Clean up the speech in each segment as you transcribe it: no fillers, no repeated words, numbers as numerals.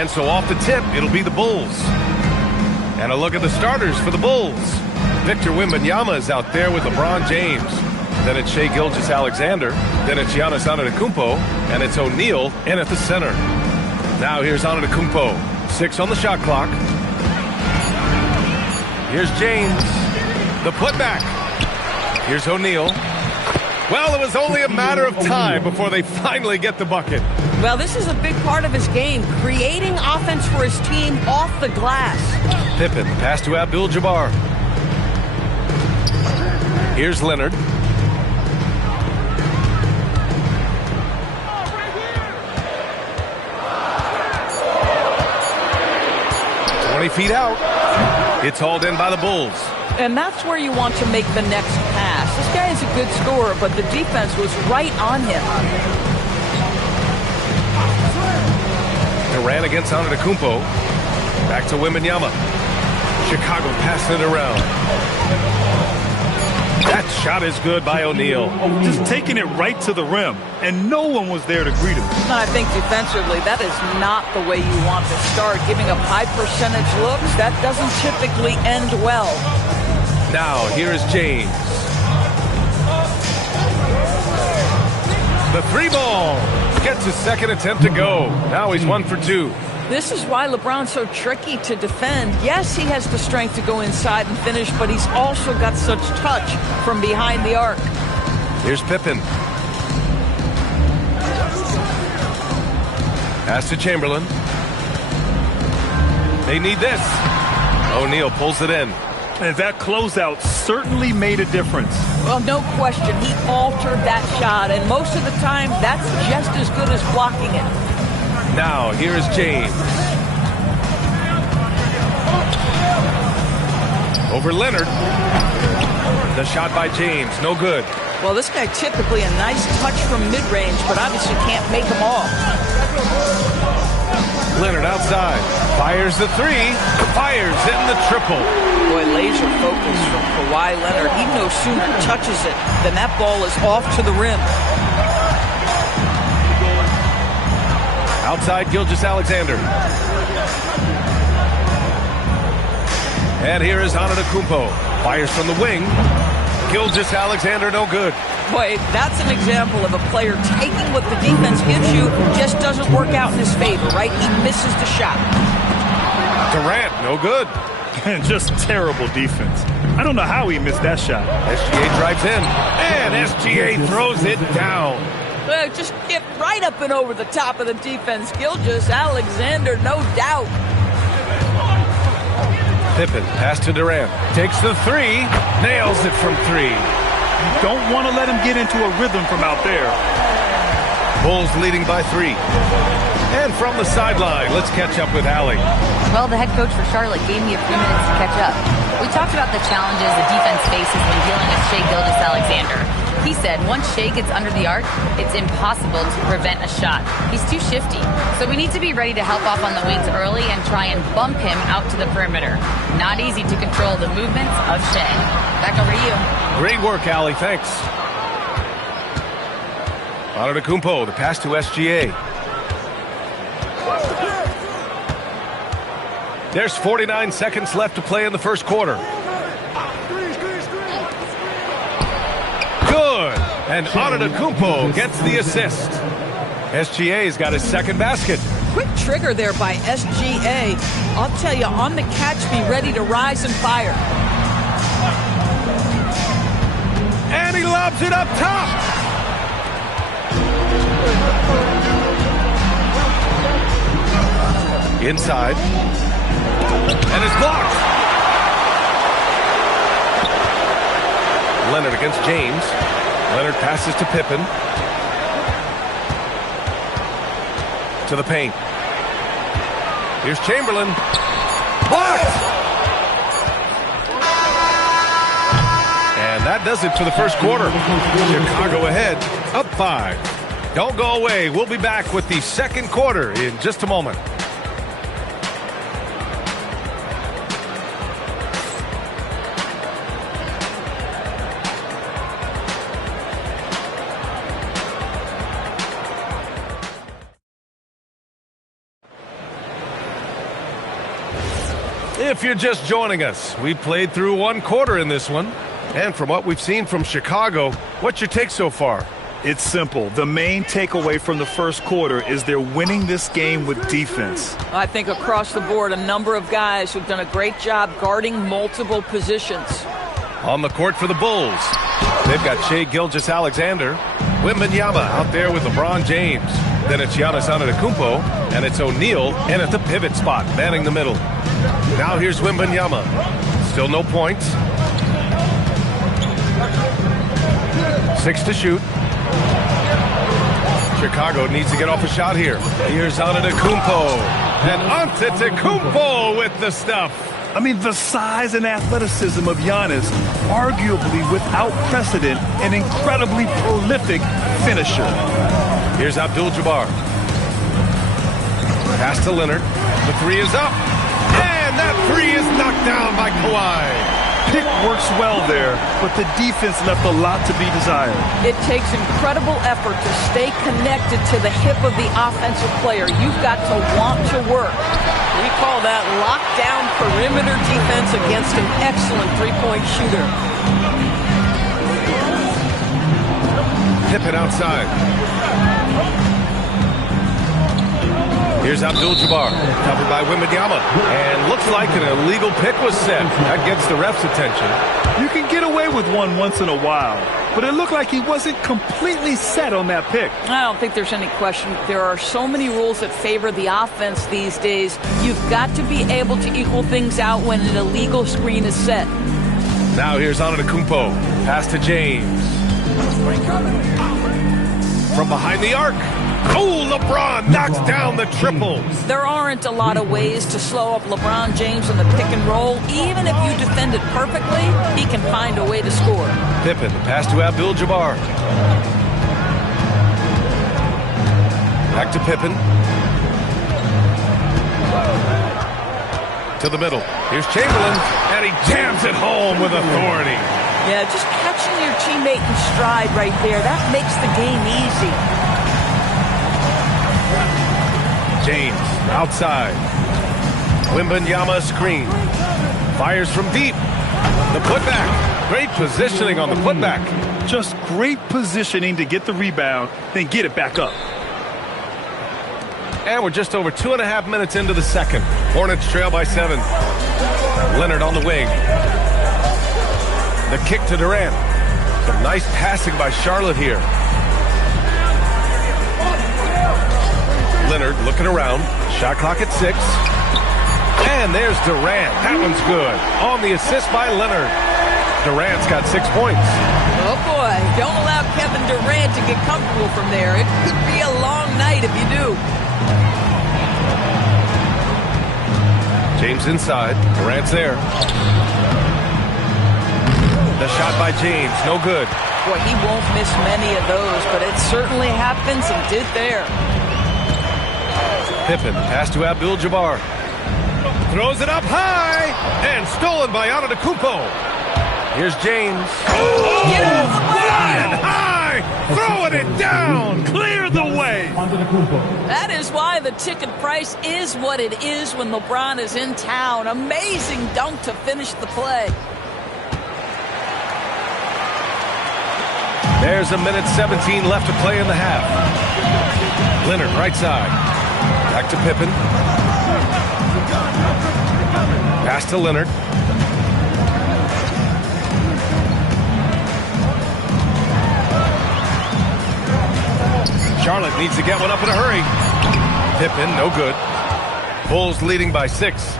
And so off the tip, it'll be the Bulls. And a look at the starters for the Bulls. Victor Wembanyama is out there with LeBron James. Then it's Shai Gilgeous-Alexander. Then it's Giannis Antetokounmpo. And it's O'Neal in at the center. Now here's Antetokounmpo. 6 on the shot clock. Here's James. The putback. Here's O'Neal. Well, it was only a matter of time before they finally get the bucket. Well, this is a big part of his game, creating offense for his team off the glass. Pippen, pass to Abdul-Jabbar. Here's Leonard. Feet out. It's hauled in by the Bulls. And that's where you want to make the next pass. This guy is a good scorer, but the defense was right on him. Durant against Antetokounmpo. Back to Wembanyama. Chicago passing it around. That shot is good by O'Neal. Oh, just taking it right to the rim, and no one was there to greet him. I think defensively, that is not the way you want to start. Giving up high percentage looks, that doesn't typically end well. Now, here is James. The 3 ball gets his second attempt to go. Now he's 1 for 2. This is why LeBron's so tricky to defend. Yes, he has the strength to go inside and finish, but he's also got such touch from behind the arc. Here's Pippen. Pass to Chamberlain. They need this. O'Neal pulls it in. And that closeout certainly made a difference. Well, no question. He altered that shot, and most of the time, that's just as good as blocking it. Now, here is James. Over Leonard. The shot by James, no good. Well, this guy typically a nice touch from mid-range, but obviously can't make them all. Leonard outside. Fires the 3. Fires in the triple. Boy, laser focus from Kawhi Leonard. He no sooner touches it than that ball is off to the rim. Outside Gilgeous-Alexander. And here is Antetokounmpo. Fires from the wing. Gilgeous-Alexander no good. Boy, that's an example of a player taking what the defense gives you, just doesn't work out in his favor, right? He misses the shot. Durant, no good. And just terrible defense. I don't know how he missed that shot. SGA drives in. And SGA throws it down. Just get right up and over the top of the defense. Gilgeous-Alexander, no doubt. Pippen, pass to Durant. Takes the 3. Nails it from 3. You don't want to let him get into a rhythm from out there. Bulls leading by 3. And from the sideline, let's catch up with Allie. Well, the head coach for Charlotte gave me a few minutes to catch up. We talked about the challenges the defense faces when dealing with Shai Gilgeous-Alexander. He said once Shai gets under the arc, it's impossible to prevent a shot. He's too shifty. So we need to be ready to help off on the wings early and try and bump him out to the perimeter. Not easy to control the movements of Shai. Back over to you. Great work, Allie. Thanks. Antetokounmpo, the pass to SGA. There's 49 seconds left to play in the first quarter. Good. And Antetokounmpo gets the assist. SGA's got his second basket. Quick trigger there by SGA. I'll tell you, on the catch, be ready to rise and fire. And he lobs it up top. Inside. And it's blocked. Leonard against James. Leonard passes to Pippen. To the paint. Here's Chamberlain. Blocked! And that does it for the first quarter. Chicago ahead, up 5. Don't go away. We'll be back with the second quarter in just a moment. If you're just joining us, we played through one quarter in this one. And from what we've seen from Chicago, what's your take so far? It's simple. The main takeaway from the first quarter is they're winning this game with defense. I think across the board, a number of guys who've done a great job guarding multiple positions. On the court for the Bulls, they've got Shai Gilgeous-Alexander, Wembanyama out there with LeBron James. Then it's Giannis Antetokounmpo, and it's O'Neal, and at the pivot spot, manning the middle. Now here's Wembanyama. Still no points. 6 to shoot. Chicago needs to get off a shot here. Here's Antetokounmpo. And Antetokounmpo with the stuff. I mean, the size and athleticism of Giannis, arguably without precedent, an incredibly prolific finisher. Here's Abdul-Jabbar. Pass to Leonard. The three is up. And that three is knocked down by Kawhi. Pick works well there, but the defense left a lot to be desired. It takes incredible effort to stay connected to the hip of the offensive player. You've got to want to work. We call that lockdown perimeter defense against an excellent three-point shooter. Pippen outside. Here's Abdul-Jabbar, covered by Wembanyama. And looks like an illegal pick was set. That gets the ref's attention. You can get away with one once in a while, but it looked like he wasn't completely set on that pick. I don't think there's any question. There are so many rules that favor the offense these days. You've got to be able to equal things out when an illegal screen is set. Now here's Antetokounmpo. Pass to James. From behind the arc. Oh, LeBron knocks down the triple. There aren't a lot of ways to slow up LeBron James in the pick and roll. Even if you defend it perfectly, he can find a way to score. Pippen, pass to Abdul-Jabbar. Back to Pippen. To the middle. Here's Chamberlain, and he jams it home with authority. Yeah, just catching your teammate in stride right there, that makes the game easy. James outside. Wembanyama screen. Fires from deep. The putback. Great positioning on the putback. Just great positioning to get the rebound, then get it back up. And we're just over 2.5 minutes into the second. Hornets trail by 7. Leonard on the wing. The kick to Durant. Some nice passing by Charlotte here. Leonard looking around. Shot clock at 6. And there's Durant. That one's good. On the assist by Leonard. Durant's got 6 points. Oh, boy. Don't allow Kevin Durant to get comfortable from there. It could be a long night if you do. James inside. Durant's there. The shot by James. No good. Boy, he won't miss many of those, but it certainly happens and did there. Pippen, pass to Abdul-Jabbar. Throws it up high, and stolen by Antetokounmpo. Here's James. Get off the Flying high, throwing it down. Clear the way. That is why the ticket price is what it is when LeBron is in town. Amazing dunk to finish the play. There's 1:17 left to play in the half. Leonard, right side. Back to Pippen. Pass to Leonard. Charlotte needs to get one up in a hurry. Pippen, no good. Bulls leading by 6.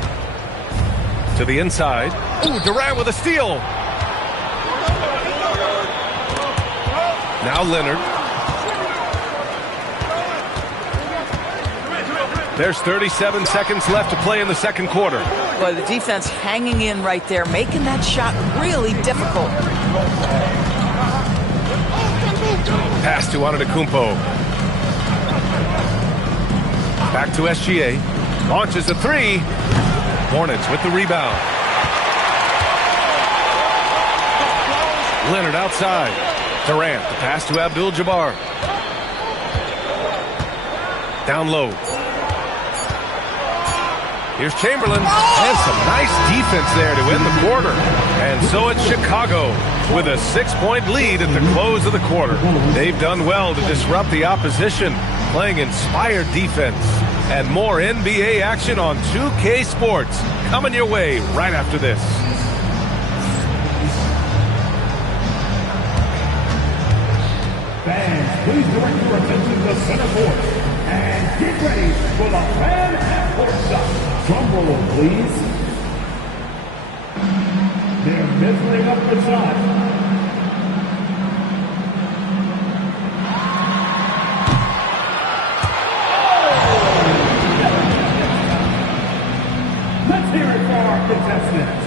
To the inside. Ooh, Durant with a steal. Now Leonard. There's 37 seconds left to play in the second quarter. Boy, the defense hanging in right there, making that shot really difficult. Pass to Antetokounmpo. Back to SGA. Launches a 3. Hornets with the rebound. Leonard outside. Durant, the pass to Abdul-Jabbar. Down low. Here's Chamberlain, and some nice defense there to end the quarter. And so it's Chicago with a 6-point lead at the close of the quarter. They've done well to disrupt the opposition, playing inspired defense. And more NBA action on 2K Sports coming your way right after this. Fans, please direct your attention to center court and get ready for the fan at court shot. Drum roll, please. They're measuring up the shot. Let's hear it for our contestants.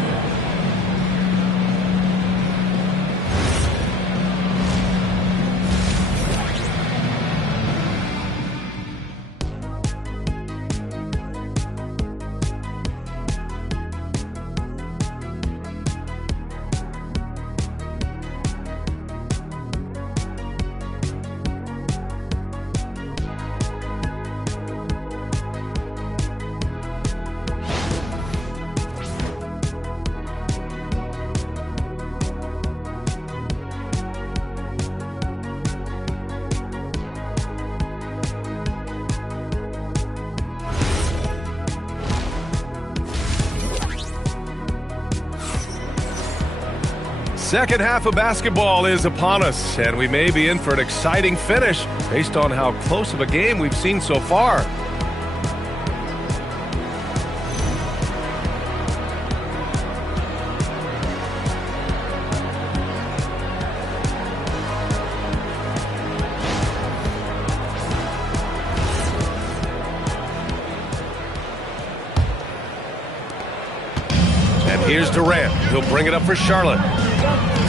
Second half of basketball is upon us, and we may be in for an exciting finish based on how close of a game we've seen so far. And here's Durant. He'll bring it up for Charlotte.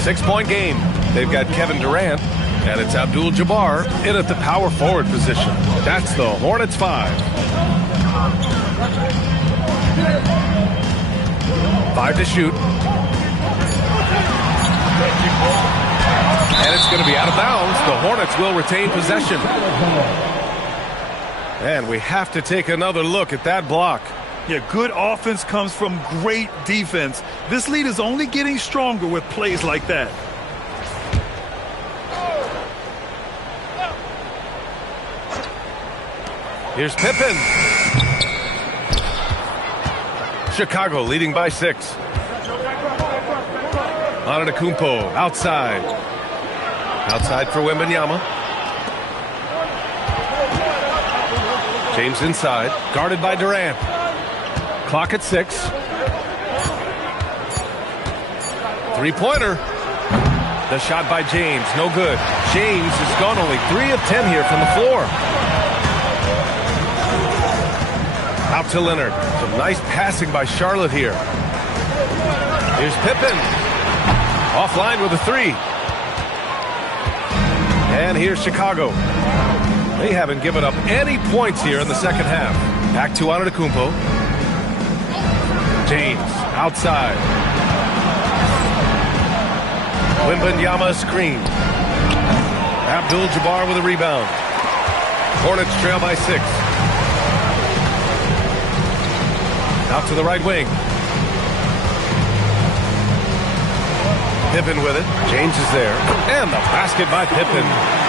6-point game. They've got Kevin Durant, and it's Abdul-Jabbar in at the power forward position. That's the Hornets 5. 5 to shoot. And it's going to be out of bounds. The Hornets will retain possession. And we have to take another look at that block. Yeah, good offense comes from great defense. This lead is only getting stronger with plays like that. Here's Pippen. Chicago leading by 6. Antetokounmpo outside. Outside for Wembanyama. James inside, guarded by Durant. Clock at 6. Three-pointer. The shot by James, no good. James has gone only 3 of 10 here from the floor. Out to Leonard. Some nice passing by Charlotte here. Here's Pippen. Offline with a 3. And here's Chicago. They haven't given up any points here in the second half. Back to Antetokounmpo. James outside. Wembanyama screen. Abdul-Jabbar with a rebound. Hornets trail by 6. Out to the right wing. Pippen with it. James is there. And the basket by Pippen.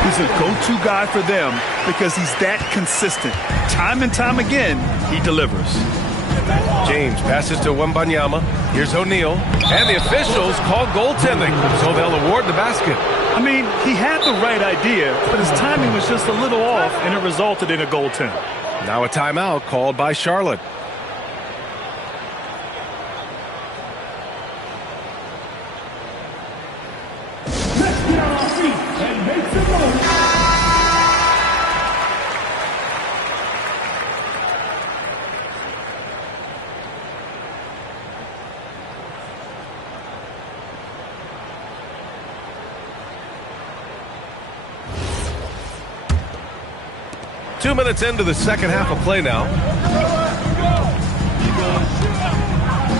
He's a go-to guy for them because he's that consistent. Time and time again, he delivers. James passes to Wembanyama. Here's O'Neal. And the officials call goaltending, so they'll award the basket. I mean, he had the right idea, but his timing was just a little off, and it resulted in a goaltend. Now a timeout called by Charlotte. Let's get on our feet and make some noise. 2 minutes into the second half of play now.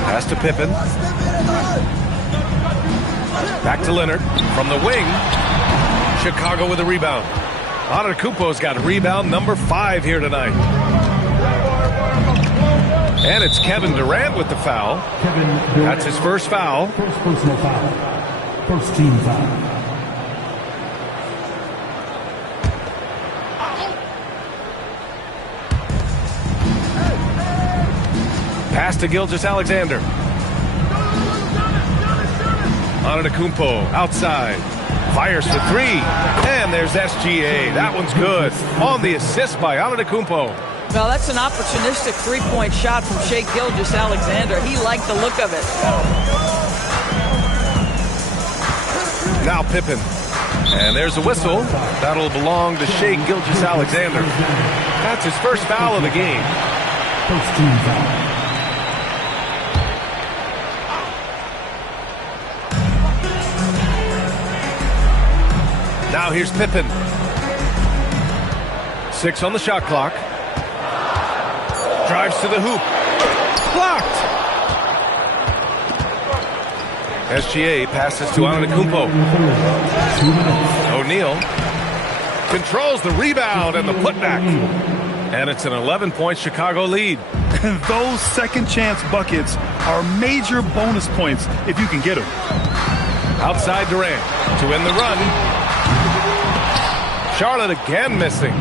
Pass to Pippen. Back to Leonard from the wing. Chicago with a rebound. Antetokounmpo's got rebound number 5 here tonight. And it's Kevin Durant with the foul. That's his first foul. First personal foul. First team foul. Pass to Gilgeous-Alexander. Antetokounmpo outside. Fires for three. And there's SGA. That one's good. On the assist by Antetokounmpo. Well, that's an opportunistic three-point shot from Shai Gilgeous-Alexander. He liked the look of it. Now Pippen. And there's a whistle. That'll belong to Shai Gilgeous-Alexander. That's his first foul of the game. First team foul. Now here's Pippen. 6 on the shot clock. Drives to the hoop. Blocked. SGA passes to Antetokounmpo. O'Neal controls the rebound and the putback. And it's an 11-point Chicago lead. And those second chance buckets are major bonus points if you can get them. Outside Durant to end the run. Charlotte again missing.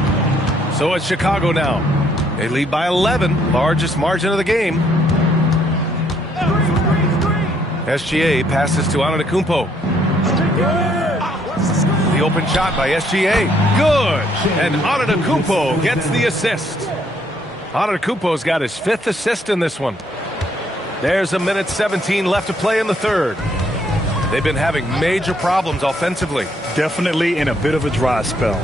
So it's Chicago now. They lead by 11, largest margin of the game. SGA passes to Antetokounmpo. The open shot by SGA. Good. And Antetokounmpo gets the assist. Antetokounmpo's got his 5th assist in this one. There's a minute 17 left to play in the third. They've been having major problems offensively. Definitely in a bit of a dry spell.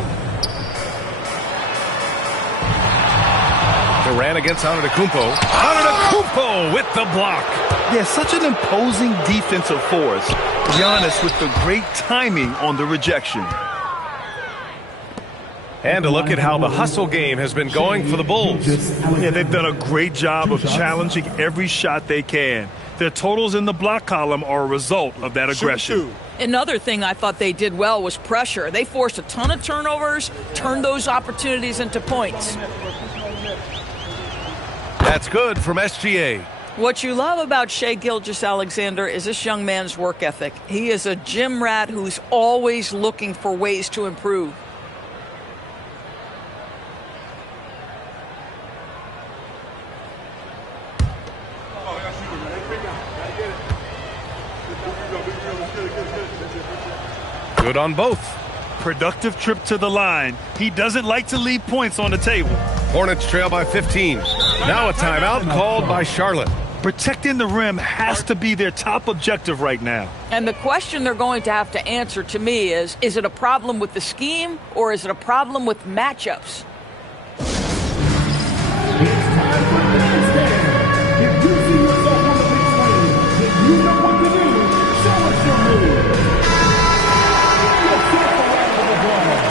Durant against Antetokounmpo. Antetokounmpo with the block. Yeah, such an imposing defensive force. Giannis with the great timing on the rejection. And a look at how the hustle game has been going for the Bulls. Yeah, they've done a great job of challenging every shot they can. Their totals in the block column are a result of that aggression. Another thing I thought they did well was pressure. They forced a ton of turnovers, turned those opportunities into points. That's good from SGA. What you love about Shai Gilgeous-Alexander is this young man's work ethic. He is a gym rat who's always looking for ways to improve. Good on both. Productive trip to the line. He doesn't like to leave points on the table. Hornets trail by 15. Now a timeout called by Charlotte. Protecting the rim has to be their top objective right now. And the question they're going to have to answer to me is it a problem with the scheme or is it a problem with matchups? It's time for dance day. If you see yourself on the big screen, then you know what to do. Show us your move. Give yourself a round of applause.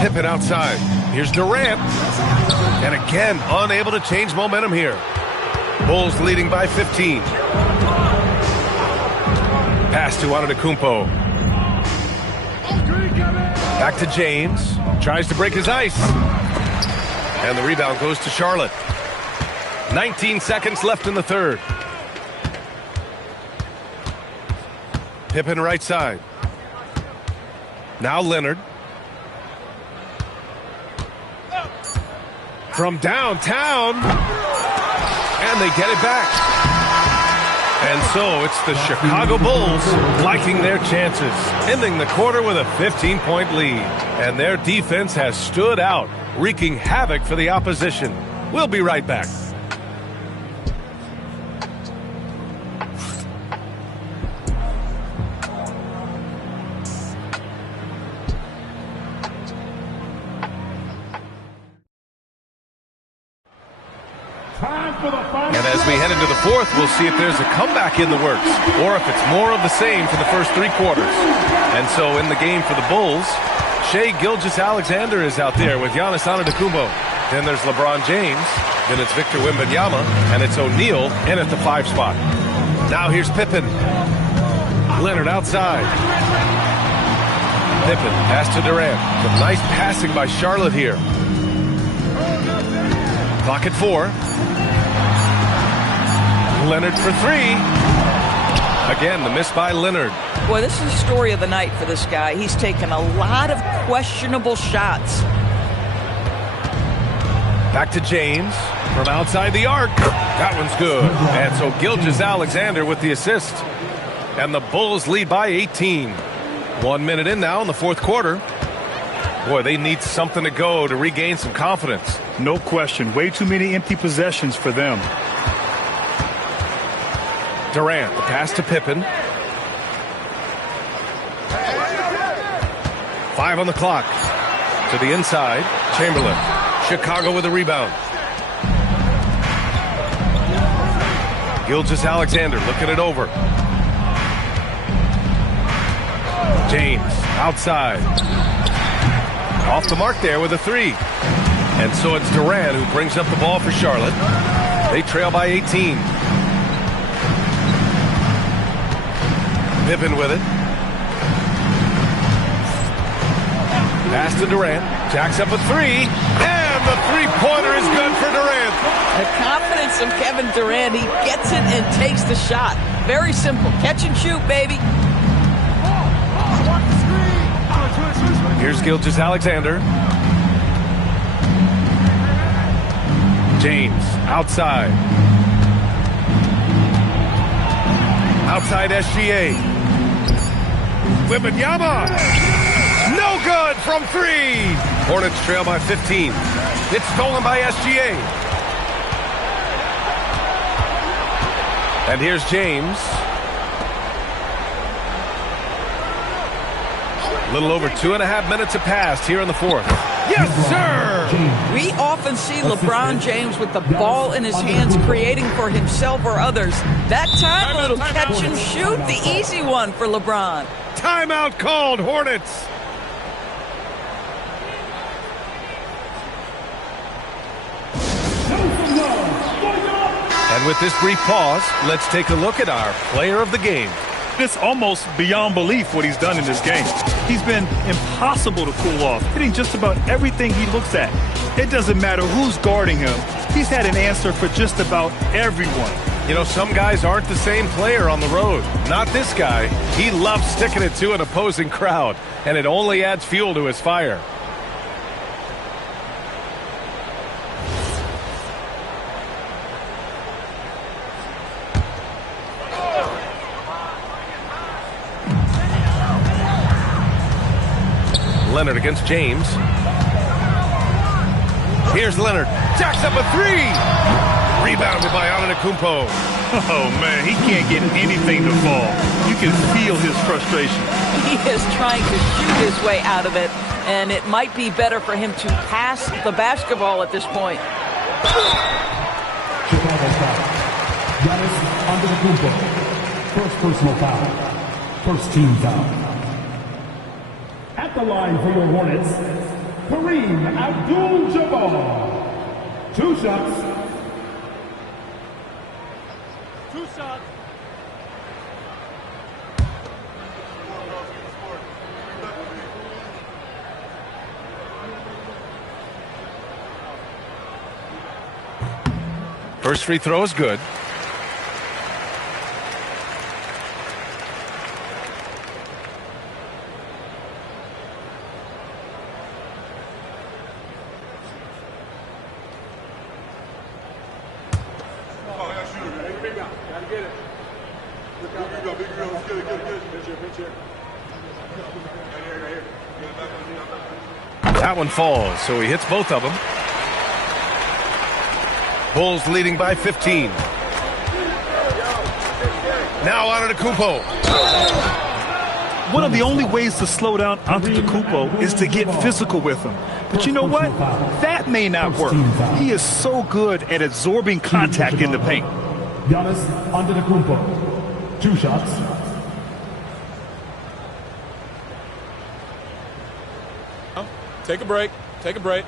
Pippen outside. Here's Durant. And again, unable to change momentum here. Bulls leading by 15. Pass to Antetokounmpo. Back to James. Tries to break his ice. And the rebound goes to Charlotte. 19 seconds left in the third. Pippen right side. Now Leonard. From downtown. And they get it back. And so it's the Chicago Bulls liking their chances, ending the quarter with a 15-point lead. And their defense has stood out, wreaking havoc for the opposition. We'll be right back. Time And as we head into the fourth, we'll see if there's a comeback in the works or if it's more of the same for the first 3 quarters. And so in the game for the Bulls, Shai Gilgeous-Alexander is out there with Giannis Antetokounmpo. Then there's LeBron James. Then it's Victor Wembanyama. And it's O'Neal in at the 5 spot. Now here's Pippen. Leonard outside. Pippen, pass to Durant. Some nice passing by Charlotte here. Clock at 4. Leonard for 3. Again, the miss by Leonard. Boy, this is the story of the night for this guy. He's taken a lot of questionable shots. Back to James from outside the arc. That one's good. And so Gilgeous-Alexander with the assist. And the Bulls lead by 18. 1 minute in now in the fourth quarter. Boy, they need something to go to regain some confidence. No question. Way too many empty possessions for them. Durant, the pass to Pippen. 5 on the clock. To the inside. Chamberlain. Chicago with a rebound. Gilgeous-Alexander looking it over. James outside. Off the mark there with a 3. And so it's Durant who brings up the ball for Charlotte. They trail by 18. Pippen with it. Pass to Durant. Jacks up a 3. And the 3-pointer is good for Durant. The confidence of Kevin Durant. He gets it and takes the shot. Very simple. Catch and shoot, baby. Here's Gilgeous-Alexander. James outside. Outside SGA. Wembanyama. No good from 3. Hornets trail by 15. It's stolen by SGA. And here's James. A little over 2.5 minutes have passed here in the fourth. Yes, sir! We often see LeBron James with the ball in his hands creating for himself or others. That time, a little catch and shoot, the easy one for LeBron. Timeout called, Hornets. And with this brief pause, let's take a look at our player of the game. It's almost beyond belief what he's done in this game. He's been impossible to cool off, hitting just about everything he looks at. It doesn't matter who's guarding him. He's had an answer for just about everyone. You know, some guys aren't the same player on the road. Not this guy. He loves sticking it to an opposing crowd, and it only adds fuel to his fire. Leonard against James. Here's Leonard. Jacks up a 3. Rebounded by Antetokounmpo. Oh, man, he can't get anything to fall. You can feel his frustration. He is trying to shoot his way out of it, and it might be better for him to pass the basketball at this point. Chicago foul. Giannis Antetokounmpo. First personal foul. First team foul. At the line for your Hornets, Kareem Abdul-Jabbar. 2 shots. 2 shots. First free throw is good. That one falls, so he hits both of them. Bulls leading by 15. Now Antetokounmpo. One of the only ways to slow down Antetokounmpo is to get physical with him. But you know what? That may not work. He is so good at absorbing contact in the paint. Giannis Antetokounmpo. 2 shots. Take a break. Take a break.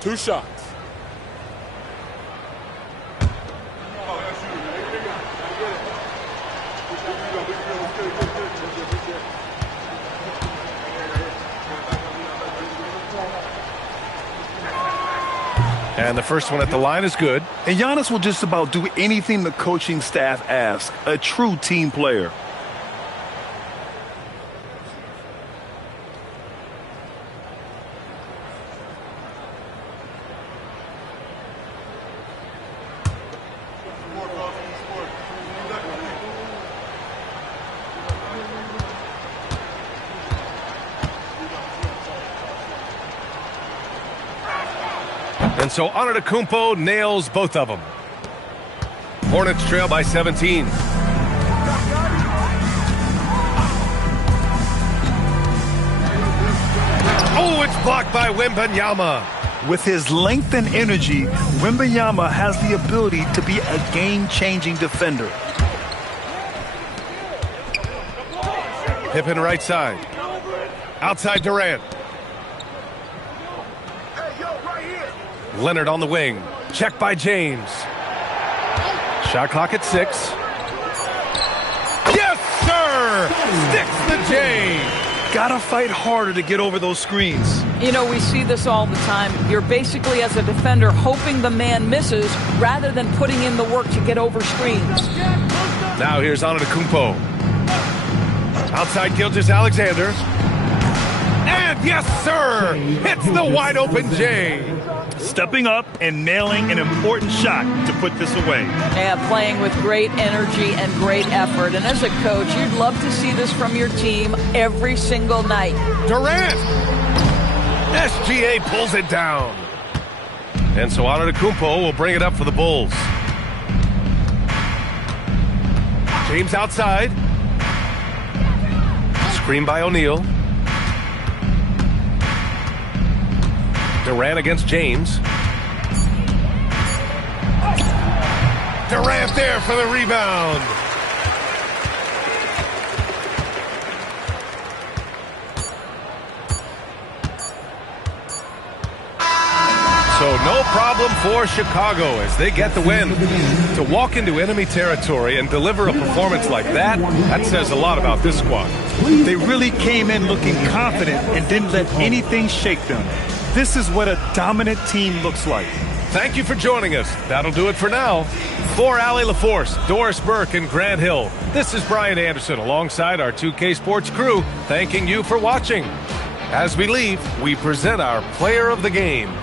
2 shots. And the first one at the line is good. And Giannis will just about do anything the coaching staff asks. A true team player. And so Antetokounmpo nails both of them. Hornets trail by 17. Oh, it's blocked by Wembanyama. With his length and energy, Wembanyama has the ability to be a game-changing defender. Pippen right side. Outside Durant. Leonard on the wing. Check by James. Shot clock at 6. Yes, sir! Sticks the J. Gotta fight harder to get over those screens. You know, we see this all the time. You're basically, as a defender, hoping the man misses rather than putting in the work to get over screens. Now here's Antetokounmpo. Outside Gilgeous-Alexander. And yes, sir! Hits the wide open J. Stepping up and nailing an important shot to put this away. Yeah, playing with great energy and great effort. And as a coach, you'd love to see this from your team every single night. Durant! SGA pulls it down. And so Antetokounmpo will bring it up for the Bulls. James outside. Screen by O'Neal. Durant against James. Durant there for the rebound. So no problem for Chicago as they get the win. To walk into enemy territory and deliver a performance like that, that says a lot about this squad. They really came in looking confident and didn't let anything shake them. This is what a dominant team looks like. Thank you for joining us. That'll do it for now. For Allie LaForce, Doris Burke, and Grant Hill, this is Brian Anderson alongside our 2K Sports crew, thanking you for watching. As we leave, we present our player of the game.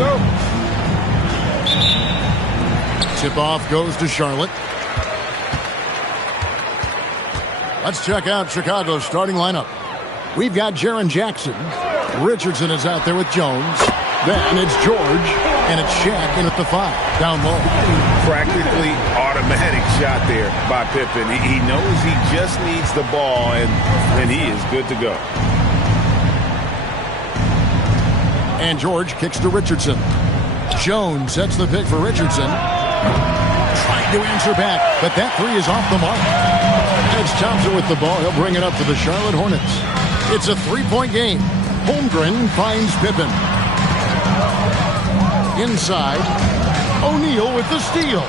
go. Tip-off goes to Charlotte. Let's check out Chicago's starting lineup. We've got Jaren Jackson. Richardson is out there with Jones. Then it's George, and it's Shaq in at the 5, down low. Practically automatic shot there by Pippen. He knows he just needs the ball, and he is good to go. And George kicks to Richardson. Jones sets the pick for Richardson. Trying to answer back, but that 3 is off the mark. It's Thompson with the ball. He'll bring it up to the Charlotte Hornets. It's a 3-point game. Holmgren finds Pippen. Inside, O'Neal with the steal.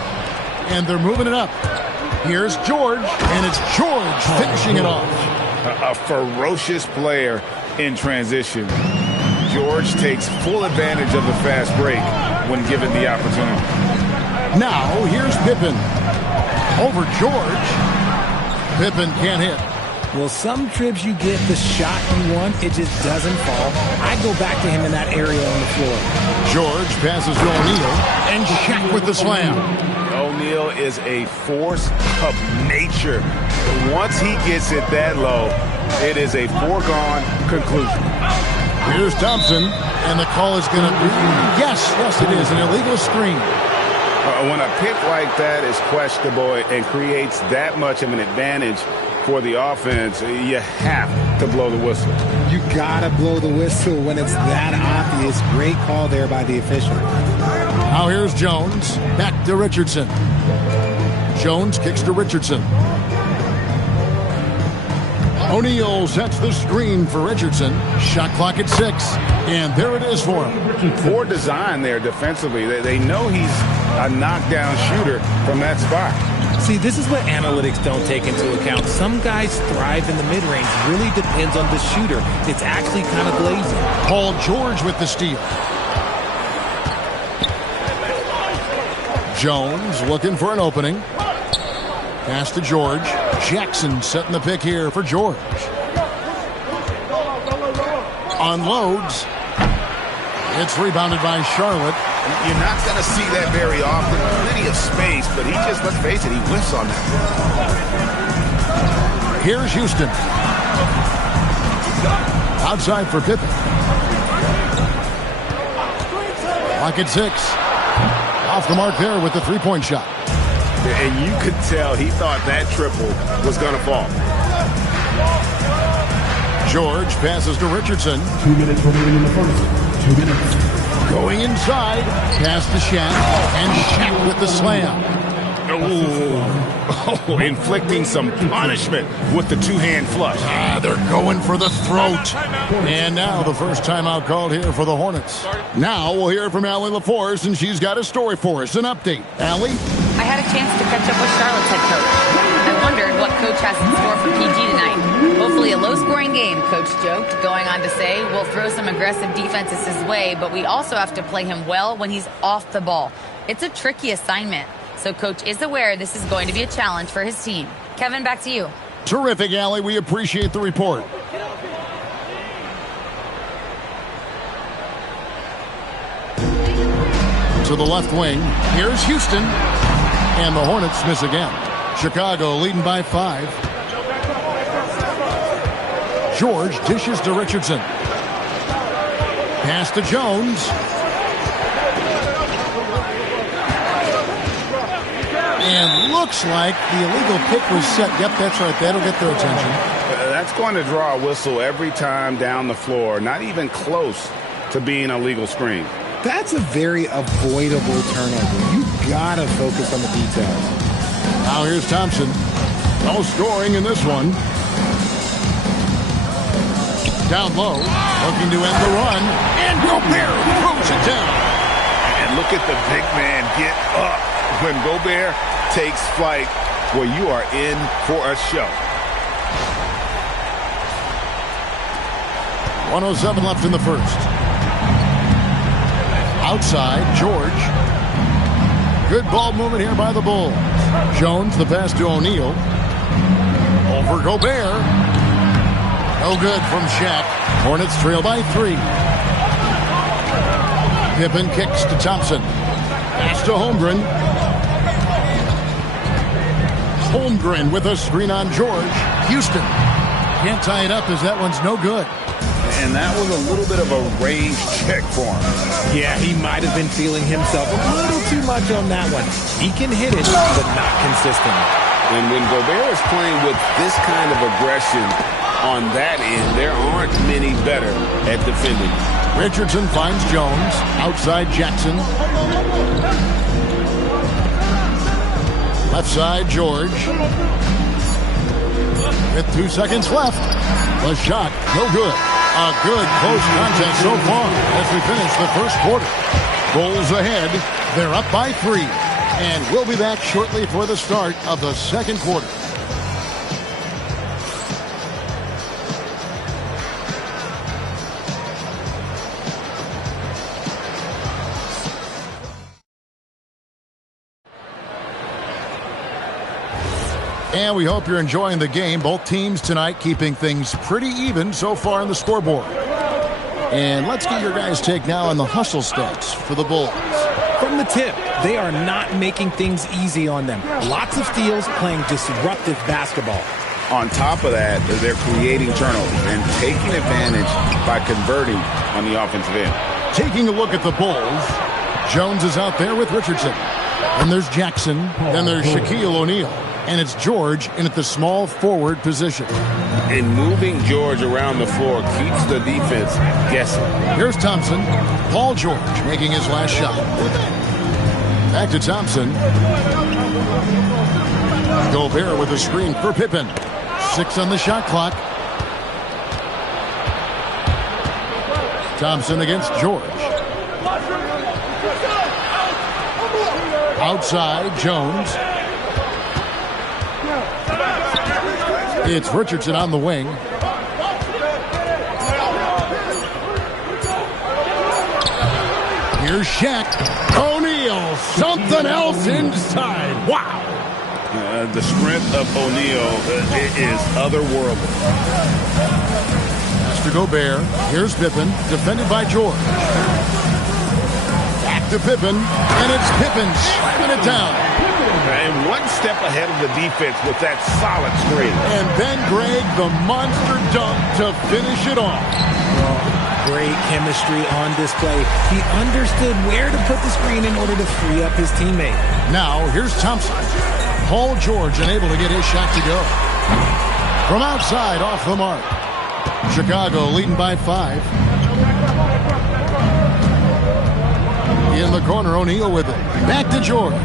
And they're moving it up. Here's George, and it's George finishing it off. A ferocious player in transition. George takes full advantage of the fast break when given the opportunity. Now, here's Pippen. Over George. Pippen can't hit. Well, some trips you get the shot you want, it just doesn't fall. I go back to him in that area on the floor. George passes to O'Neal, and Shaq with the slam. O'Neal is a force of nature. Once he gets it that low, it is a foregone conclusion. Here's Thompson, and the call is going to be, yes, it is, an illegal screen. When a pick like that is questionable and creates that much of an advantage for the offense, you have to blow the whistle. You got to blow the whistle when it's that obvious. Great call there by the official. Now here's Jones. Back to Richardson. Jones kicks to Richardson. O'Neal sets the screen for Richardson. Shot clock at 6. And there it is for him. Poor design there defensively. They know he's a knockdown shooter from that spot. See, this is what analytics don't take into account. Some guys thrive in the mid-range. Really depends on the shooter. It's actually kind of lazy. Paul George with the steal. Jones looking for an opening. Pass to George. Jackson setting the pick here for George. Unloads. It's rebounded by Charlotte. You're not going to see that very often. Plenty of space, but he just, let's face it, he whiffs on that. Here's Houston. Outside for Pippen. Clock at 6. Off the mark there with the 3-point shot. And you could tell he thought that triple was going to fall. George passes to Richardson. 2 minutes remaining in the first. 2 minutes. Going inside. Pass to Shaq. And Shaq with the slam. Oh, inflicting some punishment with the two-hand flush. They're going for the throat. And now the first timeout called here for the Hornets. Now we'll hear from Allie LaForce, and she's got a story for us. An update. Allie? I had a chance to catch up with Charlotte's head coach. I wondered what coach has in store for PG tonight. Hopefully a low-scoring game, coach joked, going on to say, we'll throw some aggressive defenses his way, but we also have to play him well when he's off the ball. It's a tricky assignment. So coach is aware this is going to be a challenge for his team. Kevin, back to you. Terrific, Allie. We appreciate the report. To the left wing, here's Houston. And the Hornets miss again. Chicago leading by 5. George dishes to Richardson. Pass to Jones. And looks like the illegal pick was set. Yep, that's right. That'll get their attention. That's going to draw a whistle every time down the floor. Not even close to being a legal screen. That's a very avoidable turnover. You got to focus on the details. Now here's Thompson. No scoring in this one. Down low. Looking to end the run. And Gobert throws it down. And look at the big man get up. When Gobert takes flight, well, you are in for a show. 1:07 left in the first. Outside, George. Good ball movement here by the Bulls. Jones, the pass to O'Neal. Over Gobert. No good from Shaq. Hornets trail by 3. Pippen kicks to Thompson. Pass to Holmgren. Holmgren with a screen on George. Houston can't tie it up as that one's no good. And that was a little bit of a range check for him. Yeah, he might have been feeling himself a little too much on that one. He can hit it, but not consistently. And when Gobert is playing with this kind of aggression on that end, there aren't many better at defending. Richardson finds Jones. Outside Jackson. Left side George. With 2 seconds left. The shot, no good. A good close contest so far as we finish the first quarter. Bulls ahead. They're up by 3. And we'll be back shortly for the start of the second quarter. And we hope you're enjoying the game. Both teams tonight keeping things pretty even so far on the scoreboard. And let's get your guys' take now on the hustle stats for the Bulls. From the tip, they are not making things easy on them. Lots of steals, playing disruptive basketball. On top of that, they're creating turnovers and taking advantage by converting on the offensive end. Taking a look at the Bulls, Jones is out there with Richardson. Then there's Jackson. Then there's Shaquille O'Neal. And it's George in at the small forward position. And moving George around the floor keeps the defense guessing. Here's Thompson. Paul George making his last shot. Back to Thompson. Gobert with a screen for Pippen. 6 on the shot clock. Thompson against George. Outside, Jones. It's Richardson on the wing. Here's Shaq. O'Neal. Something else inside. Wow. The strength of O'Neal is otherworldly. Pass to Gobert. Here's Pippen. Defended by George. Back to Pippen. And it's Pippen slamming it down. And one step ahead of the defense with that solid screen. And then Greg, the monster dunk to finish it off. Great chemistry on display. He understood where to put the screen in order to free up his teammate. Now, here's Thompson. Paul George unable to get his shot to go. From outside, off the mark. Chicago leading by 5. In the corner, O'Neal with it. Back to George.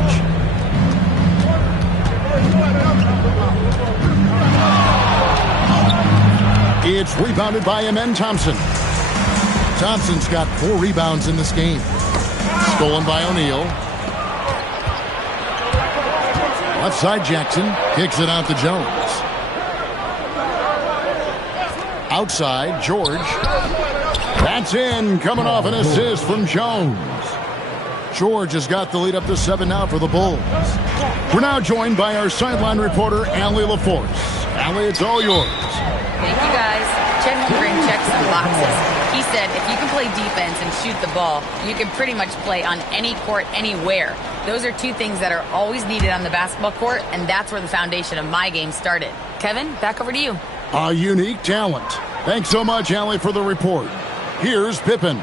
It's rebounded by Amen Thompson. Thompson's got 4 rebounds in this game. Stolen by O'Neal. Left side Jackson. Kicks it out to Jones. Outside George. That's in. Coming off an assist from Jones. George has got the lead up to 7 now for the Bulls. We're now joined by our sideline reporter, Allie LaForce. Allie, it's all yours. Thank you, guys. Chet Holmgren checked some boxes. He said if you can play defense and shoot the ball, you can pretty much play on any court, anywhere. Those are 2 things that are always needed on the basketball court, and that's where the foundation of my game started. Kevin, back over to you. A unique talent. Thanks so much, Allie, for the report. Here's Pippen.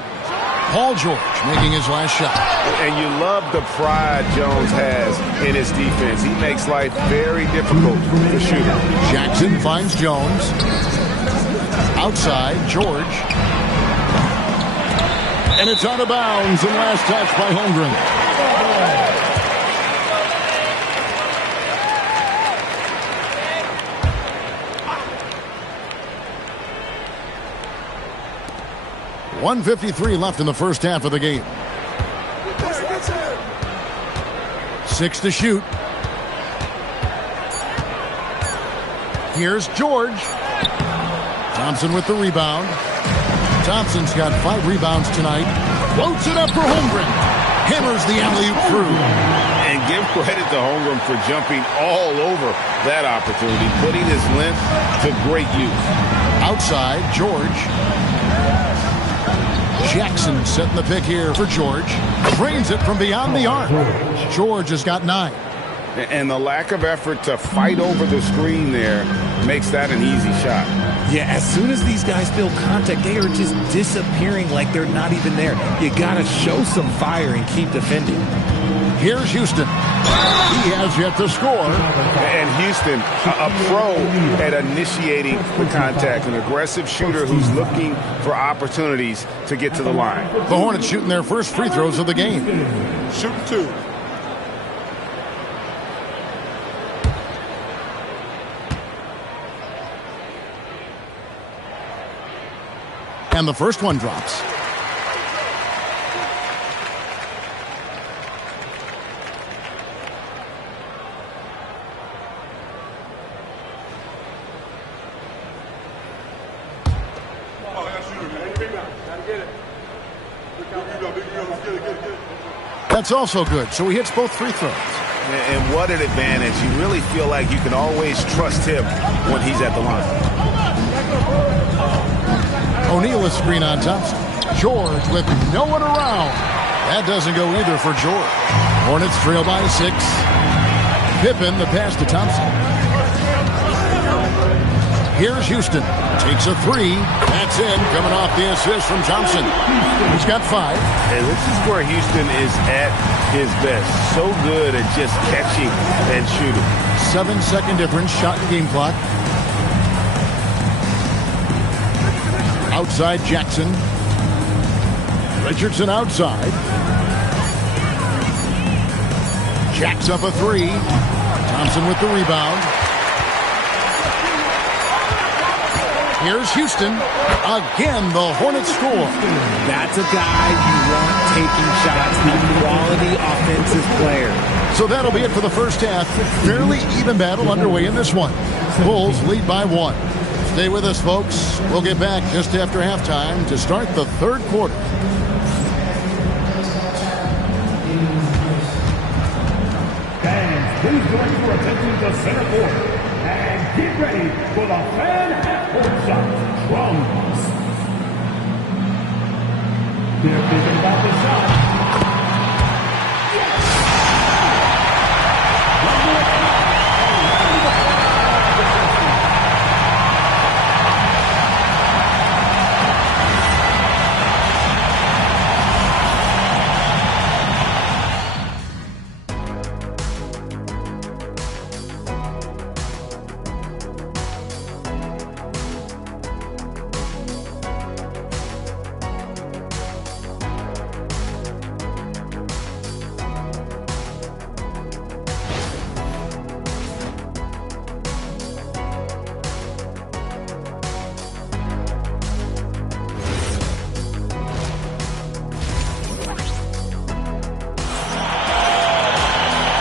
Paul George making his last shot. And you love the pride Jones has in his defense. He makes life very difficult for shooters. Jackson finds Jones. Outside, George. And it's out of bounds and last touch by Holmgren. .153 left in the first half of the game. 6 to shoot. Here's George. Thompson with the rebound. Thompson's got 5 rebounds tonight. Floats it up for Holmgren. Hammers the alley-oop through. And give credit to Holmgren for jumping all over that opportunity, putting his length to great use. Outside, George. Jackson setting the pick here for George. Drains it from beyond the arc. George has got 9. And the lack of effort to fight over the screen there makes that an easy shot. Yeah, as soon as these guys feel contact, they are just disappearing like they're not even there. You got to show some fire and keep defending. Here's Houston. He has yet to score. And Houston, a pro at initiating the contact, an aggressive shooter who's looking for opportunities to get to the line. The Hornets shooting their first free throws of the game. Shooting 2. And the first one drops. That's also good. So he hits both free throws. And what an advantage. You really feel like you can always trust him when he's at the line. O'Neal is screen on Thompson. George with no one around. That doesn't go either for George. Hornets trail by 6. Pippen, the pass to Thompson. Here's Houston. Takes a 3. That's in. Coming off the assist from Thompson. He's got 5. And this is where Houston is at his best. So good at just catching and shooting. 7-second difference. Shot and game clock. Outside Jackson. Richardson outside. Jacks up a 3. Thompson with the rebound. Here's Houston. Again, the Hornets score. That's a guy you want taking shots, a quality offensive player. So that'll be it for the first half. Fairly even battle underway in this one. Bulls lead by 1. Stay with us, folks. We'll get back just after halftime to start the third quarter. Fans, please join for attention to center court. And get ready for the fan half-court shot. Drums. They're thinking about the shot.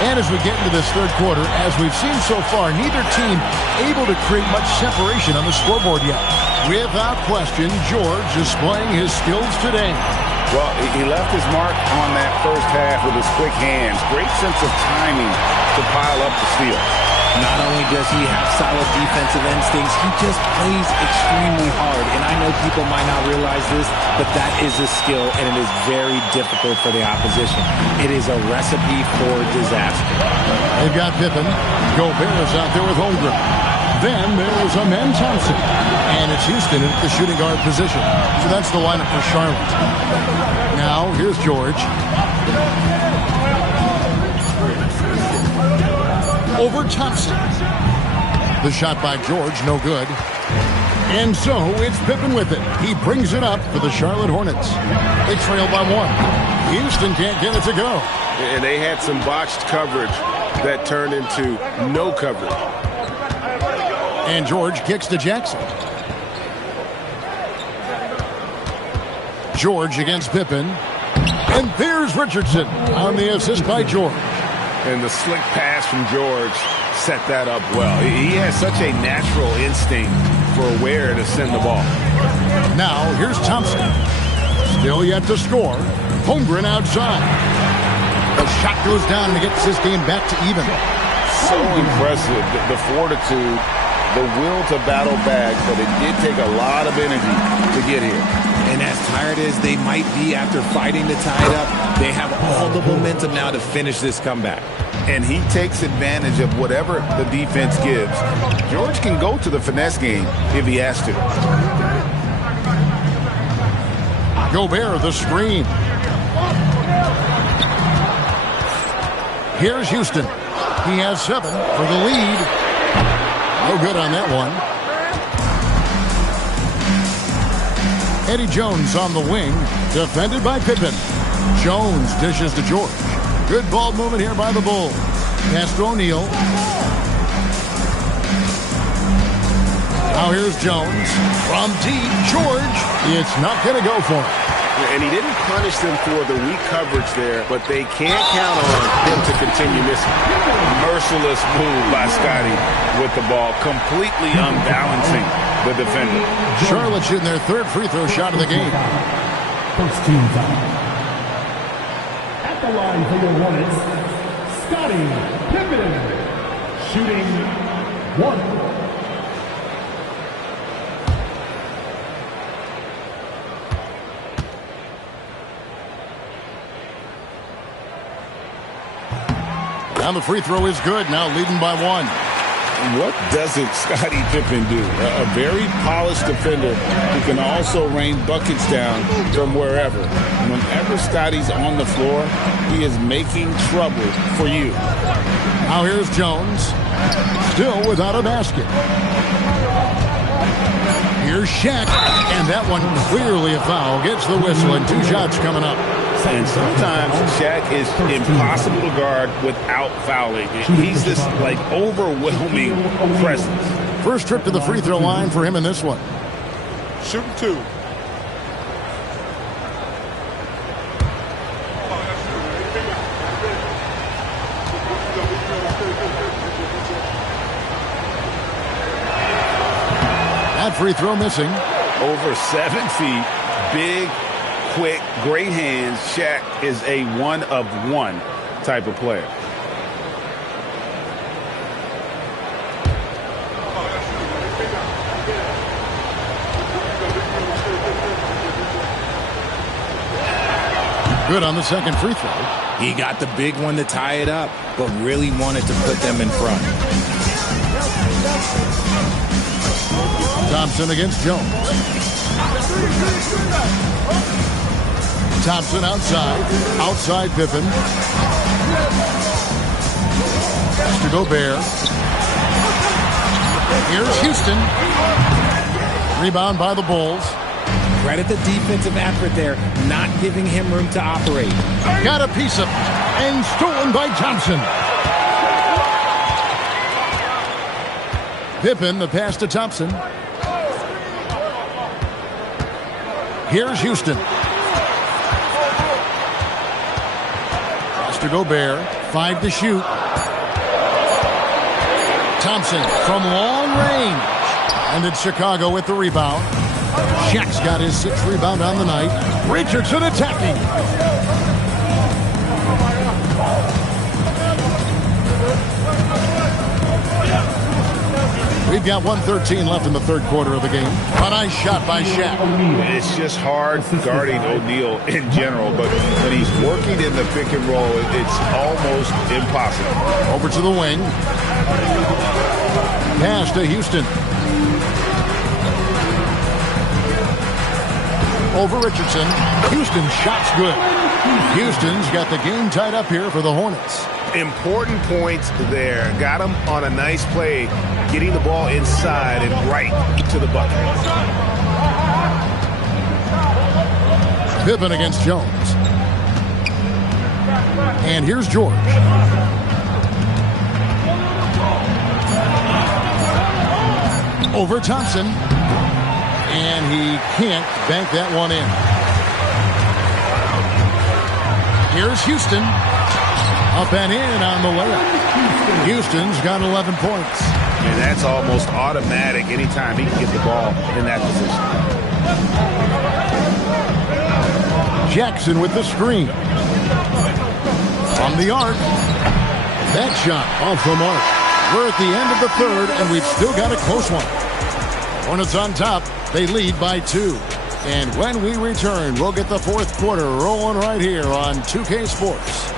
And as we get into this third quarter, as we've seen so far, neither team able to create much separation on the scoreboard yet. Without question, George displaying his skills today. Well, he left his mark on that first half with his quick hands. Great sense of timing to pile up the steals. Not only does he have solid defensive instincts, he just plays extremely hard. And I know people might not realize this, but that is a skill, and it is very difficult for the opposition. It is a recipe for disaster. They've got Pippen. Gobert's out there with Holmgren. Then there's Amen Thompson. And it's Houston at the shooting guard position. So that's the lineup for Charlotte. Now, here's George. Over Thompson. The shot by George, no good. And so it's Pippen with it. He brings it up for the Charlotte Hornets. They trail by 1. Houston can't get it to go. And they had some botched coverage that turned into no coverage. And George kicks to Jackson. George against Pippen. And there's Richardson on the assist by George. And the slick pass from George set that up well. He has such a natural instinct for where to send the ball. Now, here's Thompson. Still yet to score. Holmgren outside. The shot goes down and gets this game back to even. So impressive, the fortitude the will to battle back, but it did take a lot of energy to get here. And as tired as they might be after fighting to tie it up, they have all the momentum now to finish this comeback. And he takes advantage of whatever the defense gives. George can go to the finesse game if he has to. Gobert, the screen. Here's Houston. He has 7 for the lead. No good on that one. Eddie Jones on the wing, defended by Pippen. Jones dishes to George. Good ball movement here by the Bulls. Pass to O'Neal. Now here's Jones. From deep, George. It's not going to go for him. And he didn't punish them for the weak coverage there, but they can't count on him to continue missing. Merciless move by Scotty with the ball, completely unbalancing the defender. Charlotte shooting their 3rd free throw shot of the game. First team foul. At the line for the Hornets, Scotty Pippen, shooting 1. Now the free throw is good. Now leading by 1. What doesn't Scottie Pippen do? A very polished defender who can also rain buckets down from wherever. Whenever Scottie's on the floor, he is making trouble for you. Now here's Jones. Still without a basket. Here's Shaq. And that one clearly a foul. Gets the whistle and 2 shots coming up. And sometimes Shaq is impossible to guard without fouling. He's this, like, overwhelming presence. First trip to the free throw line for him in this one. Shooting 2. That free throw missing. Over 7 feet, big, quick, great hands. Shaq is a one-of-one type of player. Good on the second free throw. He got the big one to tie it up, but really wanted to put them in front. Thompson against Jones. Thompson outside Pippen. Pass to Gobert. Here's Houston. Rebound by the Bulls. Credit the defensive effort there, not giving him room to operate. Got a piece of it, and stolen by Thompson. Pippen, the pass to Thompson. Here's Houston. Pass to Gobert. 5 to shoot. Thompson from long range. And it's Chicago with the rebound. Shaq's got his 6th rebound on the night. Richardson attacking. We've got 1:13 left in the 3rd quarter of the game. A nice shot by Shaq. It's just hard guarding O'Neal in general, but when he's working in the pick and roll, it's almost impossible. Over to the wing. Pass to Houston. Over Richardson. Houston's shot's good. Houston's got the game tied up here for the Hornets. Important points there. Got him on a nice play, getting the ball inside and right to the bucket. Pippen against Jones. And here's George. Over Thompson. And he can't bank that one in. Here's Houston. Up and in on the layup. Houston's got 11 points. And that's almost automatic anytime he can get the ball in that position. Jackson with the screen. On the arc. That shot off the mark. We're at the end of the third, and we've still got a close one. Hornets on top. They lead by 2. And when we return, we'll get the fourth quarter rolling right here on 2K Sports.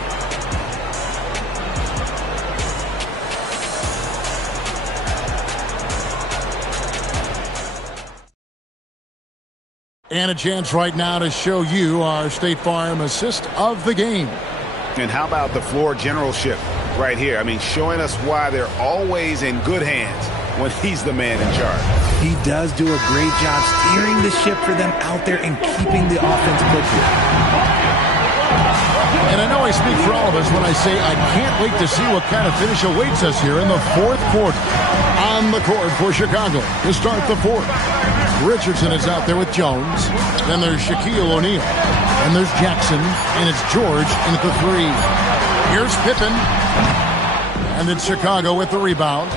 And a chance right now to show you our State Farm assist of the game. And how about the floor generalship right here? I mean, showing us why they're always in good hands when he's the man in charge. He does do a great job steering the ship for them out there and keeping the offense clicking. And I know I speak for all of us when I say I can't wait to see what kind of finish awaits us here in the fourth quarter. On the court for Chicago to start the fourth. Richardson is out there with Jones. Then there's Shaquille O'Neal. And there's Jackson. And it's George in at the 3. Here's Pippen. And it's Chicago with the rebound.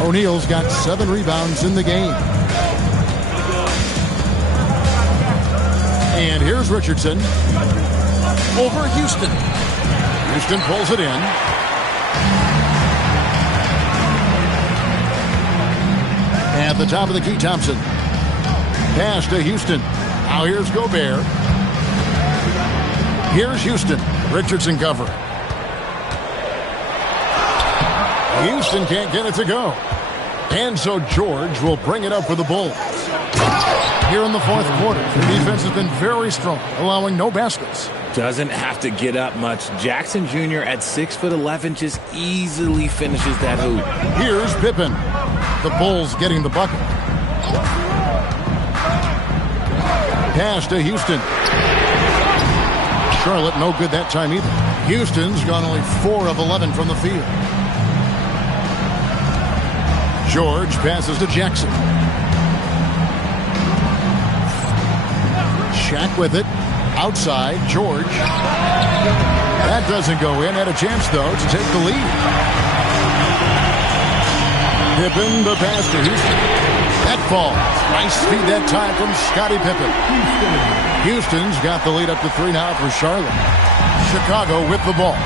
O'Neal's got 7 rebounds in the game. And here's Richardson. Over Houston. Houston pulls it in. At the top of the key, Thompson. Pass to Houston. Now here's Gobert. Here's Houston. Richardson cover. Houston can't get it to go. And so George will bring it up for the Bulls. Here in the fourth quarter, the defense has been very strong, allowing no baskets. Doesn't have to get up much. Jackson Jr. at 6'11" just easily finishes that hoop. Here's Pippen. The Bulls getting the bucket. Pass to Houston. Charlotte no good that time either. Houston's gone only 4 of 11 from the field. George passes to Jackson. Shaq with it. Outside, George. That doesn't go in. Had a chance, though, to take the lead. Pippen, the pass to Houston. That falls. Nice feed that time from Scottie Pippen. Houston's got the lead up to 3 now for Charlotte. Chicago with the ball.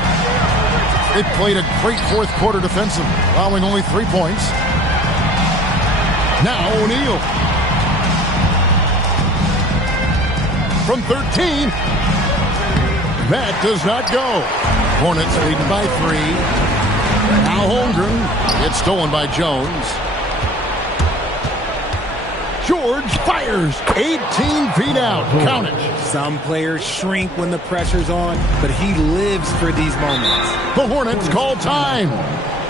They played a great fourth quarter defensively, allowing only 3 points. Now O'Neal. From 13. That does not go. Hornets leading by 3. Now Holmgren. It's stolen by Jones. George fires. 18 feet out. Count it. Some players shrink when the pressure's on, but he lives for these moments. The Hornets call time.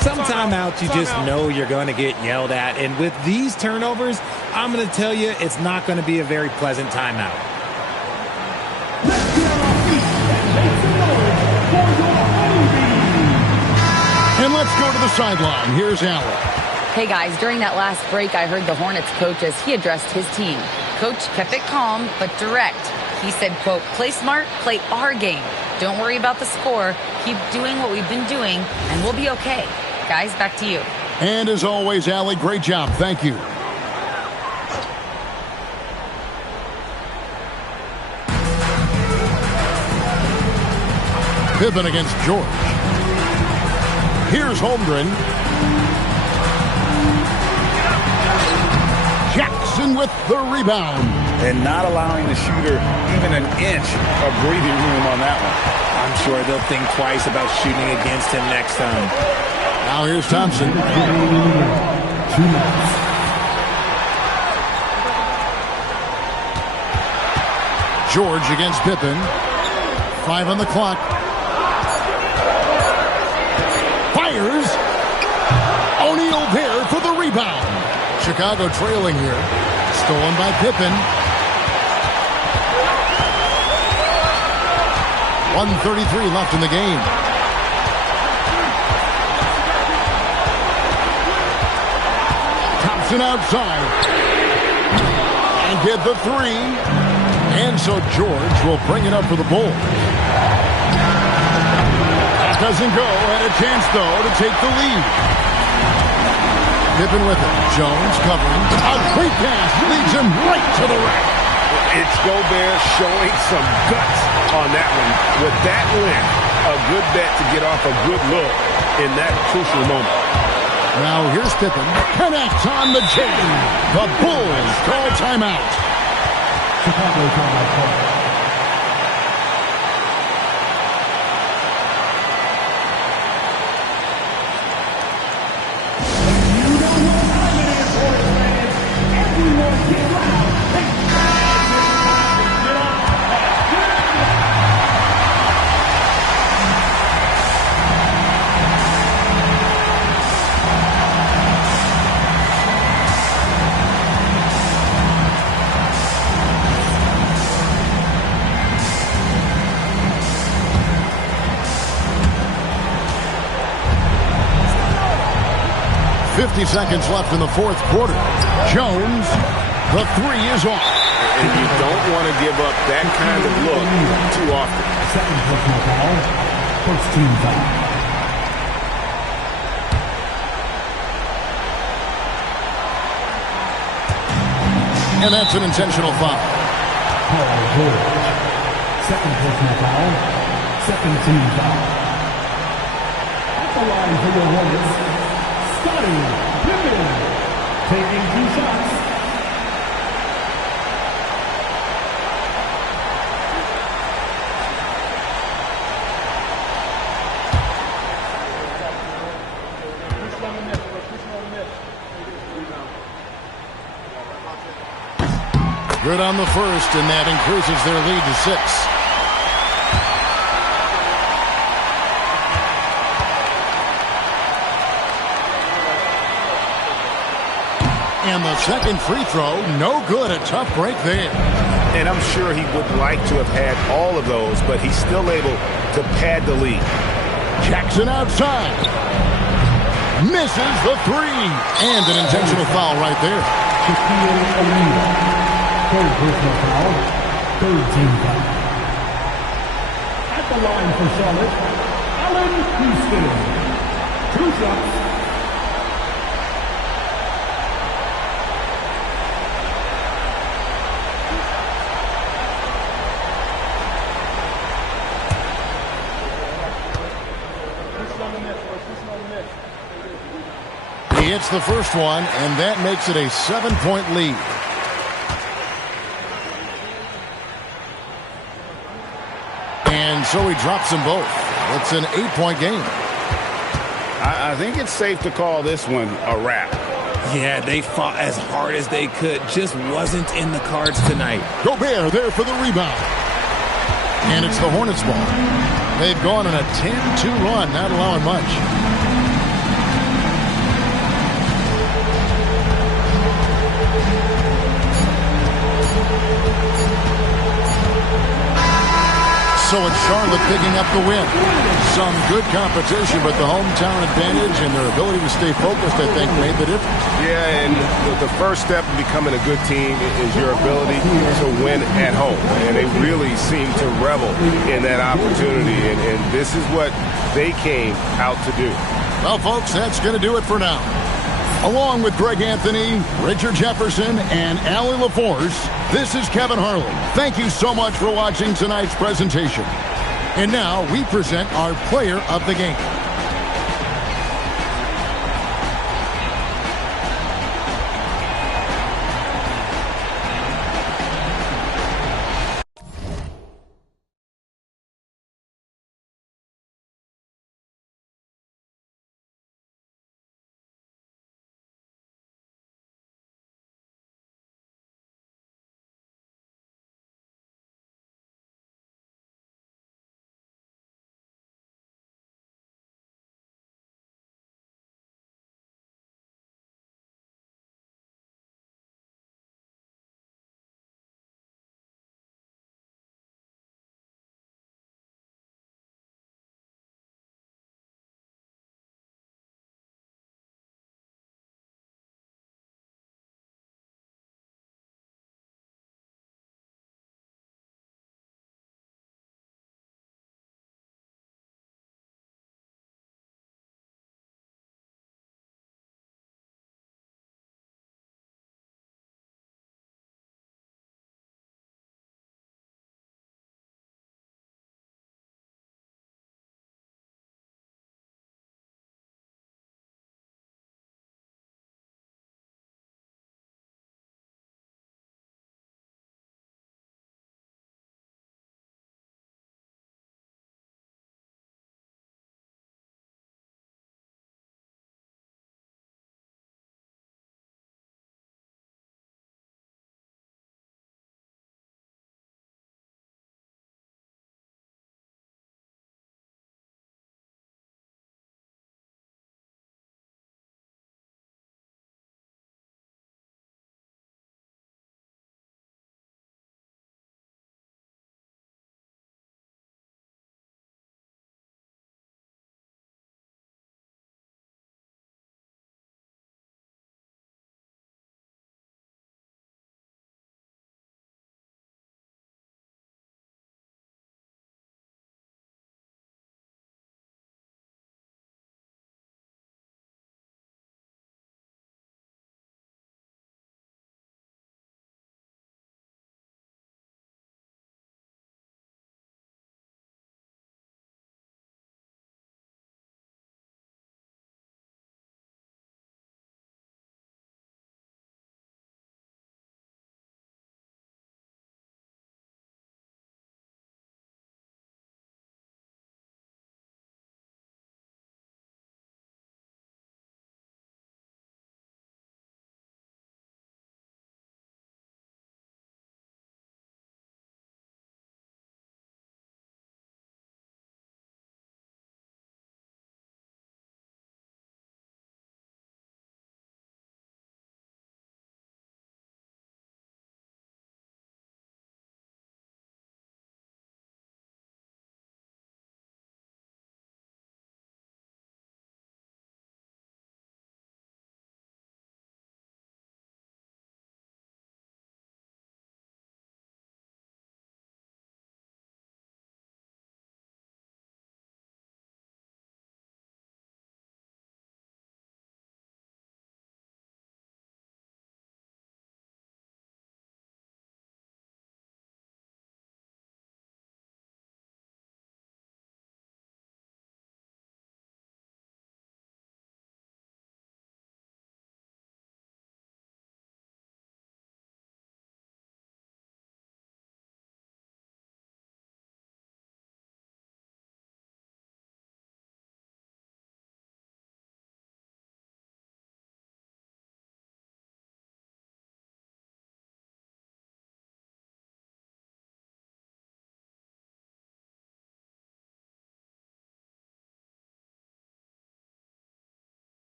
Some timeouts you just know you're going to get yelled at. And with these turnovers, I'm going to tell you it's not going to be a very pleasant timeout. And let's go to the sideline. Here's Allen. Hey guys, during that last break, I heard the Hornets coach as he addressed his team. Coach kept it calm, but direct. He said, quote, play smart, play our game. Don't worry about the score. Keep doing what we've been doing, and we'll be okay. Guys, back to you. And as always, Allie, great job. Thank you. Pippen against George. Here's Holmgren. Jackson with the rebound. And not allowing the shooter even an inch of breathing room on that one. I'm sure they'll think twice about shooting against him next time. Now here's Thompson. George against Pippen. 5 on the clock. Fires. O'Neal there for the rebound. Chicago trailing here. Stolen by Pippen. 1:33 left in the game. Thompson outside. And get the 3. And so George will bring it up for the Bulls. That doesn't go. Had a chance, though, to take the lead. Pippen with it. Jones covering. A great pass leads him right to the rack. It's Gobert showing some guts on that one. With that length, a good bet to get off a good look in that crucial moment. Now here's Pippen. Connects on the J. The Bulls call timeout. Chicago timeout call. Seconds left in the fourth quarter. Jones, the three is off. And you don't want to give up that kind of look too often. Second personal foul. First team foul. And that's an intentional foul. Paul George. Second personal foul. Second team foul. At the line for your Hornets, Scottie Pippen, taking 2 shots. Good on the first, and that increases their lead to 6. And the second free throw, no good. A tough break there. And I'm sure he would like to have had all of those, but he's still able to pad the lead. Jackson outside. Misses the three. And an intentional foul right there. Shaquille O'Neal. Third personal foul. Third team foul. At the line for Charlotte, Allen Houston. 2 shots. He hits the first one, and that makes it a 7-point lead. And so he drops them both. It's an 8-point game. I think it's safe to call this one a wrap. Yeah, they fought as hard as they could. Just wasn't in the cards tonight. Gobert there for the rebound. And it's the Hornets ball. They've gone on a 10-2 run, not allowing much. So it's Charlotte picking up the win. Some good competition, but the hometown advantage and their ability to stay focused, I think, made the difference. Yeah, and the first step in becoming a good team is your ability to win at home. And they really seem to revel in that opportunity, and this is what they came out to do. Well, folks, that's going to do it for now. Along with Greg Anthony, Richard Jefferson, and Allie LaForce, this is Kevin Harlan. Thank you so much for watching tonight's presentation. And now we present our player of the game.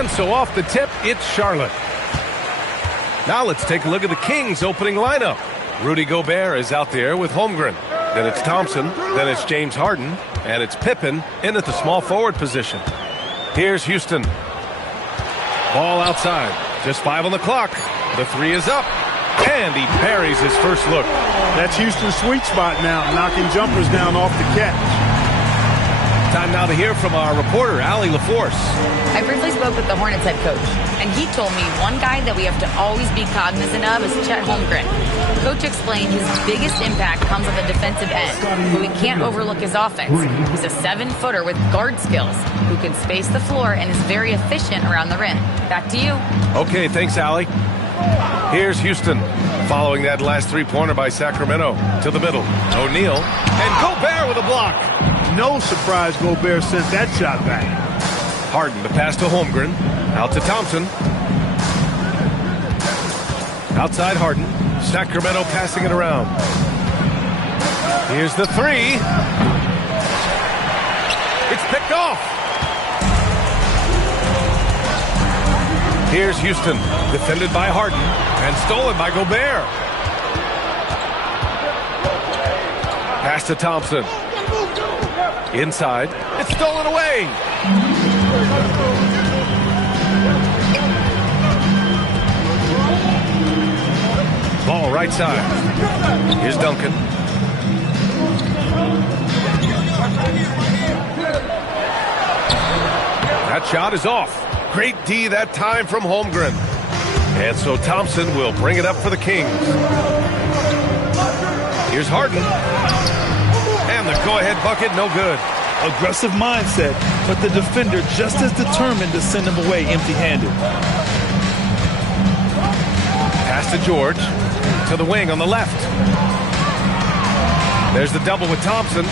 And so off the tip, it's Charlotte. Now let's take a look at the Kings' opening lineup. Rudy Gobert is out there with Holmgren. Then it's Thompson. Then it's James Harden. And it's Pippen in at the small forward position. Here's Houston. Ball outside. Just 5 on the clock. The 3 is up. And he parries his first look. That's Houston's sweet spot now, knocking jumpers down off the catch. Time now to hear from our reporter, Allie LaForce. I briefly spoke with the Hornets head coach, and he told me one guy that we have to always be cognizant of is Chet Holmgren. Coach explained his biggest impact comes on the defensive end, but we can't overlook his offense. He's a 7-footer with guard skills who can space the floor and is very efficient around the rim. Back to you. Okay, thanks, Allie. Here's Houston, following that last three-pointer by Sacramento. To the middle, O'Neal, and Gobert with a block. No surprise Gobert sent that shot back. Harden, the pass to Holmgren. Out to Thompson. Outside Harden. Sacramento passing it around. Here's the 3. It's picked off. Here's Houston, defended by Harden and stolen by Gobert. Pass to Thompson. Inside. It's stolen away. Ball right side. Here's Duncan. That shot is off. Great D that time from Holmgren. And so Thompson will bring it up for the Kings. Here's Harden. And the go-ahead bucket, no good. Aggressive mindset, but the defender just as determined to send him away empty-handed. Pass to George. To the wing on the left. There's the double with Thompson.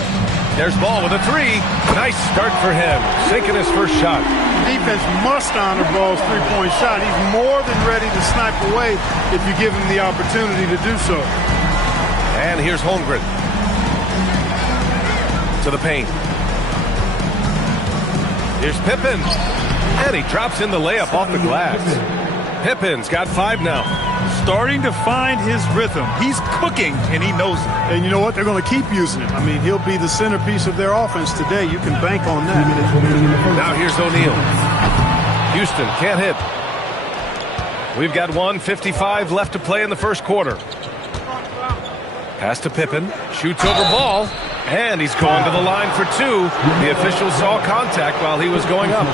There's Ball with a 3. Nice start for him. Sinking his first shot. Defense must honor Ball's three-point shot. He's more than ready to snipe away if you give him the opportunity to do so. And here's Holmgren. To the paint. Here's Pippen. And he drops in the layup off the glass. Pippen's got 5 now. Starting to find his rhythm. He's cooking, and he knows it. And you know what? They're going to keep using him. I mean, he'll be the centerpiece of their offense today. You can bank on that. Now here's O'Neal. Houston can't hit. We've got 1:55 left to play in the first quarter. Pass to Pippen. Shoots over Ball. And he's going to the line for 2. The official saw contact while he was going up.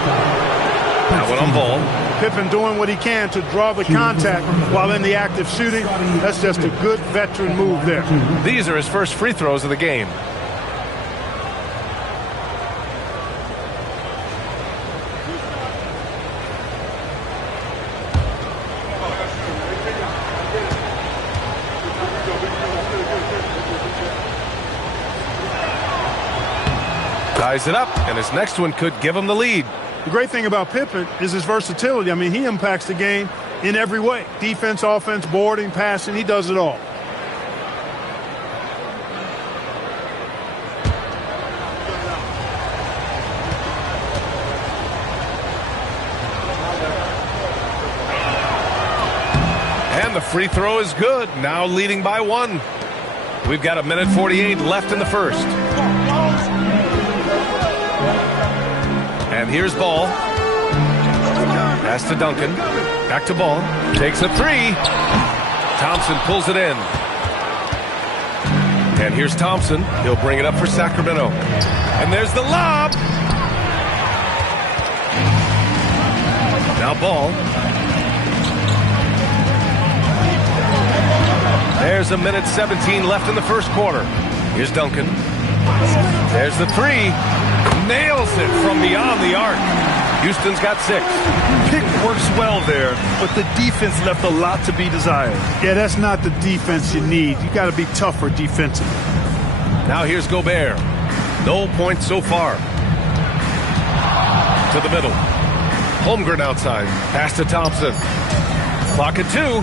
Now went on Ball. Pippen doing what he can to draw the contact while in the act of shooting. That's just a good veteran move there. These are his first free throws of the game. Ties it up, and his next one could give him the lead. The great thing about Pippen is his versatility. I mean, he impacts the game in every way. Defense, offense, boarding, passing, he does it all. And the free throw is good, now leading by 1. We've got 1:48 left in the first. And here's Ball. Pass to Duncan. Back to Ball. Takes a 3. Thompson pulls it in. And here's Thompson. He'll bring it up for Sacramento. And there's the lob. Now Ball. There's 1:17 left in the first quarter. Here's Duncan. There's the 3. Nails it from beyond the arc. Houston's got 6. Pick works well there, but the defense left a lot to be desired. Yeah, that's not the defense you need. You got to be tougher defensively. Now here's Gobert. No points so far. To the middle. Holmgren outside. Pass to Thompson. Clock at 2.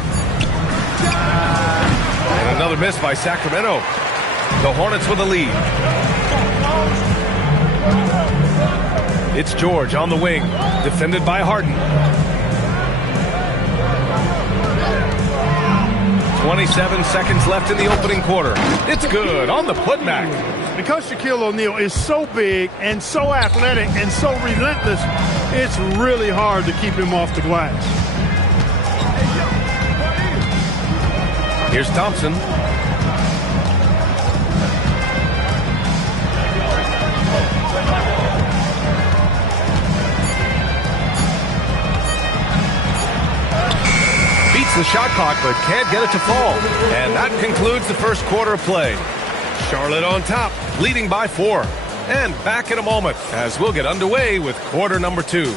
And another miss by Sacramento. The Hornets with the lead. It's George on the wing, defended by Harden. 27 seconds left in the opening quarter. It's good on the putback. Because Shaquille O'Neal is so big and so athletic and so relentless, it's really hard to keep him off the glass. Here's Thompson. Beats the shot clock, but can't get it to fall. And that concludes the first quarter of play. Charlotte on top, leading by 4. And back in a moment as we'll get underway with quarter number 2.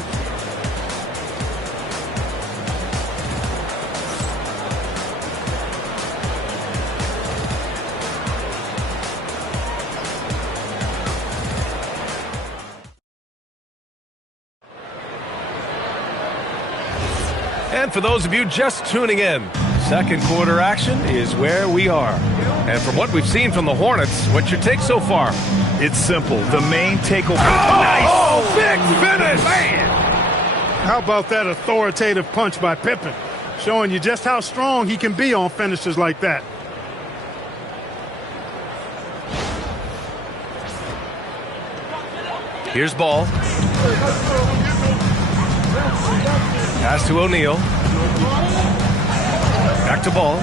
And for those of you just tuning in, second quarter action is where we are. And from what we've seen from the Hornets, what's your take so far? It's simple. The main takeaway. Nice! Oh, big finish! Man! How about that authoritative punch by Pippen? Showing you just how strong he can be on finishes like that. Here's Ball. Pass to O'Neal. Back to Ball.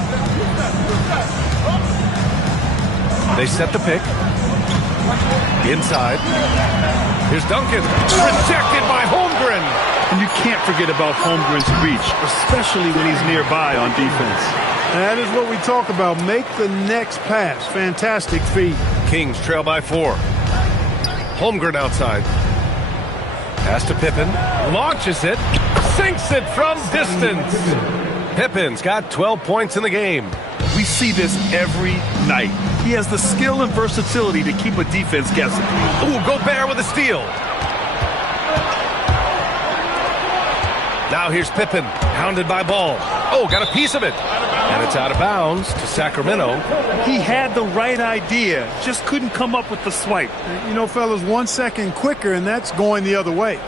They set the pick. Inside. Here's Duncan. Rejected by Holmgren. And you can't forget about Holmgren's reach, especially when he's nearby on defense. That is what we talk about. Make the next pass. Fantastic feed. Kings trail by 4. Holmgren outside. Pass to Pippen. Launches it. Sinks it from distance. Pippen's got 12 points in the game. We see this every night. He has the skill and versatility to keep a defense guessing. Ooh, Gobert with a steal. Now here's Pippen, hounded by Ball. Oh, got a piece of it. And it's out of bounds to Sacramento. He had the right idea, just couldn't come up with the swipe. You know, fellas, 1 second quicker, and that's going the other way.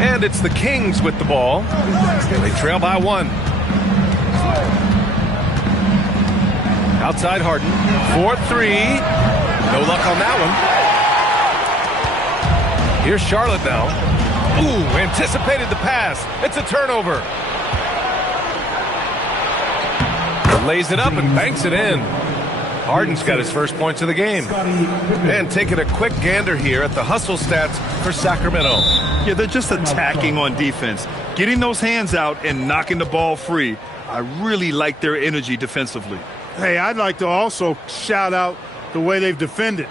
And it's the Kings with the ball. They trail by 1. Outside Harden. 4-3. No luck on that one. Here's Charlotte now. Ooh, anticipated the pass. It's a turnover. Lays it up and banks it in. Harden's got his first points of the game. And taking a quick gander here at the hustle stats for Sacramento. Yeah, they're just attacking on defense. Getting those hands out and knocking the ball free. I really like their energy defensively. Hey, I'd like to also shout out the way they've defended.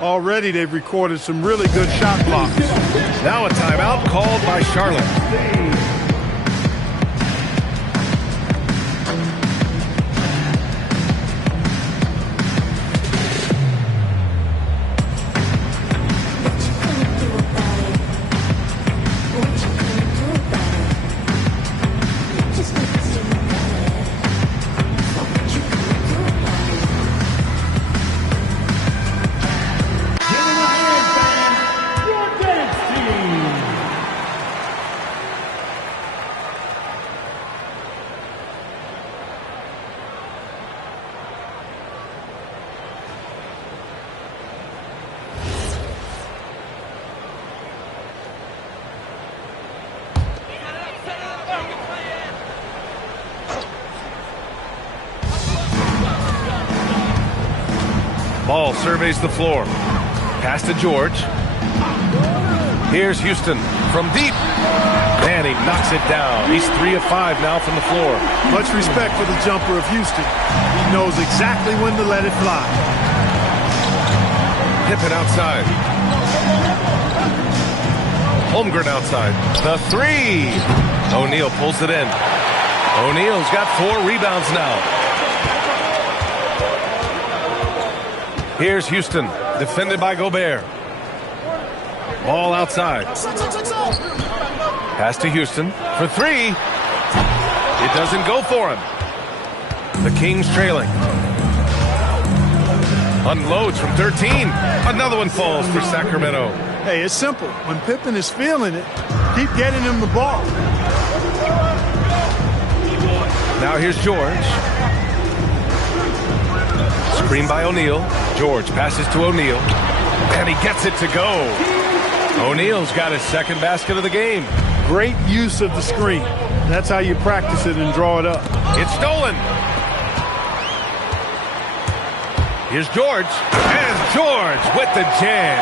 Already they've recorded some really good shot blocks. Now a timeout called by Charlotte. Ball surveys the floor. Pass to George. Here's Houston from deep. And he knocks it down. He's 3 of 5 now from the floor. Much respect for the jumper of Houston. He knows exactly when to let it fly. Pippen outside. Holmgren outside. The 3. O'Neal pulls it in. O'Neal's got 4 rebounds now. Here's Houston, defended by Gobert. Ball outside. Pass to Houston for 3. doesn't go for him. The Kings trailing. Unloads from 13. Another one falls for Sacramento. Hey, it's simple. When Pippen is feeling it, keep getting him the ball. Now here's George. Screen by O'Neal. George passes to O'Neal. And he gets it to go. O'Neal's got his second basket of the game. Great use of the screen. That's how you practice it and draw it up. It's stolen. Here's George. And George with the jam.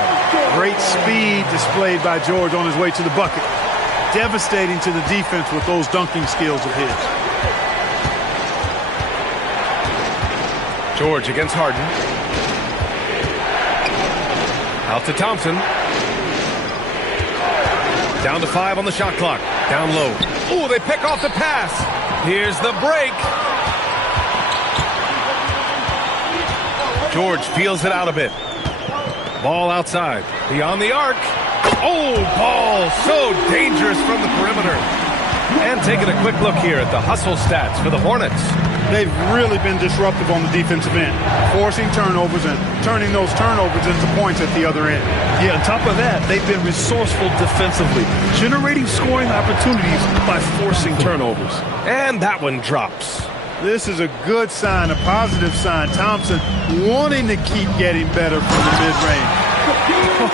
Great speed displayed by George on his way to the bucket. Devastating to the defense with those dunking skills of his. George against Harden. Out to Thompson. Down to 5 on the shot clock. Down low. Ooh, they pick off the pass. Here's the break. George feels it out a bit. Ball outside. Beyond the arc. Oh, ball so dangerous from the perimeter. And taking a quick look here at the hustle stats for the Hornets. They've really been disruptive on the defensive end, forcing turnovers and turning those turnovers into points at the other end. Yeah, on top of that, they've been resourceful defensively, generating scoring opportunities by forcing turnovers. And that one drops. This is a good sign, a positive sign. Thompson wanting to keep getting better from the mid-range.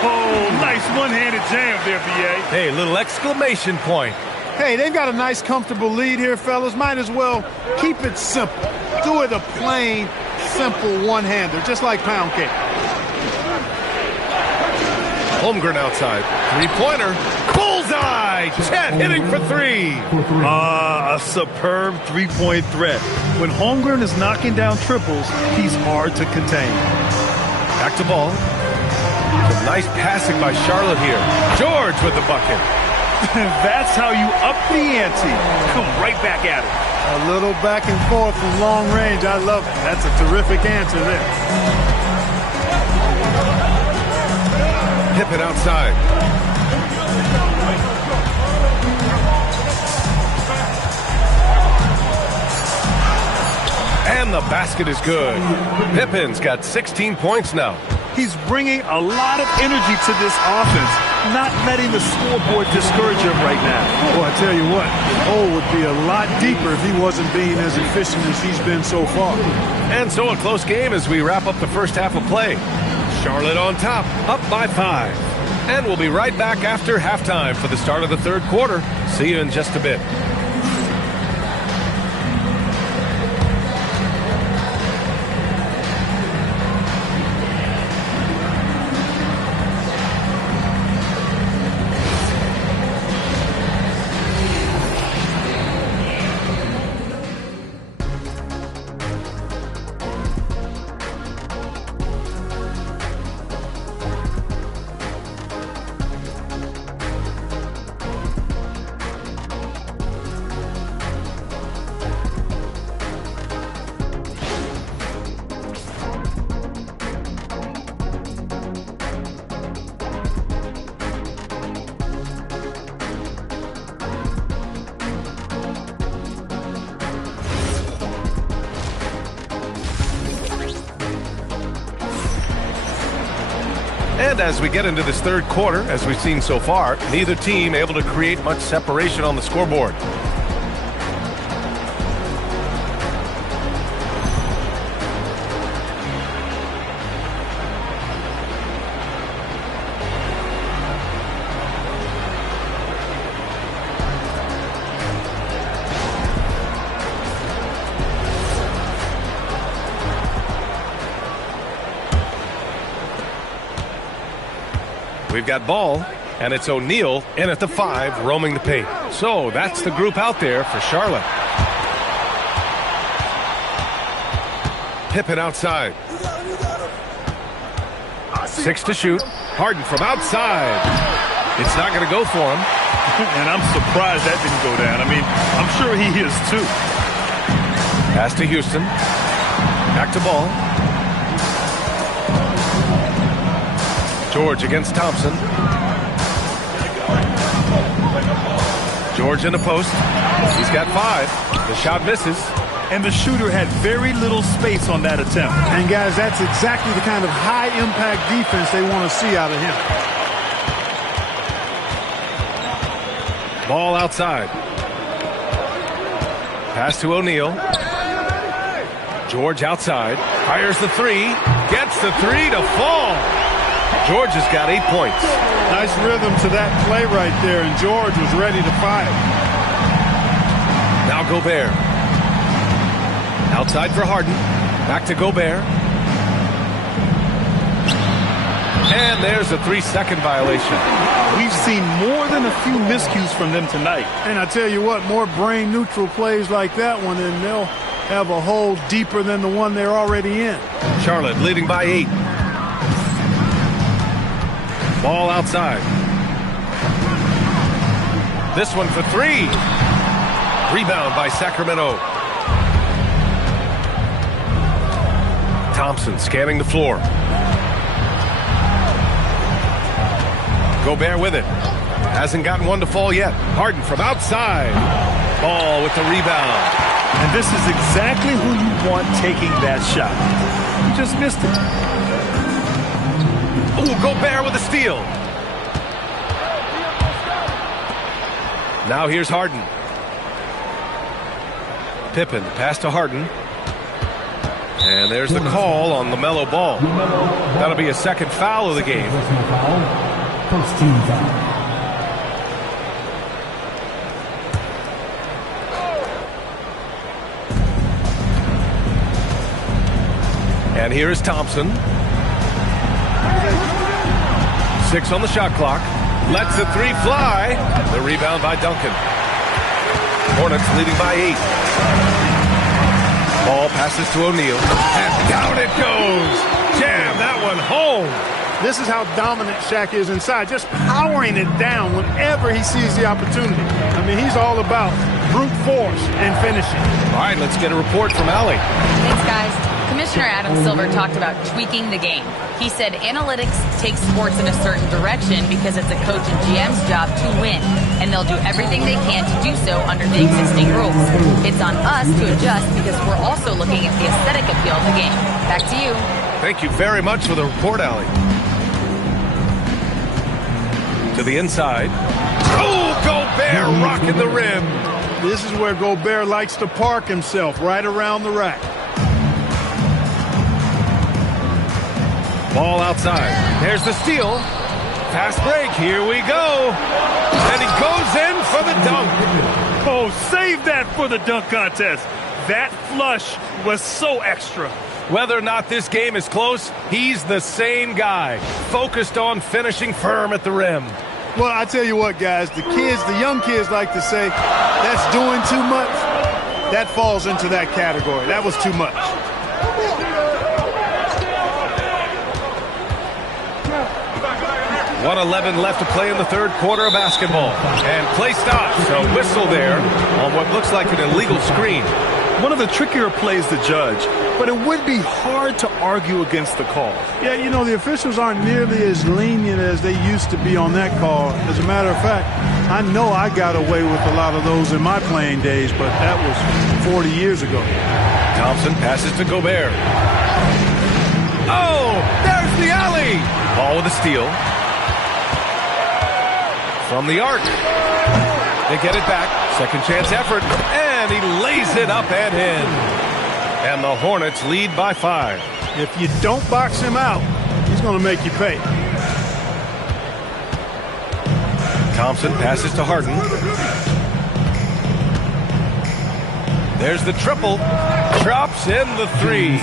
Oh, nice one-handed jam there, B.A. Hey, little exclamation point. Hey, they've got a nice, comfortable lead here, fellas. Might as well keep it simple. Do it a plain, simple one-hander, just like pound cake. Holmgren outside. Three-pointer. Bullseye! Chet hitting for 3. A superb three-point threat. When Holmgren is knocking down triples, he's hard to contain. Back to Ball. Some nice passing by Charlotte here. George with the bucket. That's how you up the ante. Come right back at it. A little back and forth from long range. I love it. That's a terrific answer there. Pippen outside. And the basket is good. Pippen's got 16 points now. He's bringing a lot of energy to this offense, not letting the scoreboard discourage him right now. Well, I tell you what, the hole would be a lot deeper if he wasn't being as efficient as he's been so far. And so a close game as we wrap up the first half of play. Charlotte on top, up by 5. And we'll be right back after halftime for the start of the third quarter. See you in just a bit. And as we get into this third quarter, as we've seen so far, neither team able to create much separation on the scoreboard. We've got Ball, and it's O'Neal in at the 5, roaming the paint. So that's the group out there for Charlotte. Pippen outside. 6 to shoot. Harden from outside. It's not going to go for him. And I'm surprised that didn't go down. I mean, I'm sure he is too. Pass to Houston. Back to Ball. George against Thompson. George in the post. He's got 5. The shot misses. And the shooter had very little space on that attempt. And, guys, that's exactly the kind of high-impact defense they want to see out of him. Ball outside. Pass to O'Neal. George outside. Fires the 3. Gets the 3 to fall. George has got 8 points. Nice rhythm to that play right there, and George was ready to fire. Now Gobert. Outside for Harden. Back to Gobert. And there's a 3-second violation. We've seen more than a few miscues from them tonight. And I tell you what, more brain-neutral plays like that one, and they'll have a hole deeper than the one they're already in. Charlotte leading by 8. Ball outside. This one for 3. Rebound by Sacramento. Thompson scanning the floor. Gobert with it. Hasn't gotten one to fall yet. Harden from outside. Ball with the rebound. And this is exactly who you want taking that shot. You just missed it. Ooh, Gobert with a steal. Now here's Harden. Pippen, pass to Harden. And there's the call on LaMelo Ball. That'll be a second foul of the game. First team foul. And here is Thompson. 6 on the shot clock. Lets the 3 fly. The rebound by Duncan. Hornets leading by 8. Ball passes to O'Neal. And down it goes. Jam that one home. This is how dominant Shaq is inside, just powering it down whenever he sees the opportunity. I mean, he's all about brute force and finishing. All right, let's get a report from Allie. Thanks, guys. Commissioner Adam Silver talked about tweaking the game. He said analytics takes sports in a certain direction because it's a coach and GM's job to win, and they'll do everything they can to do so under the existing rules. It's on us to adjust because we're also looking at the aesthetic appeal of the game. Back to you. Thank you very much for the report, Allie. To the inside. Oh, Gobert rocking the rim. This is where Gobert likes to park himself, right around the rack. Ball outside. There's the steal. Fast break. Here we go. And he goes in for the dunk. Oh, save that for the dunk contest. That flush was so extra. Whether or not this game is close, he's the same guy. Focused on finishing firm at the rim. Well, I tell you what, guys, the young kids like to say, that's doing too much. That falls into that category. That was too much. .11 left to play in the third quarter of basketball. And play stops. A whistle there on what looks like an illegal screen. One of the trickier plays to judge, but it would be hard to argue against the call. Yeah, you know, the officials aren't nearly as lenient as they used to be on that call. As a matter of fact, I know I got away with a lot of those in my playing days, but that was 40 years ago. Thompson passes to Gobert. Oh, there's the alley. Ball with a steal. From the arc. They get it back. Second chance effort. And he lays it up and in. And the Hornets lead by 5. If you don't box him out, he's going to make you pay. Thompson passes to Harden. There's the triple. Drops in the 3.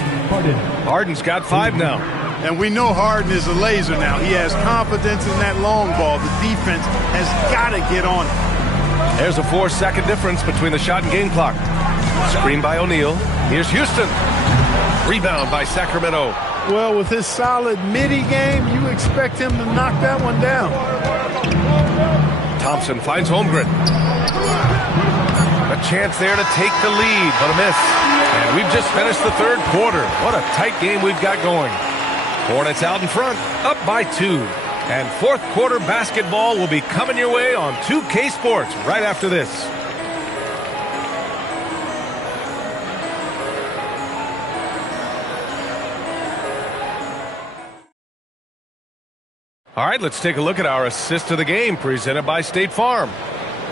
Harden's got 5 now. And we know Harden is a laser now. He has confidence in that long ball. The defense has got to get on it. There's a 4-second difference between the shot and game clock. Screen by O'Neal. Here's Houston. Rebound by Sacramento. Well, with his solid midi game, you expect him to knock that one down. Thompson finds Holmgren. A chance there to take the lead, but a miss. And we've just finished the third quarter. What a tight game we've got going. Hornets out in front, up by 2. And fourth quarter basketball will be coming your way on 2K Sports right after this. All right, let's take a look at our assist of the game presented by State Farm.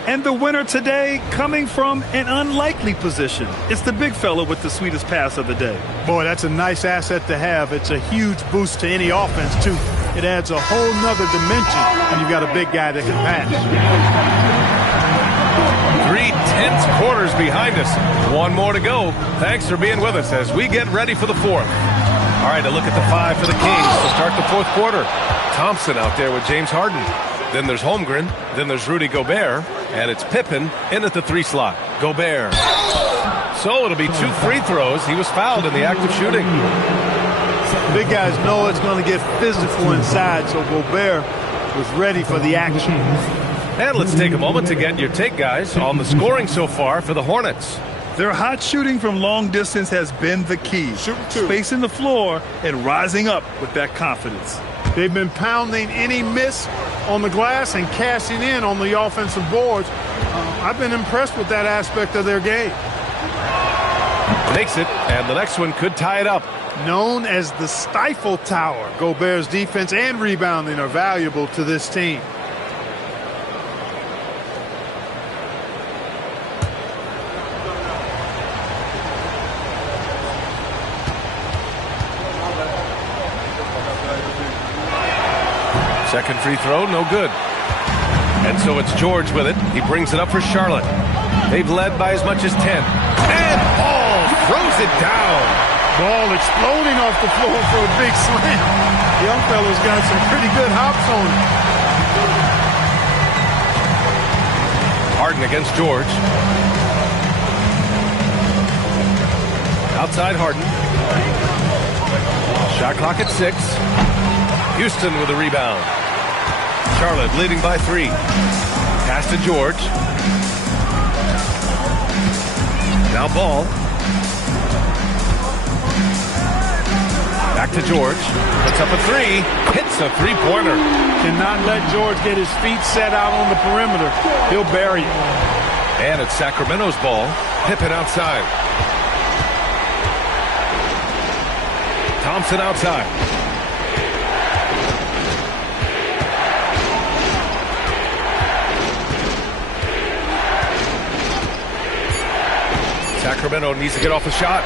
And the winner today coming from an unlikely position. It's the big fella with the sweetest pass of the day. Boy, that's a nice asset to have. It's a huge boost to any offense, too. It adds a whole nother dimension when you've got a big guy that can pass. 3 tense quarters behind us. One more to go. Thanks for being with us as we get ready for the fourth. All right, a look at the 5 for the Kings to start the fourth quarter. Thompson out there with James Harden. Then there's Holmgren. Then there's Rudy Gobert. And it's Pippen in at the 3 slot. Gobert. So it'll be 2 free throws. He was fouled in the act of shooting. Big guys know it's going to get physical inside, so Gobert was ready for the action. And let's take a moment to get your take, guys, on the scoring so far for the Hornets. Their hot shooting from long distance has been the key. Spacing the floor and rising up with that confidence. They've been pounding any miss on the glass and cashing in on the offensive boards. I've been impressed with that aspect of their game. Makes it, and the next one could tie it up. Known as the Stifle Tower, Gobert's defense and rebounding are valuable to this team. Second free throw, no good. And so it's George with it. He brings it up for Charlotte. They've led by as much as 10. And Ball throws it down. Ball exploding off the floor for a big slam. Young fella's got some pretty good hops on him. Harden against George. Outside Harden. Shot clock at 6. Houston with a rebound. Charlotte leading by 3. Pass to George. Now Ball. Back to George. Puts up a 3. Hits a 3-pointer. Cannot let George get his feet set out on the perimeter. He'll bury it. And it's Sacramento's ball. Pippen outside. Thompson outside. Sacramento needs to get off a shot.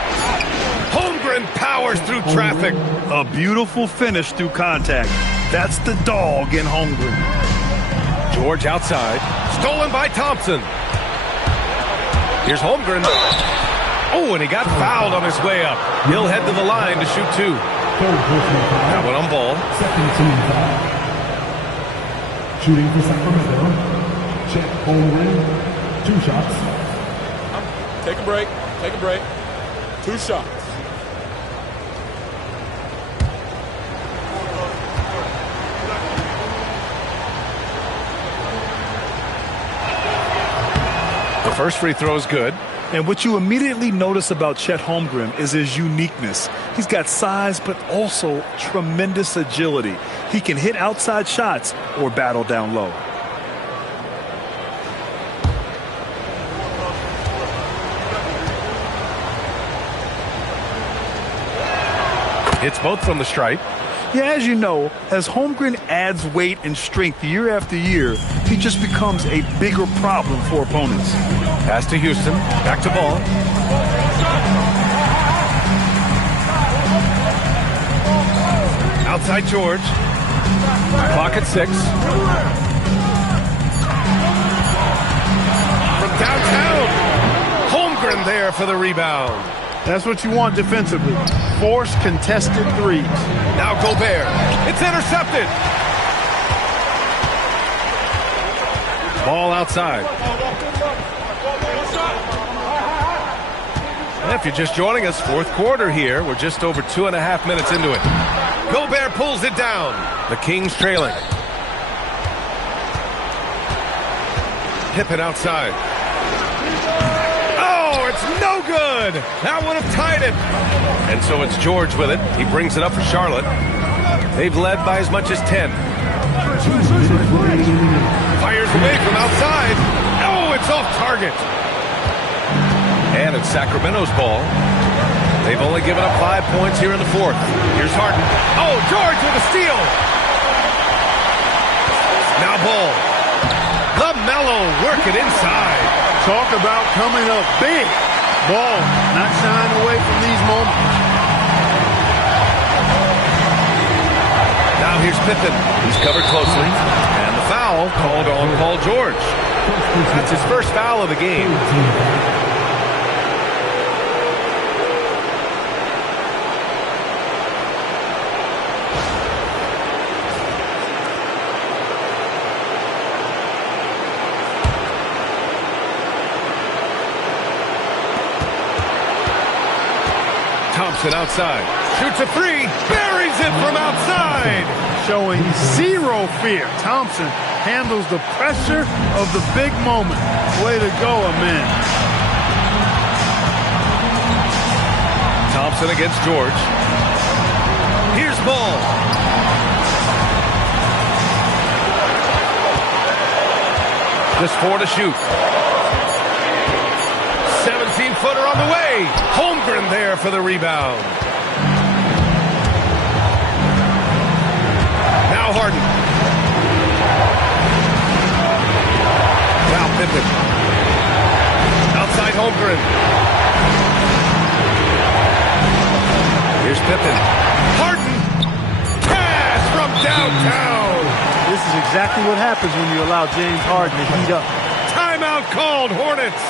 Holmgren powers through traffic. A beautiful finish through contact. That's the dog in Holmgren. George outside. Stolen by Thompson. Here's Holmgren. Oh, and he got fouled on his way up. He'll head to the line to shoot 2. That one on Ball. Second team foul. Shooting for Sacramento. Chet Holmgren. 2 shots. Take a break. Take a break. 2 shots. The first free throw is good. And what you immediately notice about Chet Holmgren is his uniqueness. He's got size, but also tremendous agility. He can hit outside shots or battle down low. It's both from the stripe. Yeah, as you know, as Holmgren adds weight and strength year after year, he just becomes a bigger problem for opponents. Pass to Houston. Back to Ball. Outside George. Clock at 6. From downtown. Holmgren there for the rebound. That's what you want defensively. Force contested threes. Now Gobert. It's intercepted. Ball outside. And if you're just joining us, fourth quarter here. We're just over 2.5 minutes into it. Gobert pulls it down. The Kings trailing. Pippen outside. Oh, it's no good. That would have tied it. And so it's George with it. He brings it up for Charlotte. They've led by as much as 10. Fires away from outside. Oh, it's off target. And it's Sacramento's ball. They've only given up 5 points here in the fourth. Here's Harden. Oh, George with a steal. Now ball. LaMelo working inside. Talk about coming up big. Ball not shying away from these moments. Now here's Pippen. He's covered closely. And the foul called on Paul George. That's his first foul of the game. Thompson outside. Shoots a three. Buries it from outside. Showing zero fear. Thompson handles the pressure of the big moment. Way to go, Amen. Thompson against George. Here's ball. Just 4 to shoot. 17-footer on the way. Holmgren there for the rebound. Now Harden. Now Pippen. Outside Holmgren. Here's Pippen. Harden. Pass from downtown. This is exactly what happens when you allow James Harden to heat up. Timeout called, Hornets.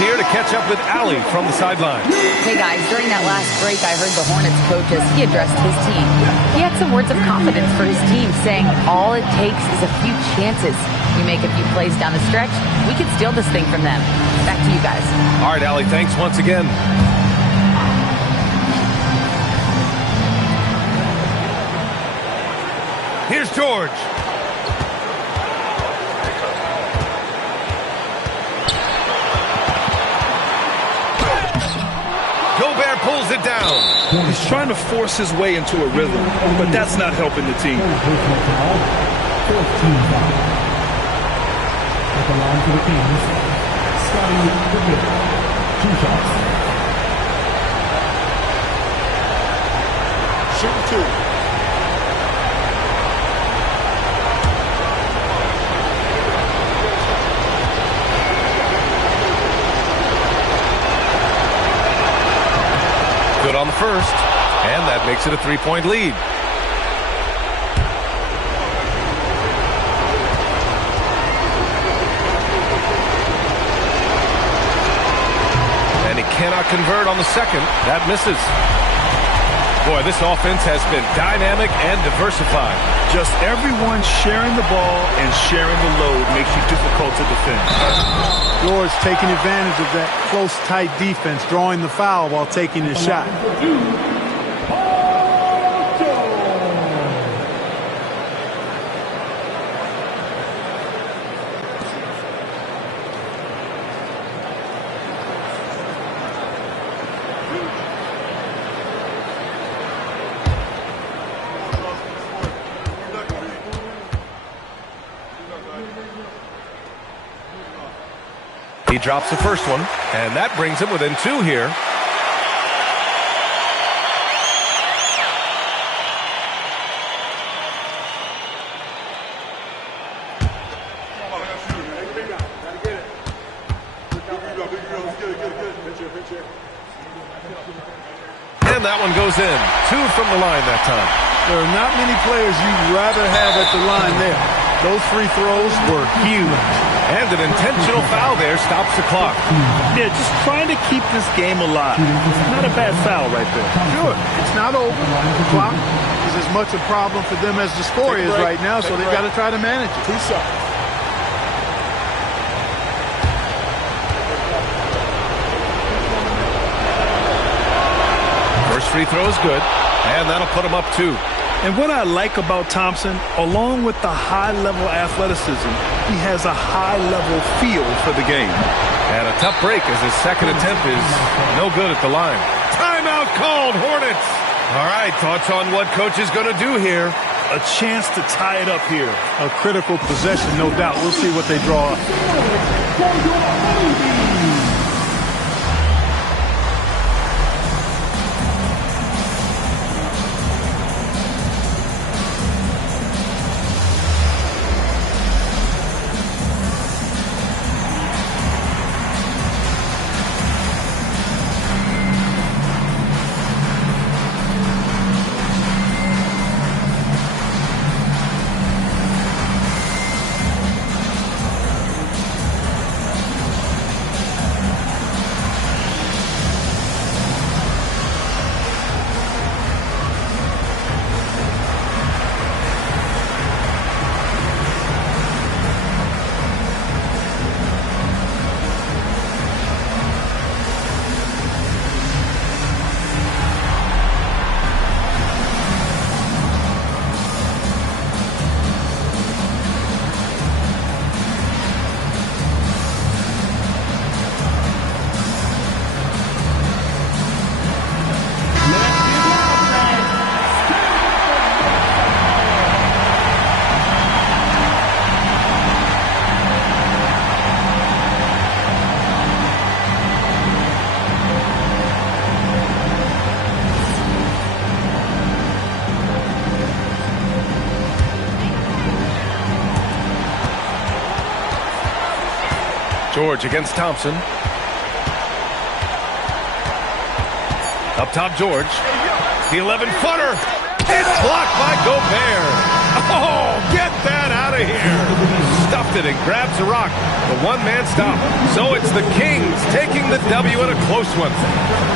Here to catch up with Allie from the sideline. Hey guys, during that last break, I heard the Hornets coach as he addressed his team. He had some words of confidence for his team, saying all it takes is a few chances. We make a few plays down the stretch, we can steal this thing from them. Back to you guys. All right, Allie, thanks once again. Here's George. Gobert pulls it down. He's trying to force his way into a rhythm, but that's not helping the team. 14 foul. At the line for the Kings, Scotty Pippen. 2 shots. Shooting 2. Good on the first, and that makes it a 3-point lead. And he cannot convert on the second. That misses. Boy, this offense has been dynamic and diversified. Just everyone sharing the ball and sharing the load makes you difficult to defend. George taking advantage of that close, tight defense, drawing the foul while taking his shot. drops the first one, and that brings him within 2 here. And that one goes in. 2 from the line that time. There are not many players you'd rather have at the line there. Those free throws were huge. And an intentional foul there stops the clock. Yeah, just trying to keep this game alive. Not a bad foul right there. Sure, it's not over. The clock is as much a problem for them as the score is right now, so they've got to try to manage it. 2 shots. First free throw is good, and that'll put him up 2. And what I like about Thompson, along with the high-level athleticism, he has a high-level feel for the game. And a tough break as his second attempt is no good at the line. Timeout called, Hornets. All right, thoughts on what coach is going to do here? A chance to tie it up here. A critical possession, no doubt. We'll see what they draw up. George against Thompson. Up top, George. The 11-footer. It's blocked by Gobert. Oh, get that out of here. Stuffed it and grabs the rock. The one-man stop. So it's the Kings taking the W in a close one.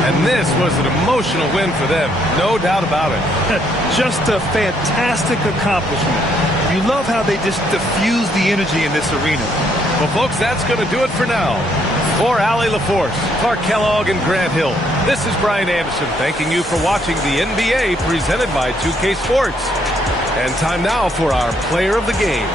And this was an emotional win for them. No doubt about it. Just a fantastic accomplishment. You love how they just diffuse the energy in this arena. Well, folks, that's going to do it for now. For Allie LaForce, Clark Kellogg, and Grant Hill, this is Brian Anderson thanking you for watching the NBA presented by 2K Sports. And time now for our player of the game.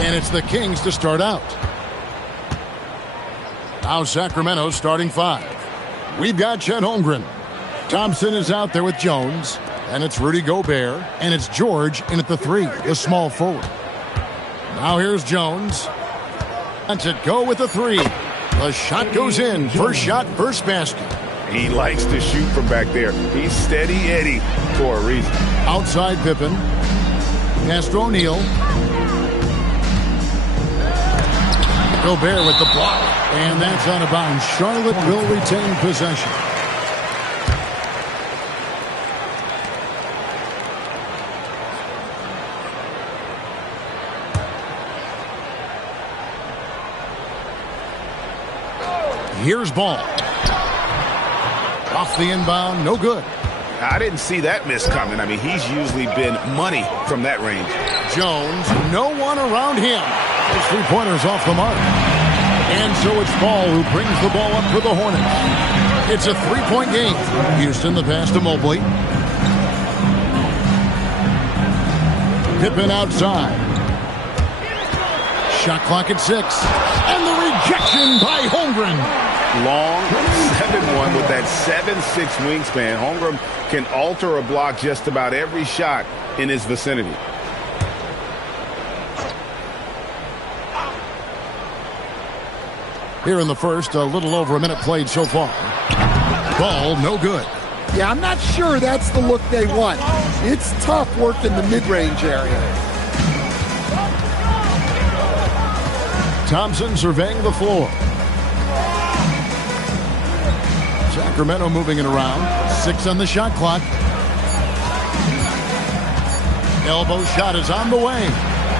And it's the Kings to start out. Now Sacramento starting 5. We've got Chet Holmgren. Thompson is out there with Jones. And it's Rudy Gobert. And it's George in at the 3, the small forward. Now here's Jones. And to go with the 3. The shot goes in. First shot, first basket. He likes to shoot from back there. He's steady Eddie for a reason. Outside Pippen. Castro O'Neal. Gobert with the block. And that's out of bounds. Charlotte will retain possession. Here's Ball. Off the inbound, no good. I didn't see that miss coming. I mean, he's usually been money from that range. Jones, no one around him. His three-pointer's off the mark. And so it's Ball who brings the ball up for the Hornets. It's a three-point game. Houston the pass to Mobley. Pippen outside. Shot clock at 6. And the rejection by Holmgren. Long 7-1 with that 7'6" wingspan. Holmgren can alter a block just about every shot in his vicinity. Here in the first, a little over a minute played so far. Ball, no good. Yeah, I'm not sure that's the look they want. It's tough work in the mid-range area. Thompson surveying the floor. Sacramento moving it around. 6 on the shot clock. Elbow shot is on the way.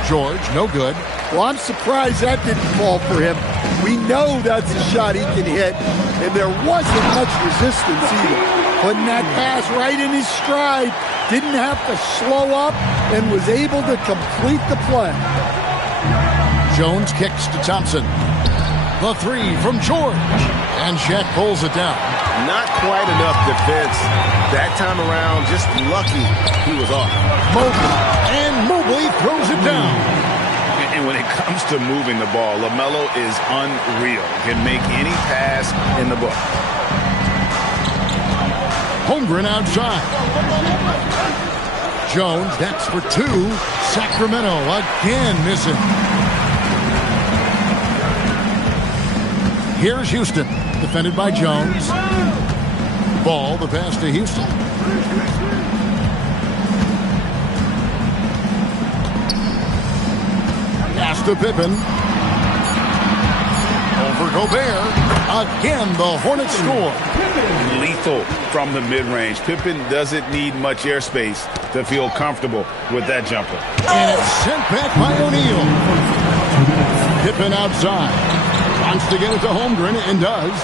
George, no good. Well, I'm surprised that didn't fall for him. We know that's a shot he can hit, and there wasn't much resistance either. Putting that pass right in his stride, didn't have to slow up, and was able to complete the play. Jones kicks to Thompson. The 3 from George. And Shaq pulls it down. Not quite enough defense that time around. Just lucky he was off. Mobley. And Mobley throws it down. And when it comes to moving the ball, LaMelo is unreal. Can make any pass in the book. Holmgren outside. Jones, that's for 2. Sacramento again missing. Here's Houston, defended by Jones. Ball, the pass to Houston. Pass to Pippen. Over Gobert. Again, the Hornets score. Lethal from the mid-range. Pippen doesn't need much airspace to feel comfortable with that jumper. And it's sent back by O'Neal. Pippen outside. Wants to get it to Holmgren, and does.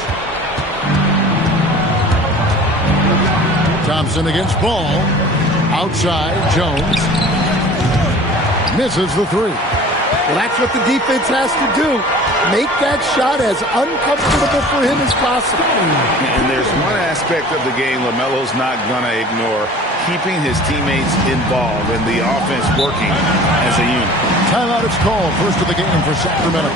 Thompson against Ball. Outside, Jones. Misses the 3. Well, that's what the defense has to do. Make that shot as uncomfortable for him as possible. And there's one aspect of the game LaMelo's not going to ignore. Keeping his teammates involved and the offense working as a unit. Timeout is called. First of the game for Sacramento.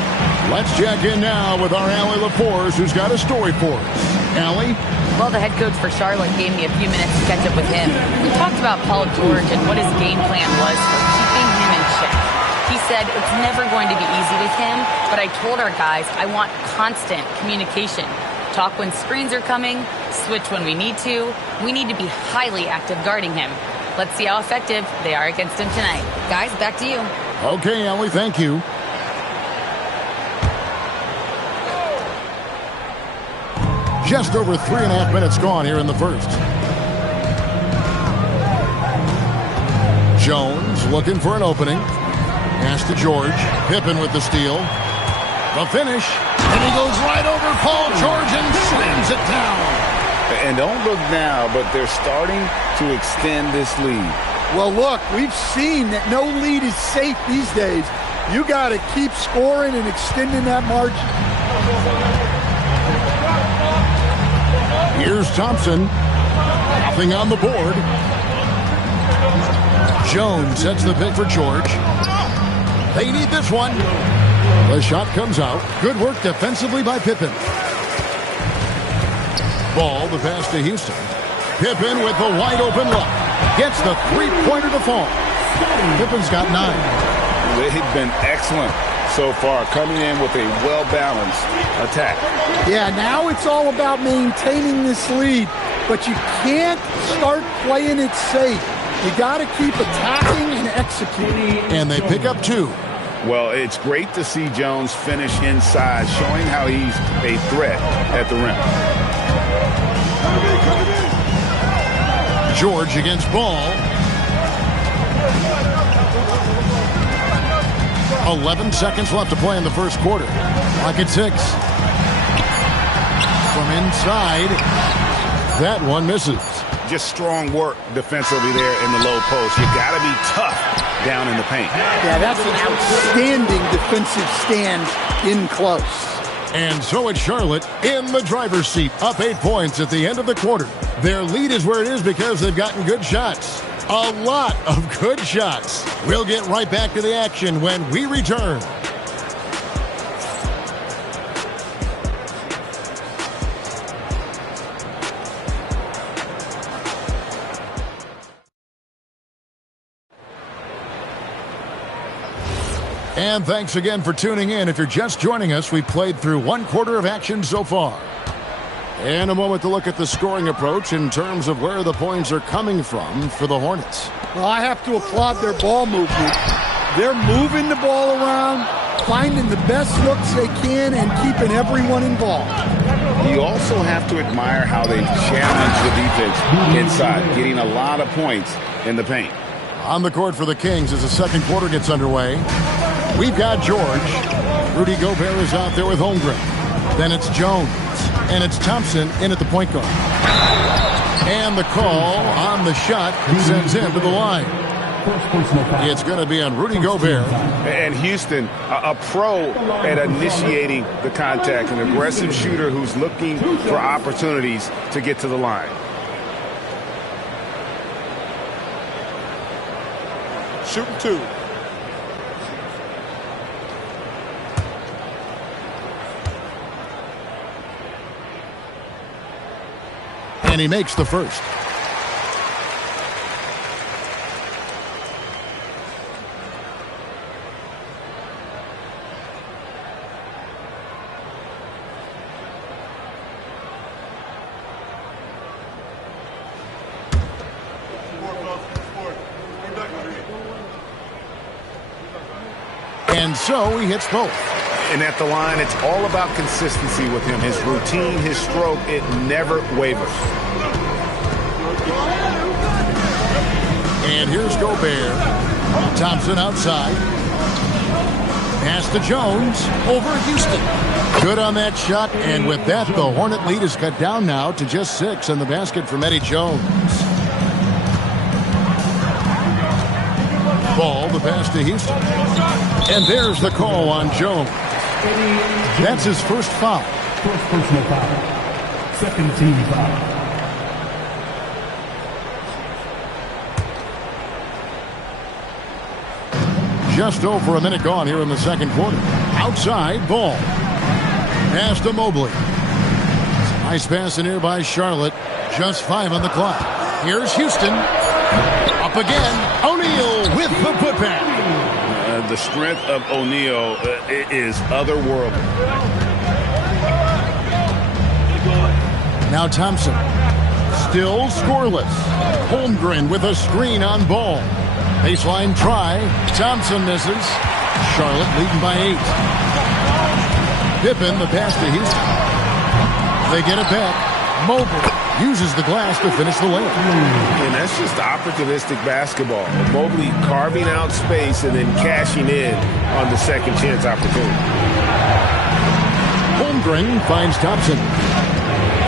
Let's check in now with our Allie LaForce, who's got a story for us. Allie? Well, the head coach for Charlotte gave me a few minutes to catch up with him. We talked about Paul George and what his game plan was for keeping him in check. He said it's never going to be easy with him, but I told our guys I want constant communication. Talk when screens are coming, switch when we need to. We need to be highly active guarding him. Let's see how effective they are against him tonight. Guys, back to you. Okay, Allie, thank you. Just over 3.5 minutes gone here in the first. Jones looking for an opening. Pass to George. Pippen with the steal. The finish. And he goes right over Paul George and slams it down. And don't look now, but they're starting to extend this lead. Well, look, we've seen that no lead is safe these days. You got to keep scoring and extending that margin. Here's Thompson. Nothing on the board. Jones sets the pick for George. They need this one. The shot comes out. Good work defensively by Pippen. Ball, the pass to Houston. Pippen with the wide open look. Gets the three-pointer to fall. Pippen's got 9. They've been excellent so far, coming in with a well-balanced attack. Yeah, now it's all about maintaining this lead, but you can't start playing it safe. You got to keep attacking and executing. And they pick up 2. Well, it's great to see Jones finish inside, showing how he's a threat at the rim. George against Ball. 11 seconds left to play in the first quarter. Clock at 6. From inside, that one misses. Just strong work defensively there in the low post. You got to be tough down in the paint. Yeah, that's an outstanding defensive stand in close. And so it's Charlotte in the driver's seat, up 8 points at the end of the quarter. Their lead is where it is because they've gotten good shots. A lot of good shots. We'll get right back to the action when we return. And thanks again for tuning in. If you're just joining us, we played through 1 quarter of action so far. And a moment to look at the scoring approach in terms of where the points are coming from for the Hornets. Well, I have to applaud their ball movement. They're moving the ball around, finding the best looks they can, and keeping everyone involved. You also have to admire how they challenge the defense inside, getting a lot of points in the paint. On the court for the Kings as the second quarter gets underway. We've got George. Rudy Gobert is out there with Holmgren. Then it's Jones. And it's Thompson in at the point guard. And the call on the shot sends him to the line. It's going to be on Rudy Gobert. And Houston, a pro at initiating the contact, an aggressive shooter who's looking for opportunities to get to the line. Shooting 2. And he makes the first. And so he hits both. And at the line, it's all about consistency with him. His routine, his stroke, it never wavers. And here's Gobert. Thompson outside. Pass to Jones over Houston. Good on that shot, and with that, the Hornet lead is cut down now to just 6 in the basket from Eddie Jones. Ball, the pass to Houston. And there's the call on Jones. That's his first foul. First personal foul. Second team foul. Just over a minute gone here in the second quarter. Outside, Ball. Pass to Mobley. Nice pass in here by Charlotte. Just 5 on the clock. Here's Houston. Up again. O'Neal with the putback. The strength of O'Neal is otherworldly. Now Thompson. Still scoreless. Holmgren with a screen on Ball. Baseline try. Thompson misses. Charlotte leading by 8. Pippen, the pass to Houston. They get it back. Mobley uses the glass to finish the layup. And that's just opportunistic basketball. Mobley carving out space and then cashing in on the second chance opportunity. Holmgren finds Thompson.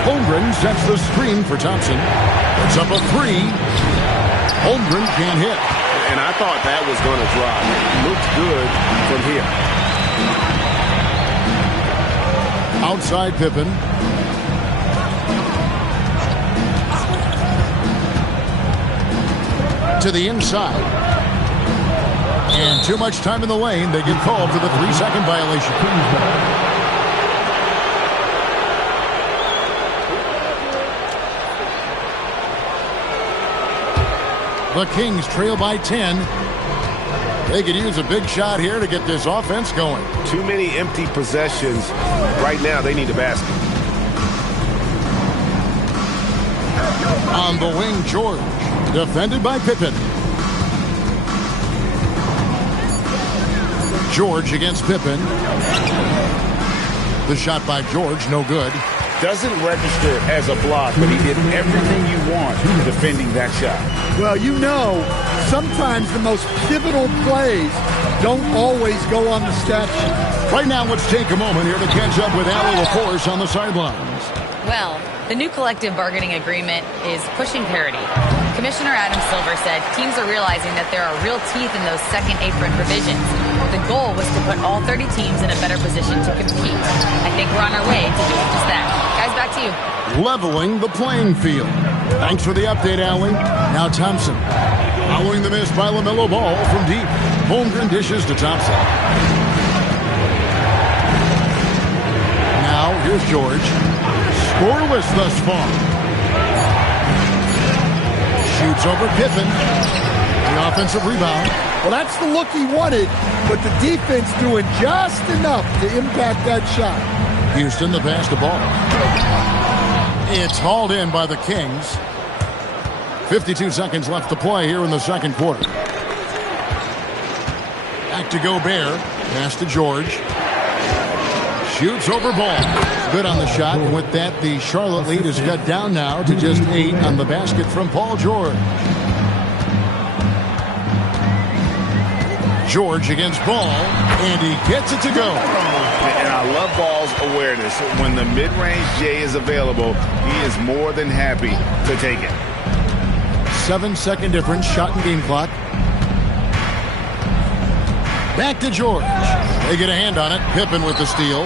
Holmgren sets the screen for Thompson. Puts up a three. Holmgren can't hit. And I thought that was going to drop. It looks good from here. Outside Pippen. To the inside. And too much time in the lane. They get called for the 3-second violation. The Kings trail by 10. They could use a big shot here to get this offense going. Too many empty possessions. Right now, they need a basket. On the wing, George. Defended by Pippen. George against Pippen. The shot by George, no good. Doesn't register as a block, but he did everything you want defending that shot. Well, you know, sometimes the most pivotal plays don't always go on the stat sheet. Right now, let's take a moment here to catch up with Allie LaForce on the sidelines. Well, the new collective bargaining agreement is pushing parity. Commissioner Adam Silver said teams are realizing that there are real teeth in those second apron provisions. The goal was to put all 30 teams in a better position to compete. I think we're on our way to doing just that. Guys, back to you. Leveling the playing field. Thanks for the update, Allie. Now Thompson. Following the miss by LaMelo Ball from deep. Holmgren dishes to Thompson. Now, here's George. Scoreless thus far. Shoots over Pippen. The offensive rebound. Well, that's the look he wanted, but the defense doing just enough to impact that shot. Houston, the pass to Ball. It's hauled in by the Kings. 52 seconds left to play here in the second quarter. Back to Gobert. Pass to George. Shoots over Ball. Good on the shot. And with that, the Charlotte lead is cut down now to just 8 on the basket from Paul George. George against Ball, and he gets it to go. And I love Ball's awareness. When the mid-range J is available, he is more than happy to take it. 7-second difference, shot and game clock. Back to George. They get a hand on it. Pippen with the steal.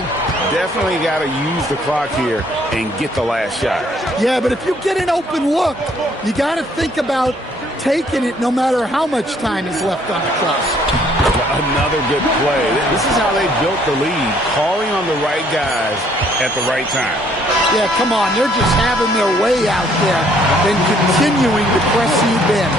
Definitely got to use the clock here and get the last shot. Yeah, but if you get an open look, you got to think about taking it no matter how much time is left on the clock. Another good play. This is how they built the lead, calling on the right guys at the right time. Yeah, come on. They're just having their way out there and continuing to press you in.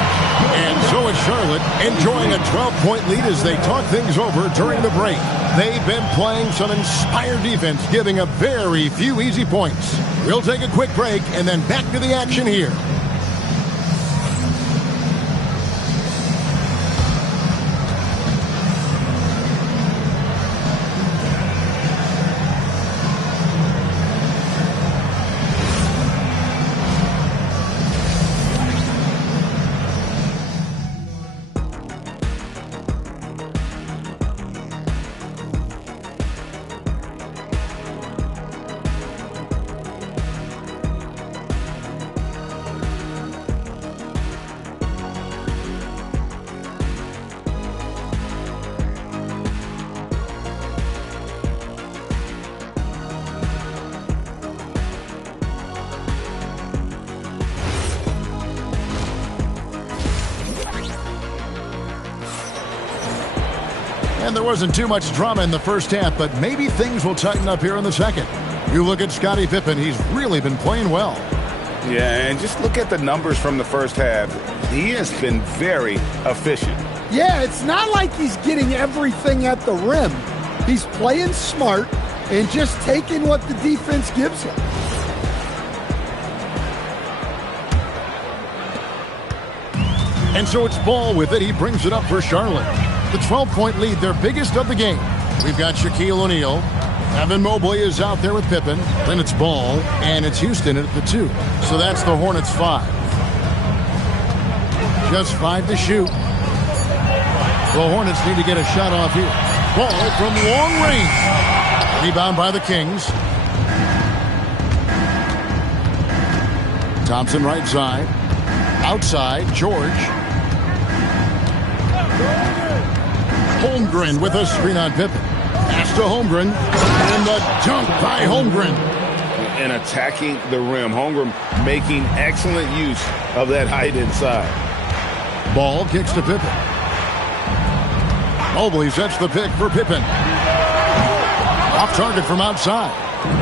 And so is Charlotte, enjoying a 12-point lead as they talk things over during the break. They've been playing some inspired defense, giving up very few easy points. We'll take a quick break and then back to the action here. And there wasn't too much drama in the first half, but maybe things will tighten up here in the second. You look at Scottie Pippen, he's really been playing well. Yeah, and just look at the numbers from the first half. He has been very efficient. Yeah, it's not like he's getting everything at the rim. He's playing smart and just taking what the defense gives him. And so it's Ball with it. He brings it up for Charlotte. The 12-point lead, their biggest of the game. We've got Shaquille O'Neal. Evan Mobley is out there with Pippen. Then it's Ball, and it's Houston at the 2. So that's the Hornets 5. Just 5 to shoot. The Hornets need to get a shot off here. Ball from long range. Rebound by the Kings. Thompson right side. Outside, George. Holmgren with a screen on Pippen. Pass to Holmgren. And the dunk by Holmgren. And attacking the rim. Holmgren making excellent use of that height inside. Ball kicks to Pippen. Mobley sets the pick for Pippen. Off target from outside.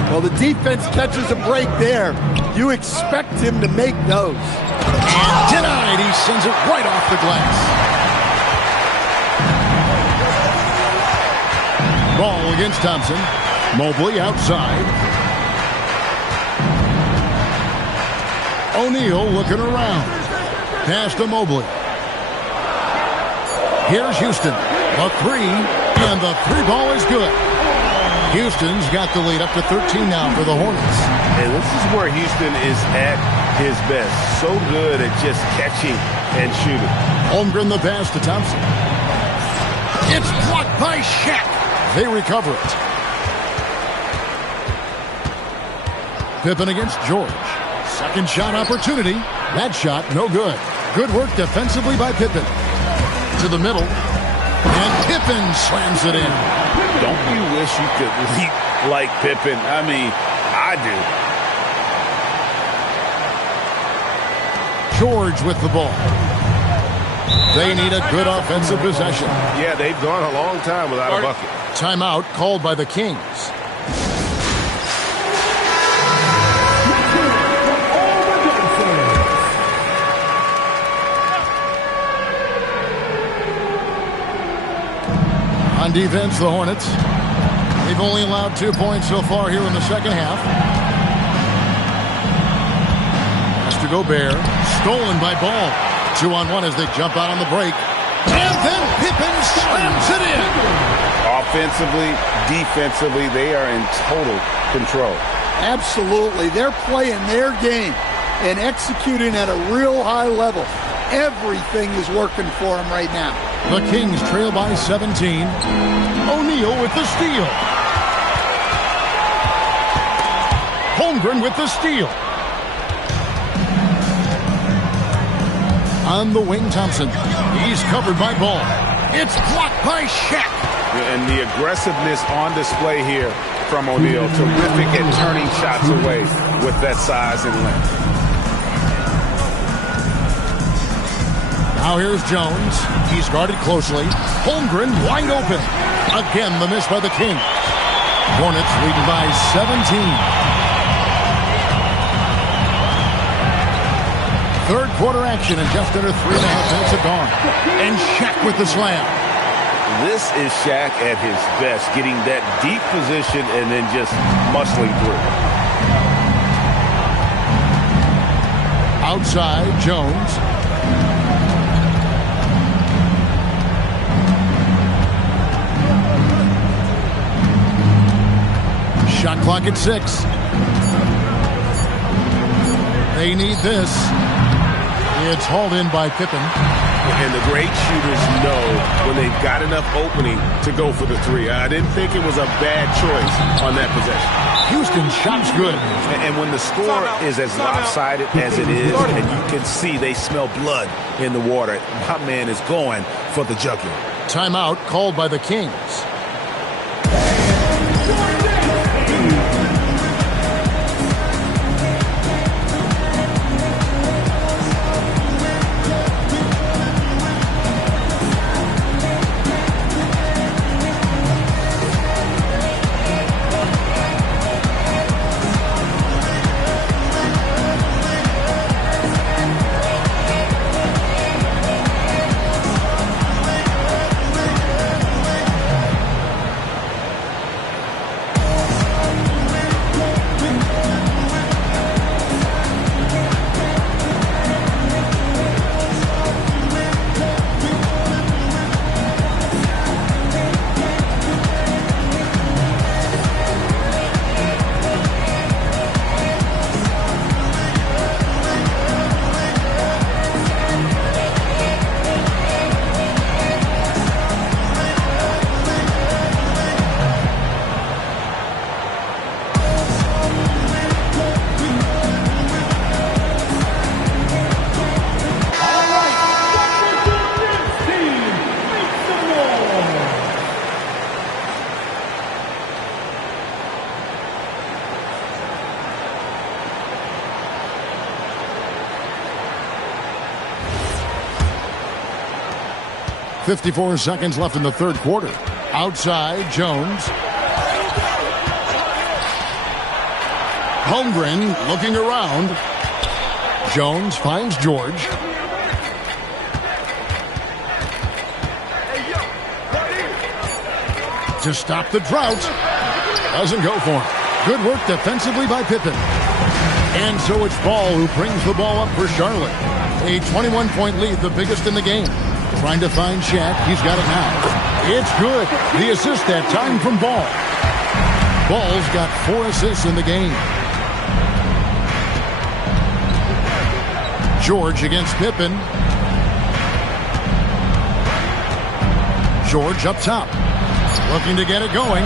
Well, the defense catches a break there. You expect him to make those. And denied. He sends it right off the glass. Ball against Thompson. Mobley outside. O'Neal looking around. Pass to Mobley. Here's Houston. The 3, and the 3 ball is good. Houston's got the lead up to 13 now for the Hornets. And this is where Houston is at his best. So good at just catching and shooting. Holmgren the pass to Thompson. It's blocked by Shaq. They recover it. Pippen against George. Second shot opportunity. That shot no good. Good work defensively by Pippen. To the middle. And Pippen slams it in. Don't you wish you could leap like Pippen? I mean, I do. George with the ball. They need a good offensive possession. Yeah, they've gone a long time without a bucket. Timeout called by the Kings. On defense, the Hornets. They've only allowed 2 points so far here in the second half. Has to Gobert. Stolen by Ball. 2-on-1 as they jump out on the break. And then Pippen slams it in. Offensively, defensively, they are in total control. Absolutely. They're playing their game and executing at a real high level. Everything is working for them right now. The Kings trail by 17. O'Neal with the steal. Holmgren with the steal. On the wing, Thompson. He's covered by Ball. It's blocked by Shaq. And the aggressiveness on display here from O'Neal. Terrific at turning shots away with that size and length. Now here's Jones. He's guarded closely. Holmgren wide open. Again, the miss by the King. Hornets leading by 17. Third quarter action in just under 3.5 minutes have gone. And Shaq with the slam. This is Shaq at his best, getting that deep position and then just muscling through. Outside, Jones. Shot clock at 6. They need this. It's hauled in by Pippen. And the great shooters know when they've got enough opening to go for the 3. I didn't think it was a bad choice on that possession. Houston shot's good. And when the score is as lopsided as it is, and you can see they smell blood in the water, my man is going for the jugular. Timeout called by the Kings. 54 seconds left in the third quarter. Outside, Jones. Holmgren looking around. Jones finds George. To stop the drought. Doesn't go for him. Good work defensively by Pippen. And so it's Ball who brings the ball up for Charlotte. A 21-point lead, the biggest in the game. Trying to find Shaq. He's got it now. It's good. The assist that time from Ball. Ball's got 4 assists in the game. George against Pippen. George up top. Looking to get it going.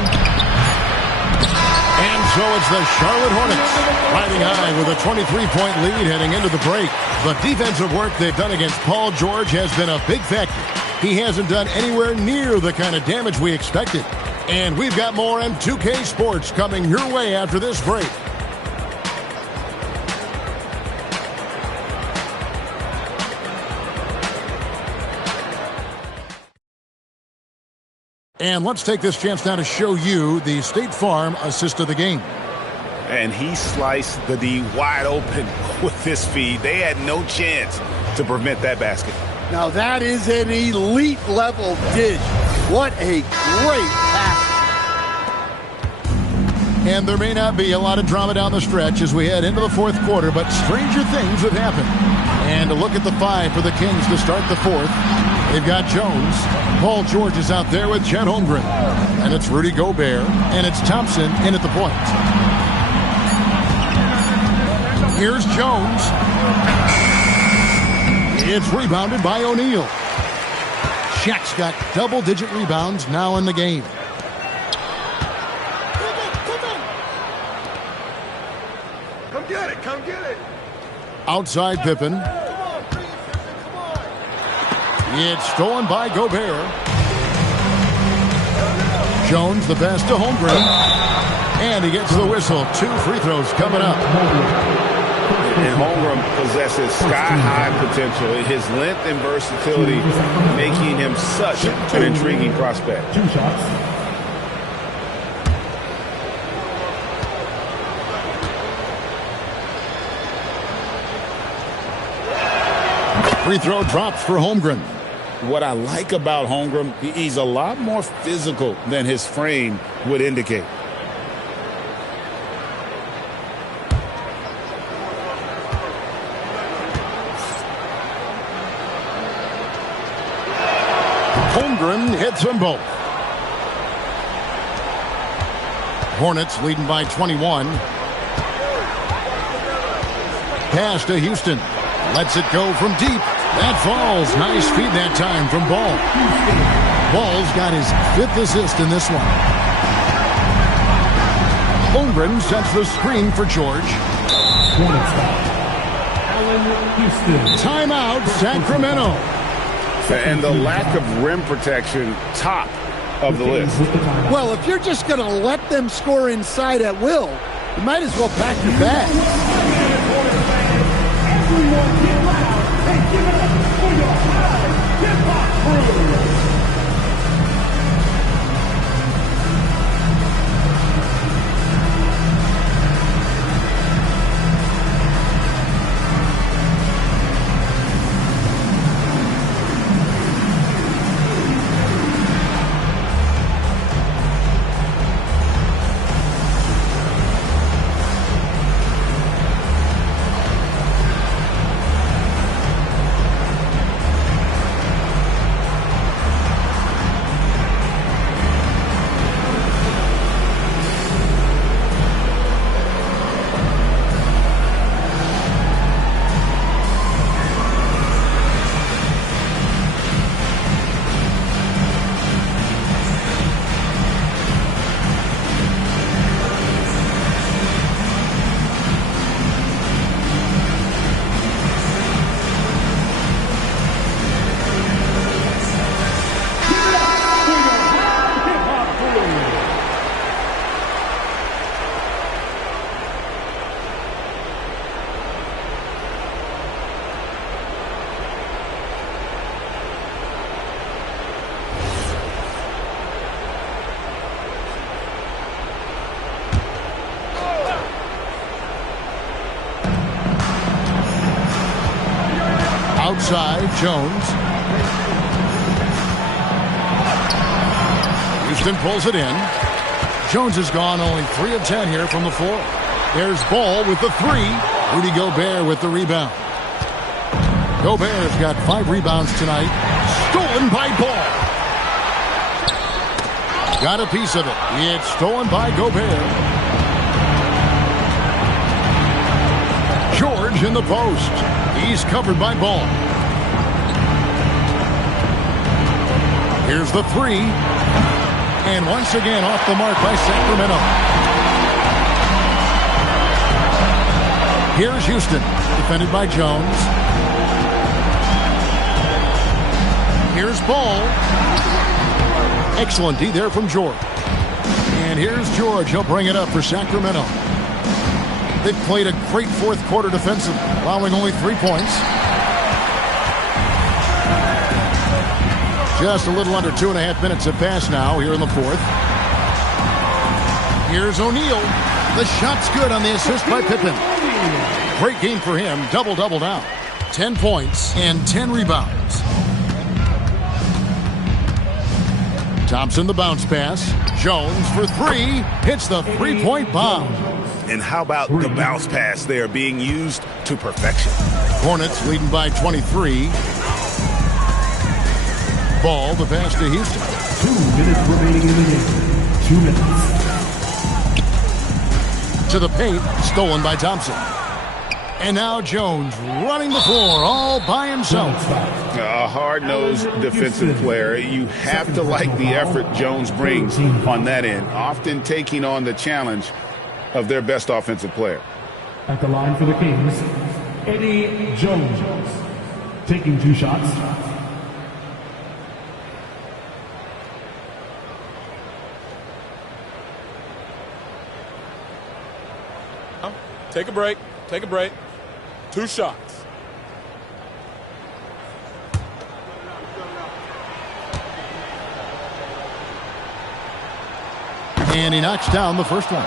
And so it's the Charlotte Hornets riding high with a 23-point lead heading into the break. The defensive work they've done against Paul George has been a big factor. He hasn't done anywhere near the kind of damage we expected. And we've got more M2K Sports coming your way after this break. And let's take this chance now to show you the State Farm assist of the game. And he sliced the D wide open with this feed. They had no chance to prevent that basket. Now that is an elite level dish. What a great pass. And there may not be a lot of drama down the stretch as we head into the fourth quarter, but stranger things have happened. And a look at the 5 for the Kings to start the fourth. They've got Jones. Paul George is out there with Chet Holmgren. And it's Rudy Gobert. And it's Thompson in at the point. Here's Jones. It's rebounded by O'Neal. Shaq's got double-digit rebounds now in the game. Come get it. Come get it. Outside Pippen. It's stolen by Gobert. Jones the pass to Holmgren. And he gets the whistle. 2 free throws coming up. And Holmgren possesses sky-high potential. His length and versatility making him such an intriguing prospect. 2 shots. Free throw drops for Holmgren. What I like about Holmgren, he's a lot more physical than his frame would indicate. Holmgren hits them both. Hornets leading by 21. Pass to Houston. Lets it go from deep. That falls. Nice feed that time from Ball. Ball's got his 5th assist in this one. Holmgren sets the screen for George. Timeout, Sacramento. And the lack of rim protection, top of the list. Well, if you're just going to let them score inside at will, you might as well pack your bags. Everyone get loud and give it up for your hip-hop crew. inside, Jones. Houston pulls it in. Jones has gone only 3 of 10 here from the floor. There's Ball with the 3. Rudy Gobert with the rebound. Gobert's got 5 rebounds tonight. Stolen by Ball. Got a piece of it. It's stolen by Gobert. George in the post. He's covered by Ball. Here's the 3. And once again off the mark by Sacramento. Here's Houston, defended by Jones. Here's Ball. Excellent D there from George. And here's George. He'll bring it up for Sacramento. They've played a great fourth quarter defensively, allowing only 3 points. Just a little under 2.5 minutes have passed now here in the fourth. Here's O'Neal. The shot's good on the assist by Pippen. Great game for him. Double-double now. 10 points and 10 rebounds. Thompson the bounce pass. Jones for 3. Hits the 3-point bomb. And how about the bounce pass there being used to perfection? Hornets leading by 23. Ball the pass to Houston. 2 minutes remaining in the game. 2 minutes. To the paint, stolen by Thompson. And now Jones running the floor all by himself. A hard-nosed defensive player. You have to like the effort Jones brings on that end, often taking on the challenge of their best offensive player. At the line for the Kings, Eddie Jones, taking 2 shots. Take a break. Take a break. 2 shots. And he knocks down the first one.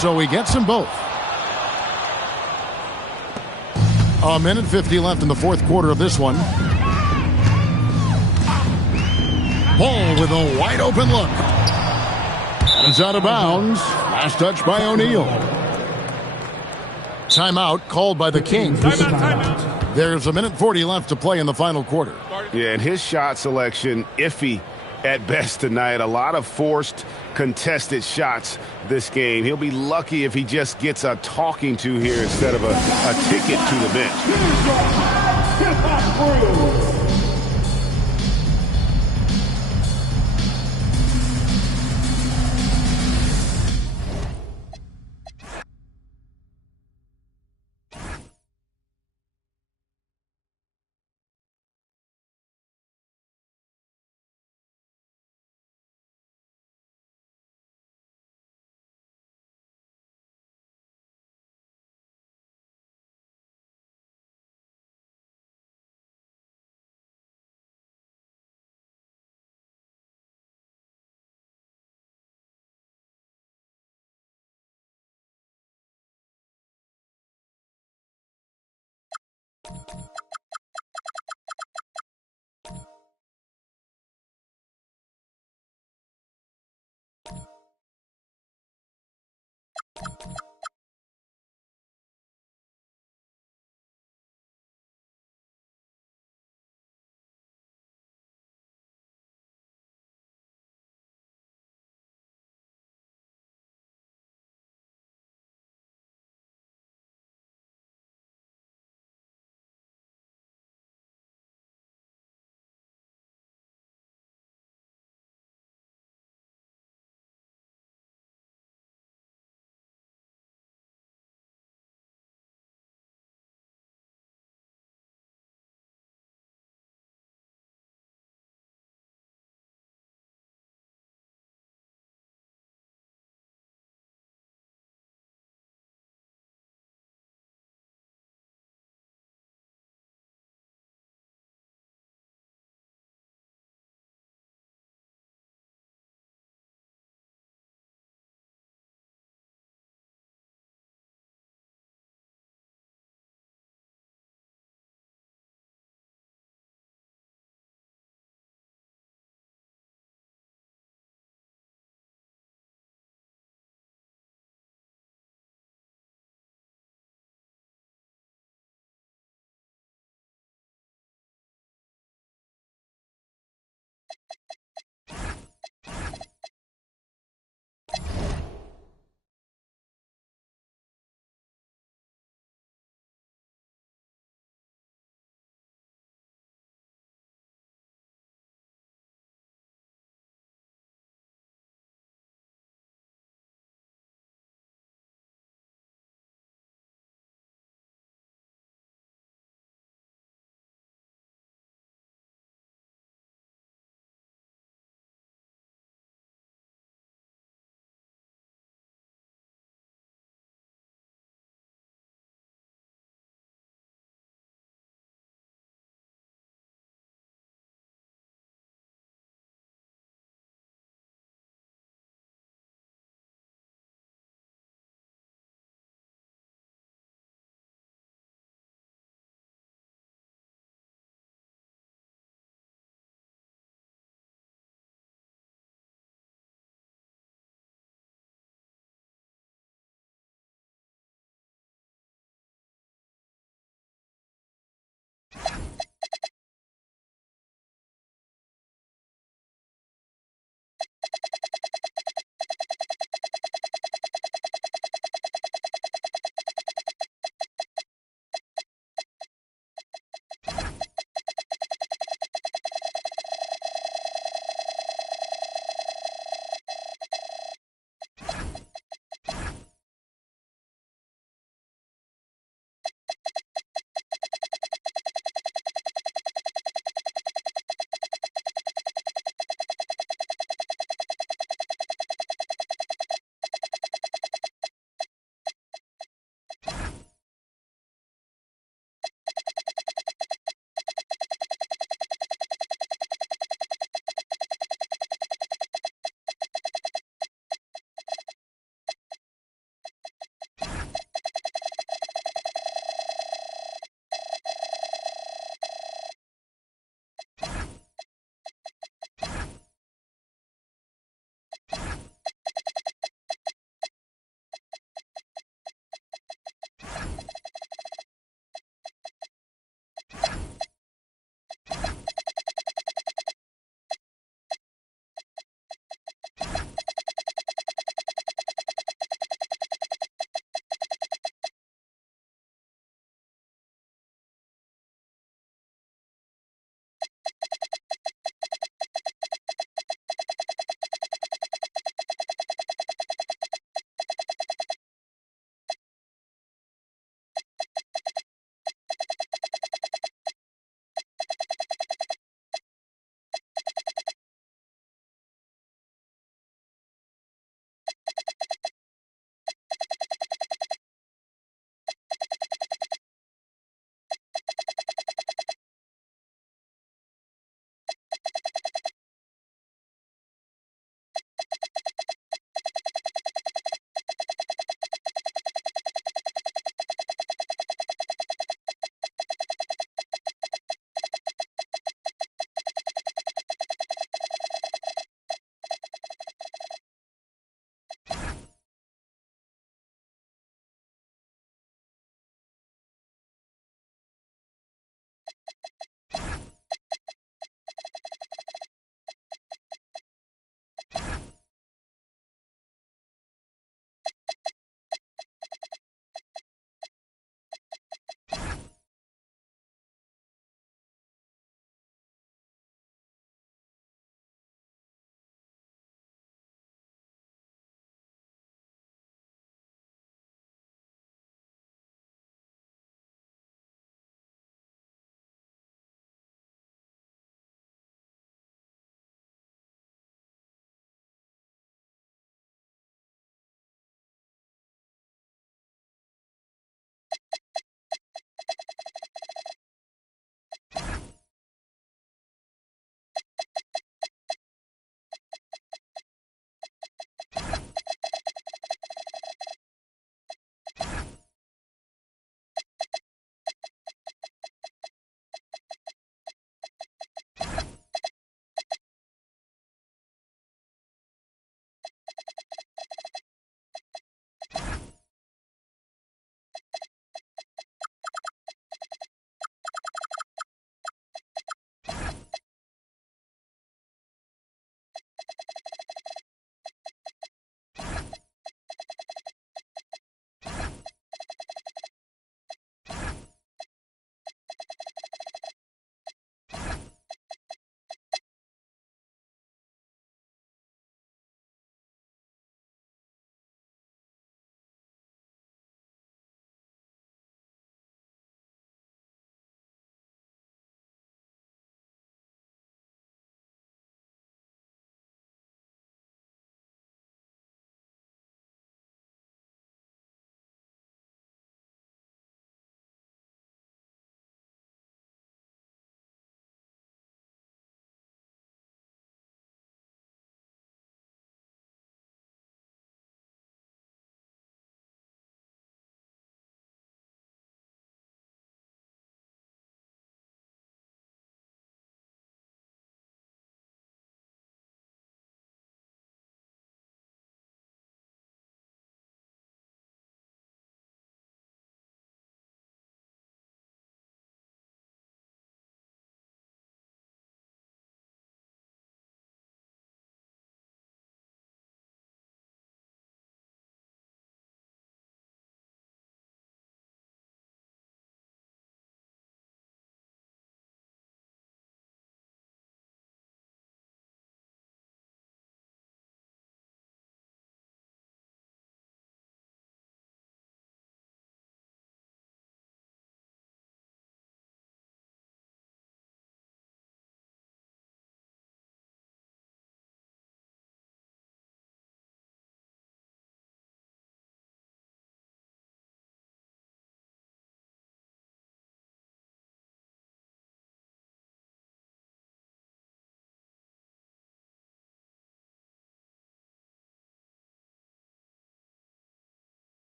So he gets them both. 1:50 left in the fourth quarter of this one. Ball with a wide open look. It's out of bounds. Last touch by O'Neal. Timeout called by the Kings. Timeout. There's 1:40 left to play in the final quarter. Yeah, and his shot selection, iffy at best tonight. A lot of forced, contested shots this game. He'll be lucky if he just gets a talking to here instead of a ticket to the bench.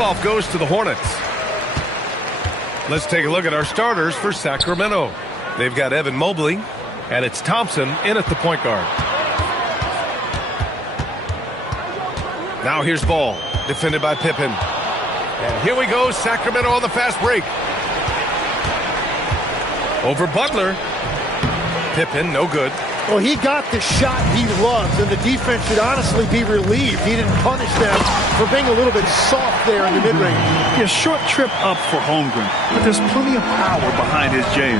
tip-off goes to the Hornets. Let's take a look at our starters for Sacramento. They've got Evan Mobley, and it's Thompson in at the point guard. Now here's Ball, defended by Pippen. And here we go, Sacramento on the fast break. Over Butler. Pippen, no good. Well, he got the shot he loves, and the defense should honestly be relieved. He didn't punish them for being a little bit soft there in the mid-range. Yeah, short trip up for Holmgren, but there's plenty of power behind his jam.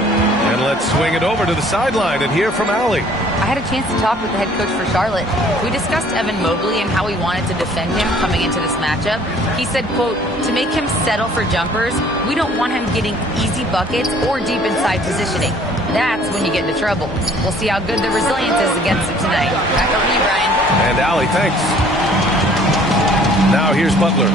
And let's swing it over to the sideline and hear from Allie. I had a chance to talk with the head coach for Charlotte. We discussed Evan Mobley and how we wanted to defend him coming into this matchup. He said, quote, to make him settle for jumpers, we don't want him getting easy buckets or deep inside positioning. That's when you get into trouble. We'll see how good the resilience is against him tonight. Back over to you, Brian. And Allie, thanks. Now here's Butler.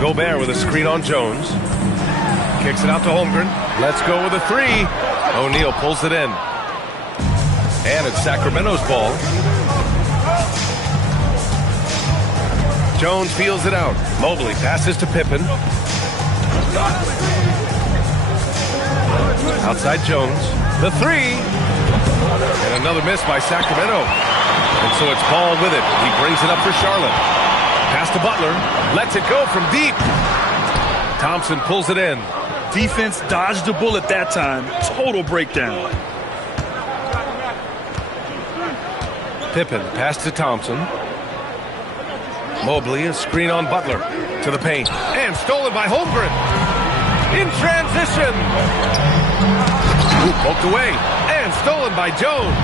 Gobert with a screen on Jones. Kicks it out to Holmgren. Let's go with a three. O'Neal pulls it in. And it's Sacramento's ball. Jones feels it out. Mobley passes to Pippen. Outside Jones. The three. And another miss by Sacramento. And so it's Ball with it. He brings it up for Charlotte. Pass to Butler. Lets it go from deep. Thompson pulls it in. Defense dodged the bullet that time. Total breakdown. Pippen pass to Thompson. Mobley, a screen on Butler. To the paint. And stolen by Holmgren. In transition. Poked away. And stolen by Jones.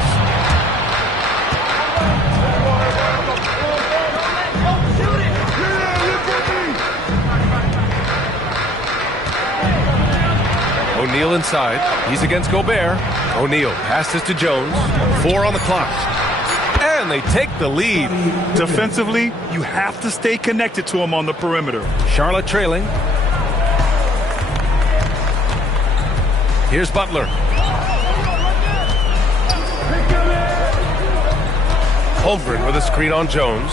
O'Neal inside. He's against Gobert. O'Neal passes to Jones. 4 on the clock. And they take the lead. Defensively, you have to stay connected to him on the perimeter. Charlotte trailing. Here's Butler. Holmgren with a screen on Jones.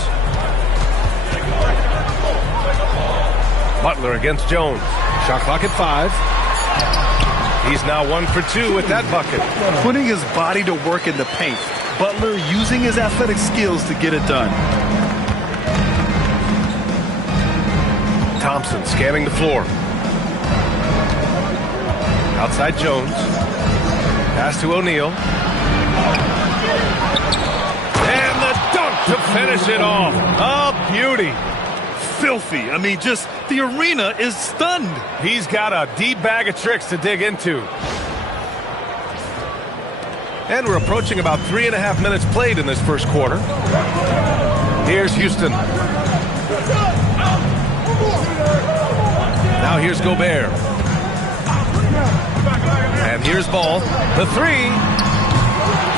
Butler against Jones. Shot clock at 5. He's now 1 for 2 with that bucket. Putting his body to work in the paint. Butler using his athletic skills to get it done. Thompson scanning the floor. Outside Jones. Pass to O'Neal. And the dunk to finish it off. A beauty. Filthy. I mean, just the arena is stunned. He's got a deep bag of tricks to dig into. And we're approaching about 3.5 minutes played in this first quarter. Here's Houston. Now here's Gobert. And here's Ball. The three.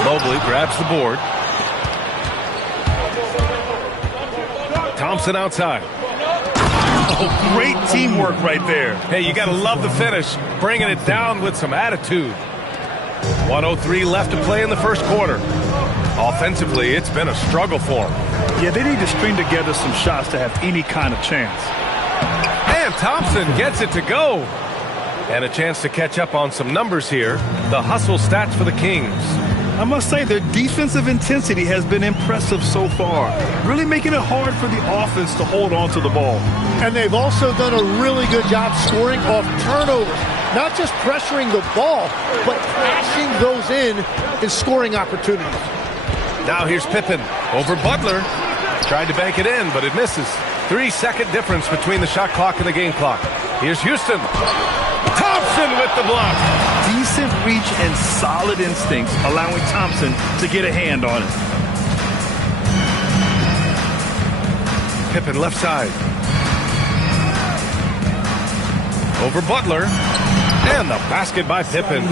Mobley grabs the board. Thompson outside. Oh, great teamwork right there. Hey, you got to love the finish. Bringing it down with some attitude. 1:03 left to play in the first quarter. Offensively, it's been a struggle for them. Yeah, they need to string together some shots to have any kind of chance. And Thompson gets it to go. And a chance to catch up on some numbers here. The hustle stats for the Kings. I must say their defensive intensity has been impressive so far, really making it hard for the offense to hold on to the ball. And they've also done a really good job scoring off turnovers. Not just pressuring the ball, but crashing those in scoring opportunities. Now here's Pippen over Butler. Tried to bank it in, but it misses. 3-second difference between the shot clock and the game clock. Here's Houston. Thompson with the block. Decent reach and solid instincts, allowing Thompson to get a hand on it. Pippen left side. Over Butler. And the basket by Pippen.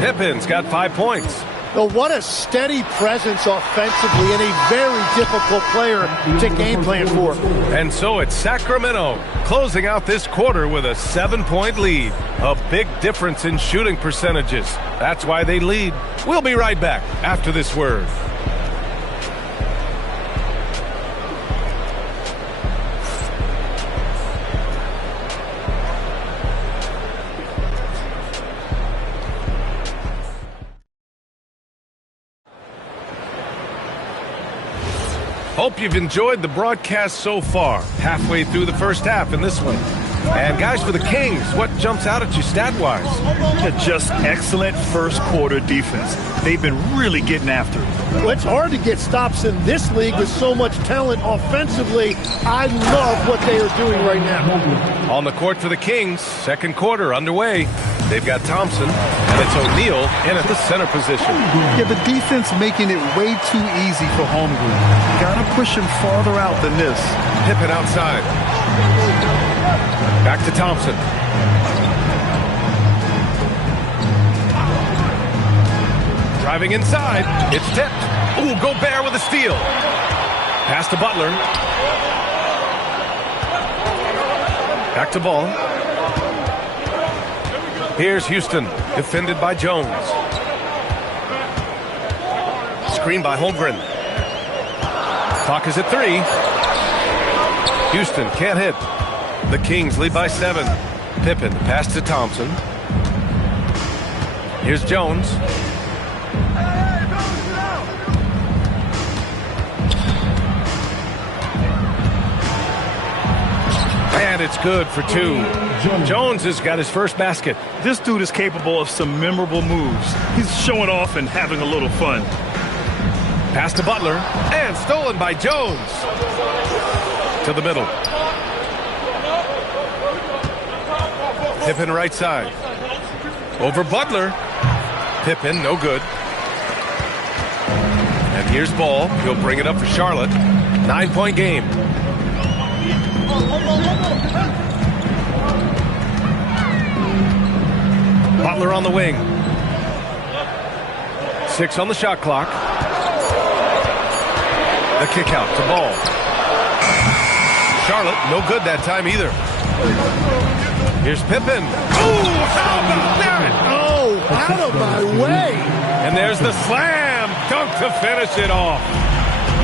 Pippen's got 5 points. Well, what a steady presence offensively and a very difficult player to game plan for. And so it's Sacramento closing out this quarter with a 7-point lead. A big difference in shooting percentages. That's why they lead. We'll be right back after this word. Hope you've enjoyed the broadcast so far. Halfway through the first half in this one. And guys, for the Kings, what jumps out at you stat-wise? Just excellent first-quarter defense. They've been really getting after it. Well, it's hard to get stops in this league with so much talent offensively. I love what they are doing right now. On the court for the Kings, second quarter underway. They've got Thompson, and it's O'Neal in at the center position. Yeah, the defense making it way too easy for Holmgren. Gotta push him farther out than this. Pippen outside. Back to Thompson. Driving inside. It's tipped. Ooh, Gobert with a steal. Pass to Butler. Back to Ball. Here's Houston, defended by Jones. Screen by Holmgren. Clock is at 3. Houston can't hit. The Kings lead by 7. Pippen, pass to Thompson. Here's Jones. And it's good for 2. Jones has got his first basket. This dude is capable of some memorable moves. He's showing off and having a little fun. Pass to Butler. And stolen by Jones. To the middle. Pippen right side. Over Butler. Pippen, no good. And here's Ball. He'll bring it up for Charlotte. 9-point game. Butler on the wing. 6 on the shot clock. The kick out to Ball. Charlotte, no good that time either. Here's Pippen. Ooh, how about that? Oh, out of my way. And there's the slam dunk to finish it off.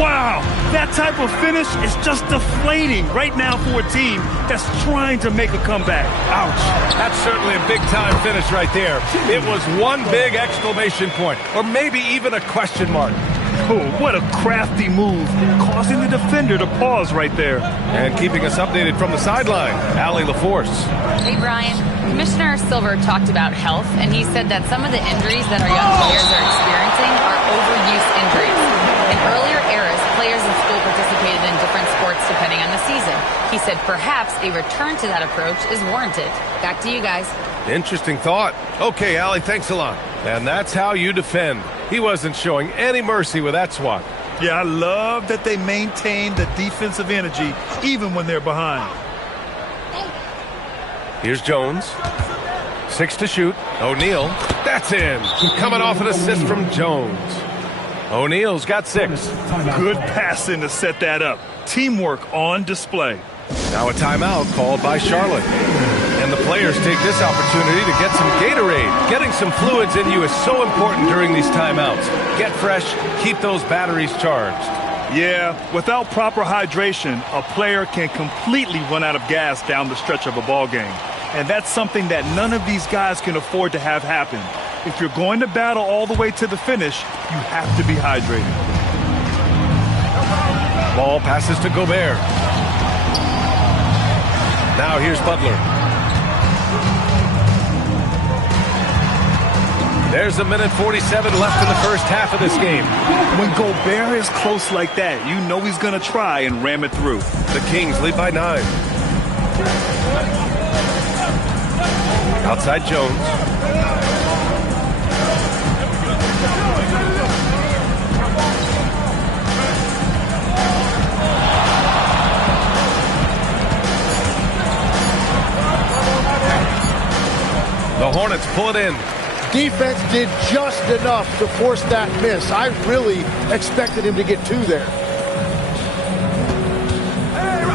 Wow, that type of finish is just deflating right now for a team that's trying to make a comeback. Ouch. That's certainly a big-time finish right there. It was one big exclamation point, or maybe even a question mark. Oh, what a crafty move, causing the defender to pause right there. And keeping us updated from the sideline, Allie LaForce. Hey, Brian. Commissioner Silver talked about health, and he said that some of the injuries that our young players are experiencing are overuse injuries. In earlier eras, players in school participated in different sports depending on the season. He said perhaps a return to that approach is warranted. Back to you guys. Interesting thought. Okay, Allie, thanks a lot. And that's how you defend. He wasn't showing any mercy with that swat. Yeah, I love that they maintain the defensive energy even when they're behind. Here's Jones. 6 to shoot. O'Neal. That's in. Coming off an assist from Jones. O'Neal's got 6. Good passing to set that up. Teamwork on display. Now a timeout called by Charlotte. And the players take this opportunity to get some Gatorade. Getting some fluids in you is so important during these timeouts. Get fresh, keep those batteries charged. Yeah, without proper hydration, a player can completely run out of gas down the stretch of a ball game. And that's something that none of these guys can afford to have happen. If you're going to battle all the way to the finish, you have to be hydrated. Ball passes to Gobert. Now here's Butler. There's 1:47 left in the first half of this game. When Gobert is close like that, you know he's going to try and ram it through. The Kings lead by 9. Outside Jones. The Hornets pull it in. Defense did just enough to force that miss. I really expected him to get 2 there.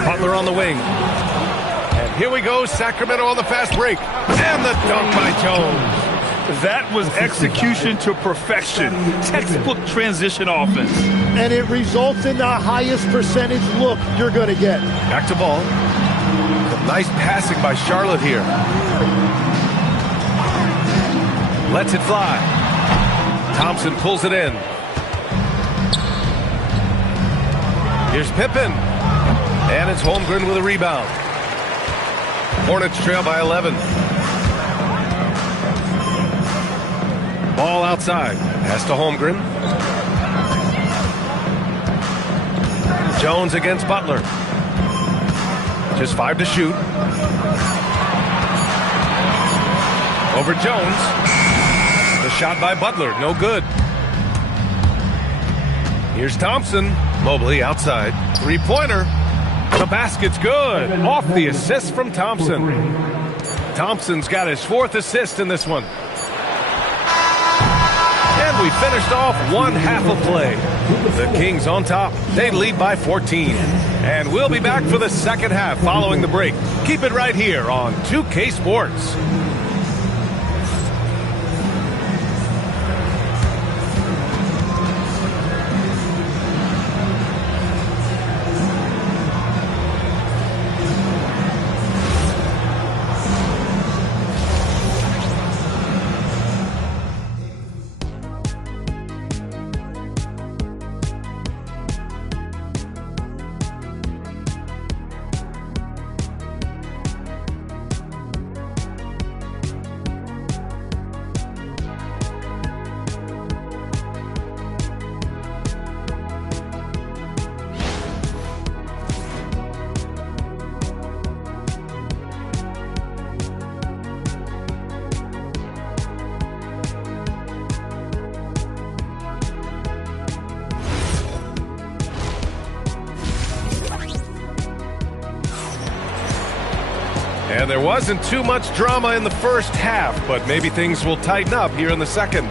Butler on the wing. And here we go, Sacramento on the fast break. And the dunk by Jones. That was execution to perfection. Textbook transition offense. And it results in the highest percentage look you're going to get. Back to Ball. Some nice passing by Charlotte here. Lets it fly. Thompson pulls it in. Here's Pippen. And it's Holmgren with a rebound. Hornets trail by 11. Ball outside. Pass to Holmgren. Jones against Butler. Just 5 to shoot. Over Jones. The shot by Butler. No good. Here's Thompson. Mobley outside. Three-pointer. The basket's good. Off the assist from Thompson. Thompson's got his 4th assist in this one. And we finished off one half of play. The Kings on top. They lead by 14. And we'll be back for the second half following the break. Keep it right here on 2K Sports. And there wasn't too much drama in the first half, but maybe things will tighten up here in the second.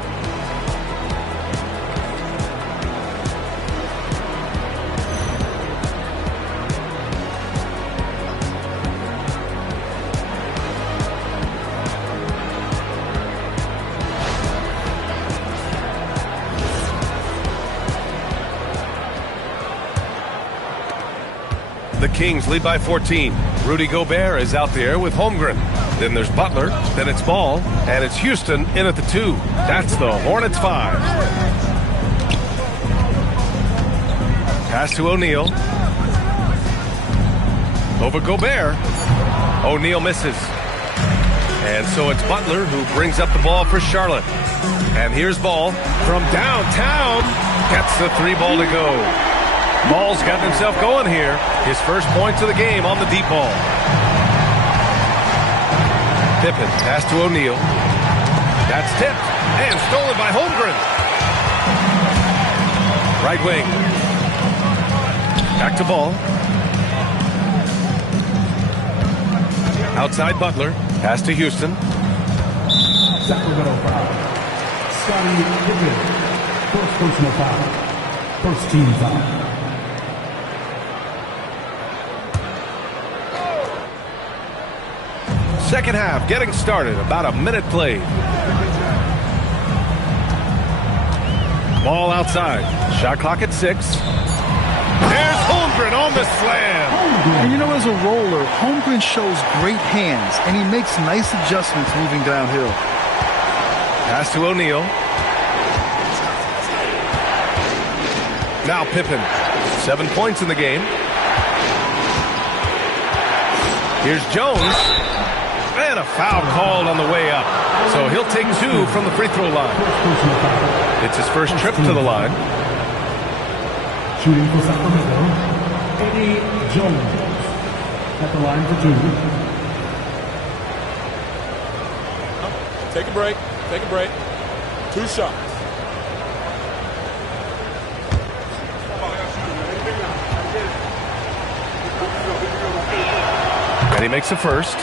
The Kings lead by 14. Rudy Gobert is out there with Holmgren. Then there's Butler. Then it's Ball. And it's Houston in at the 2. That's the Hornets 5. Pass to O'Neal. Over Gobert. O'Neal misses. And so it's Butler who brings up the ball for Charlotte. And here's Ball from downtown. Gets the 3 ball to go. Ball's gotten himself going here. His first points of the game on the deep ball. Pippen, pass to O'Neal. That's tipped and stolen by Holmgren. Right wing. Back to Ball. Outside Butler. Pass to Houston. Sacramento foul. Scottie Pippen. First personal foul. First team foul. Second half getting started. About a minute played. Ball outside. Shot clock at 6. There's Holmgren on the slam. And you know, as a roller, Holmgren shows great hands, and he makes nice adjustments moving downhill. Pass to O'Neal. Now Pippen. 7 points in the game. Here's Jones. And a foul called on the way up. So he'll take 2 from the free throw line. It's his first trip to the line. Shooting for Sacramento, Eddie Jones at the line for 2. Take a break. Take a break. 2 shots. And he makes the first.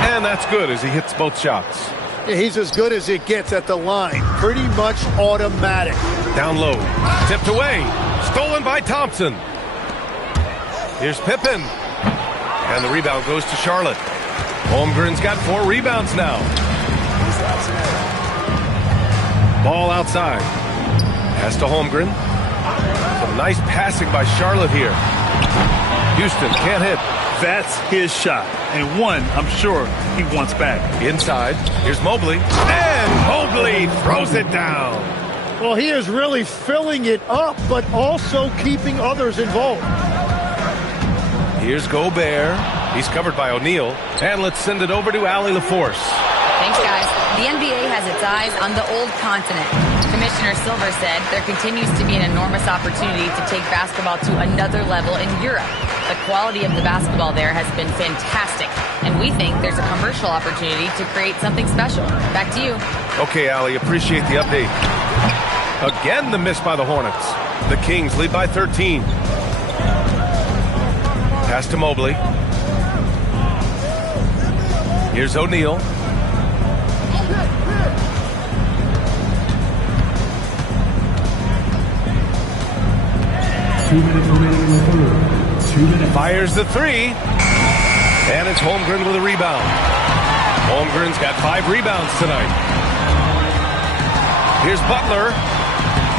And that's good as he hits both shots. Yeah, he's as good as it gets at the line. Pretty much automatic. Down low. Tipped away. Stolen by Thompson. Here's Pippen. And the rebound goes to Charlotte. Holmgren's got 4 rebounds now. Ball outside. Pass to Holmgren. Some nice passing by Charlotte here. Houston can't hit. That's his shot. And one, I'm sure, he wants back. Inside. Here's Mobley. And Mobley throws it down. Well, he is really filling it up, but also keeping others involved. Here's Gobert. He's covered by O'Neal. And let's send it over to Allie LaForce. Thanks, guys. The NBA has its eyes on the old continent. Commissioner Silver said there continues to be an enormous opportunity to take basketball to another level in Europe. The quality of the basketball there has been fantastic, and we think there's a commercial opportunity to create something special. Back to you. Okay, Allie, appreciate the update. Again, the miss by the Hornets. The Kings lead by 13. Pass to Mobley. Here's O'Neal. Fires the 3. And it's Holmgren with a rebound. Holmgren's got 5 rebounds tonight. Here's Butler.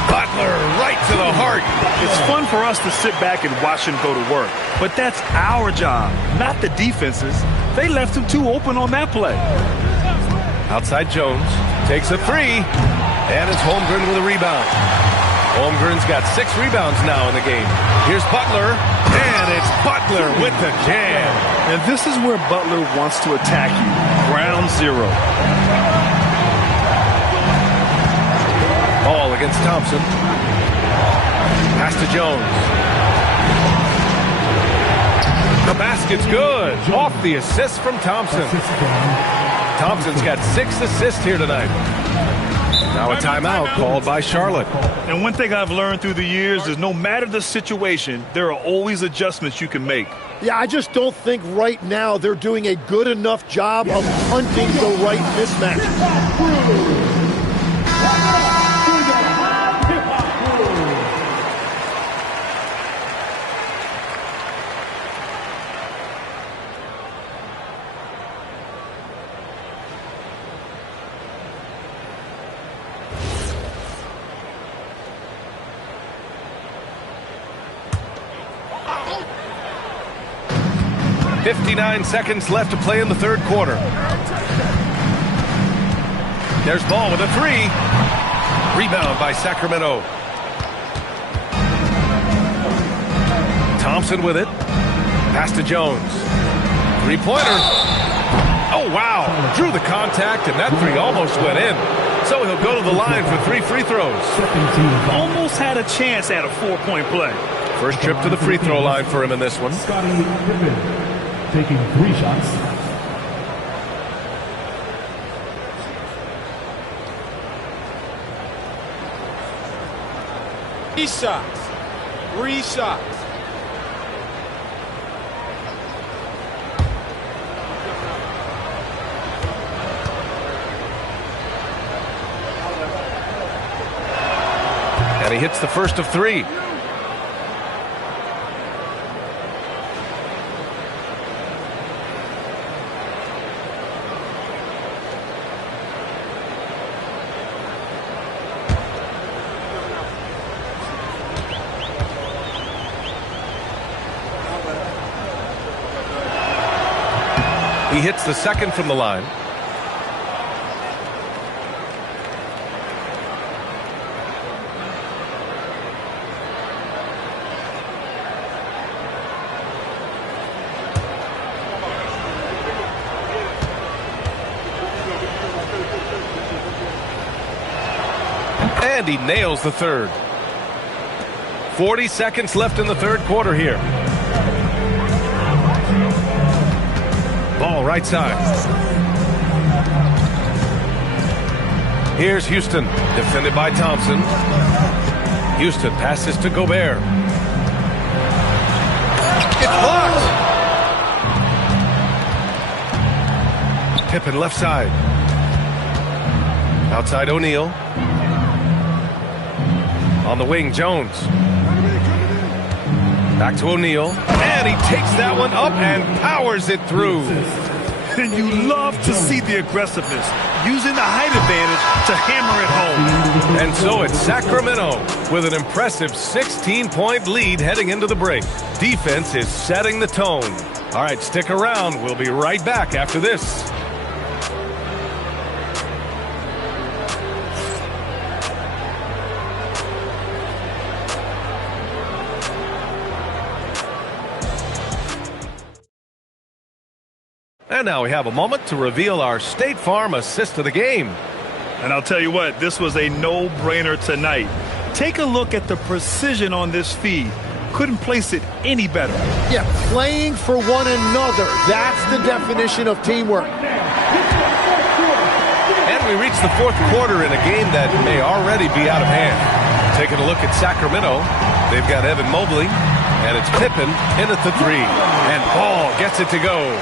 Butler right to the heart. It's fun for us to sit back and watch him go to work. But that's our job, not the defense's. They left him too open on that play. Outside Jones. Takes a 3. And it's Holmgren with a rebound. Holmgren's got 6 rebounds now in the game. Here's Butler. And it's Butler with the jam. And this is where Butler wants to attack you. Ground 0. Ball against Thompson. Pass to Jones. The basket's good. Off the assist from Thompson. Thompson's got 6 assists here tonight. Now a timeout called by Charlotte. And one thing I've learned through the years is no matter the situation, there are always adjustments you can make. Yeah, I just don't think right now they're doing a good enough job of hunting the right mismatch. 59 seconds left to play in the third quarter. There's Ball with a 3. Rebound by Sacramento. Thompson with it. Pass to Jones. 3-pointer. Oh, wow. Drew the contact, and that 3 almost went in. So he'll go to the line for 3 free throws. Almost had a chance at a 4-point play. First trip to the free throw line for him in this one. Scottie Pippen taking 3 shots. Three shots. And he hits the first of 3. He hits the second from the line. And he nails the third. 40 seconds left in the third quarter here. Ball right side. Here's Houston, defended by Thompson. Houston passes to Gobert. It's blocked. Pippen left side. Outside O'Neal. On the wing, Jones. Back to O'Neal, and he takes that one up and powers it through. And you love to see the aggressiveness, using the height advantage to hammer it home. And so it's Sacramento with an impressive 16-point lead heading into the break. Defense is setting the tone. All right, stick around. We'll be right back after this. And now we have a moment to reveal our State Farm assist of the game. And I'll tell you what, this was a no-brainer tonight. Take a look at the precision on this feed. Couldn't place it any better. Yeah, playing for one another. That's the definition of teamwork. And we reach the fourth quarter in a game that may already be out of hand. Taking a look at Sacramento, they've got Evan Mobley, and it's Pippen in at the three. And Ball gets it to go.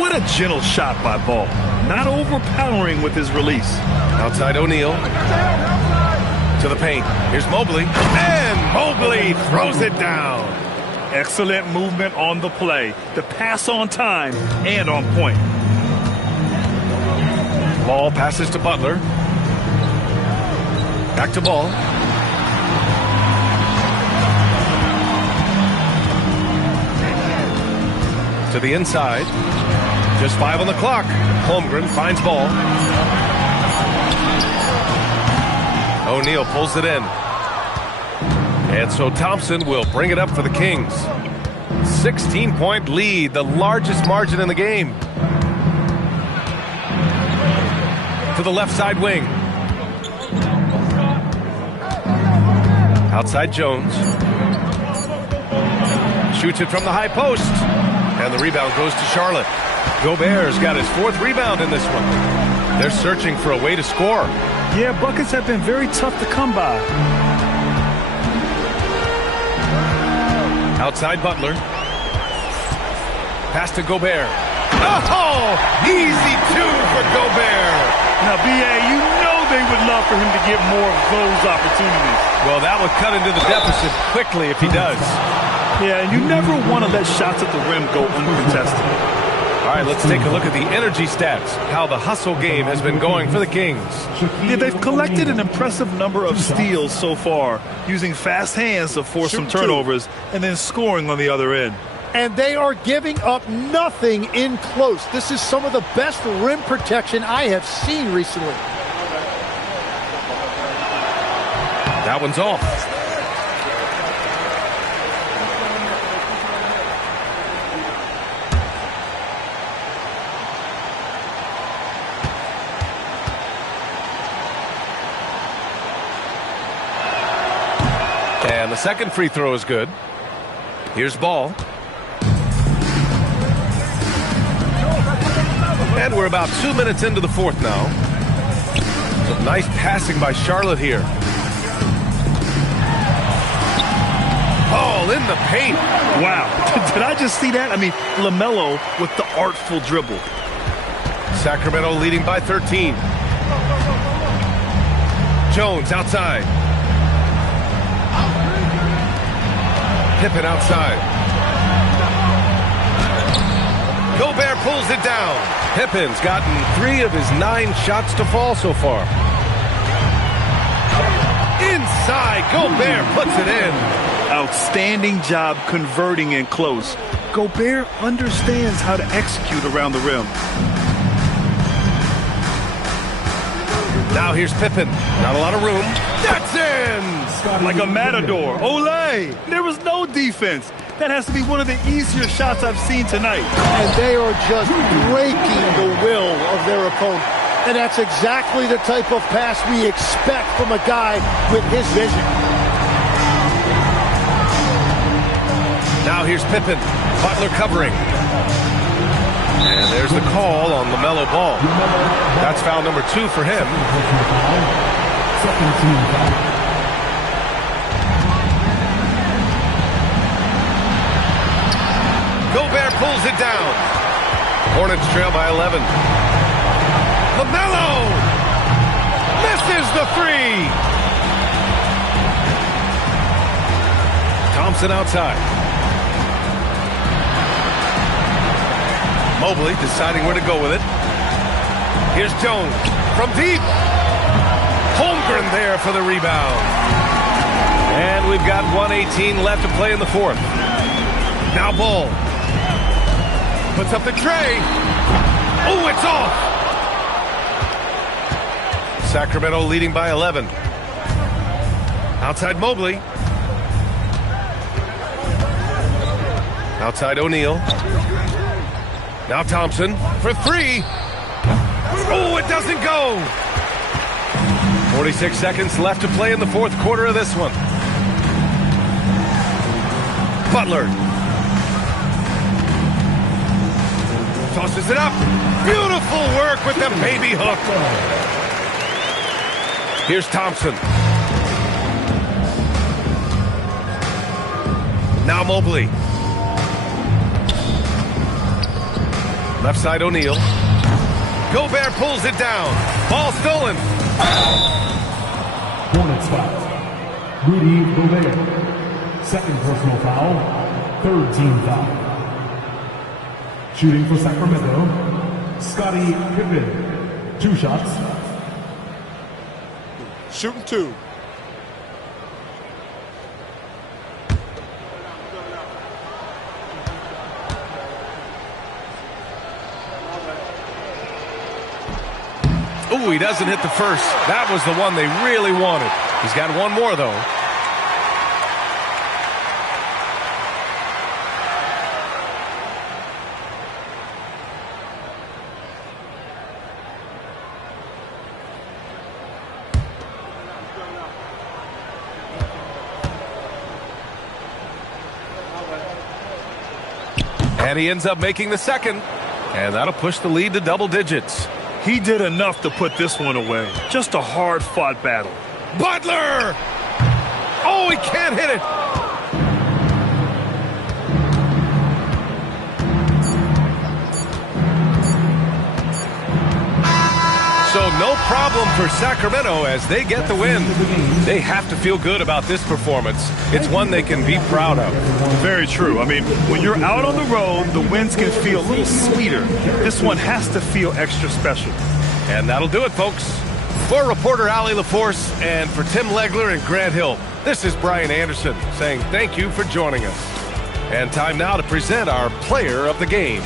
What a gentle shot by Ball. Not overpowering with his release. Outside O'Neal. To the paint. Here's Mobley. And Mobley throws it down. Excellent movement on the play. The pass on time and on point. Ball passes to Butler. Back to Ball. To the inside. Just 5 on the clock. Holmgren finds Ball. O'Neal pulls it in. And so Thompson will bring it up for the Kings. 16-point lead, the largest margin in the game. To the left side wing. Outside Jones. Shoots it from the high post. And the rebound goes to Charlotte. Gobert's got his 4th rebound in this one. They're searching for a way to score. Yeah, buckets have been very tough to come by. Outside Butler. Pass to Gobert. Oh, easy 2 for Gobert. Now, B.A., you know they would love for him to get more of those opportunities. Well, that would cut into the deficit quickly if he does. Yeah, and you never want to let shots at the rim go uncontested. All right, let's take a look at the energy stats, how the hustle game has been going for the Kings. Yeah, they've collected an impressive number of steals so far, using fast hands to force some turnovers and then scoring on the other end. And they are giving up nothing in close. This is some of the best rim protection I have seen recently. That one's off. And the second free throw is good. Here's Ball. And we're about 2 minutes into the fourth now. Some nice passing by Charlotte here. Ball in the paint. Wow. Did I just see that? I mean, LaMelo with the artful dribble. Sacramento leading by 13. Jones outside. Pippen outside. Gobert pulls it down. Pippen's gotten 3 of his 9 shots to fall so far. Inside, Gobert puts it in. Outstanding job converting in close. Gobert understands how to execute around the rim. Now here's Pippen. Not a lot of room. That's in! Like a matador. Olé! There was no defense. That has to be one of the easier shots I've seen tonight. And they are just breaking the will of their opponent. And that's exactly the type of pass we expect from a guy with his vision. Now here's Pippen. Butler covering. And there's the call on LaMelo Ball. That's foul number 2 for him. Second team foul. Gobert pulls it down. Hornets trail by 11. LaMelo misses the 3. Thompson outside. Mobley deciding where to go with it. Here's Jones from deep. Holmgren there for the rebound. And we've got 1:18 left to play in the fourth. Now Ball. Puts up the tray. Oh, it's off. Sacramento leading by 11. Outside Mobley. Outside O'Neal. Now Thompson for three. Oh, it doesn't go. 46 seconds left to play in the fourth quarter of this one. Butler. Tosses it up. Beautiful work with the baby hook. Here's Thompson. Now Mobley. Left side O'Neal. Gobert pulls it down. Ball stolen. Hornets foul. Rudy Gobert. Second personal foul. Third team foul. Shooting for Sacramento, Scottie Pippen. 2 shots. Shooting 2. Ooh, he doesn't hit the first. That was the one they really wanted. He's got one more, though. And he ends up making the second. And that'll push the lead to double digits. He did enough to put this one away. Just a hard-fought battle. Butler! Oh, he can't hit it. So no problem for Sacramento as they get the win. They have to feel good about this performance. It's one they can be proud of. Very true. I mean, when you're out on the road, the wins can feel a little sweeter. This one has to feel extra special. And that'll do it, folks. For reporter Allie LaForce and for Tim Legler and Grant Hill, this is Brian Anderson saying thank you for joining us. And time now to present our player of the game.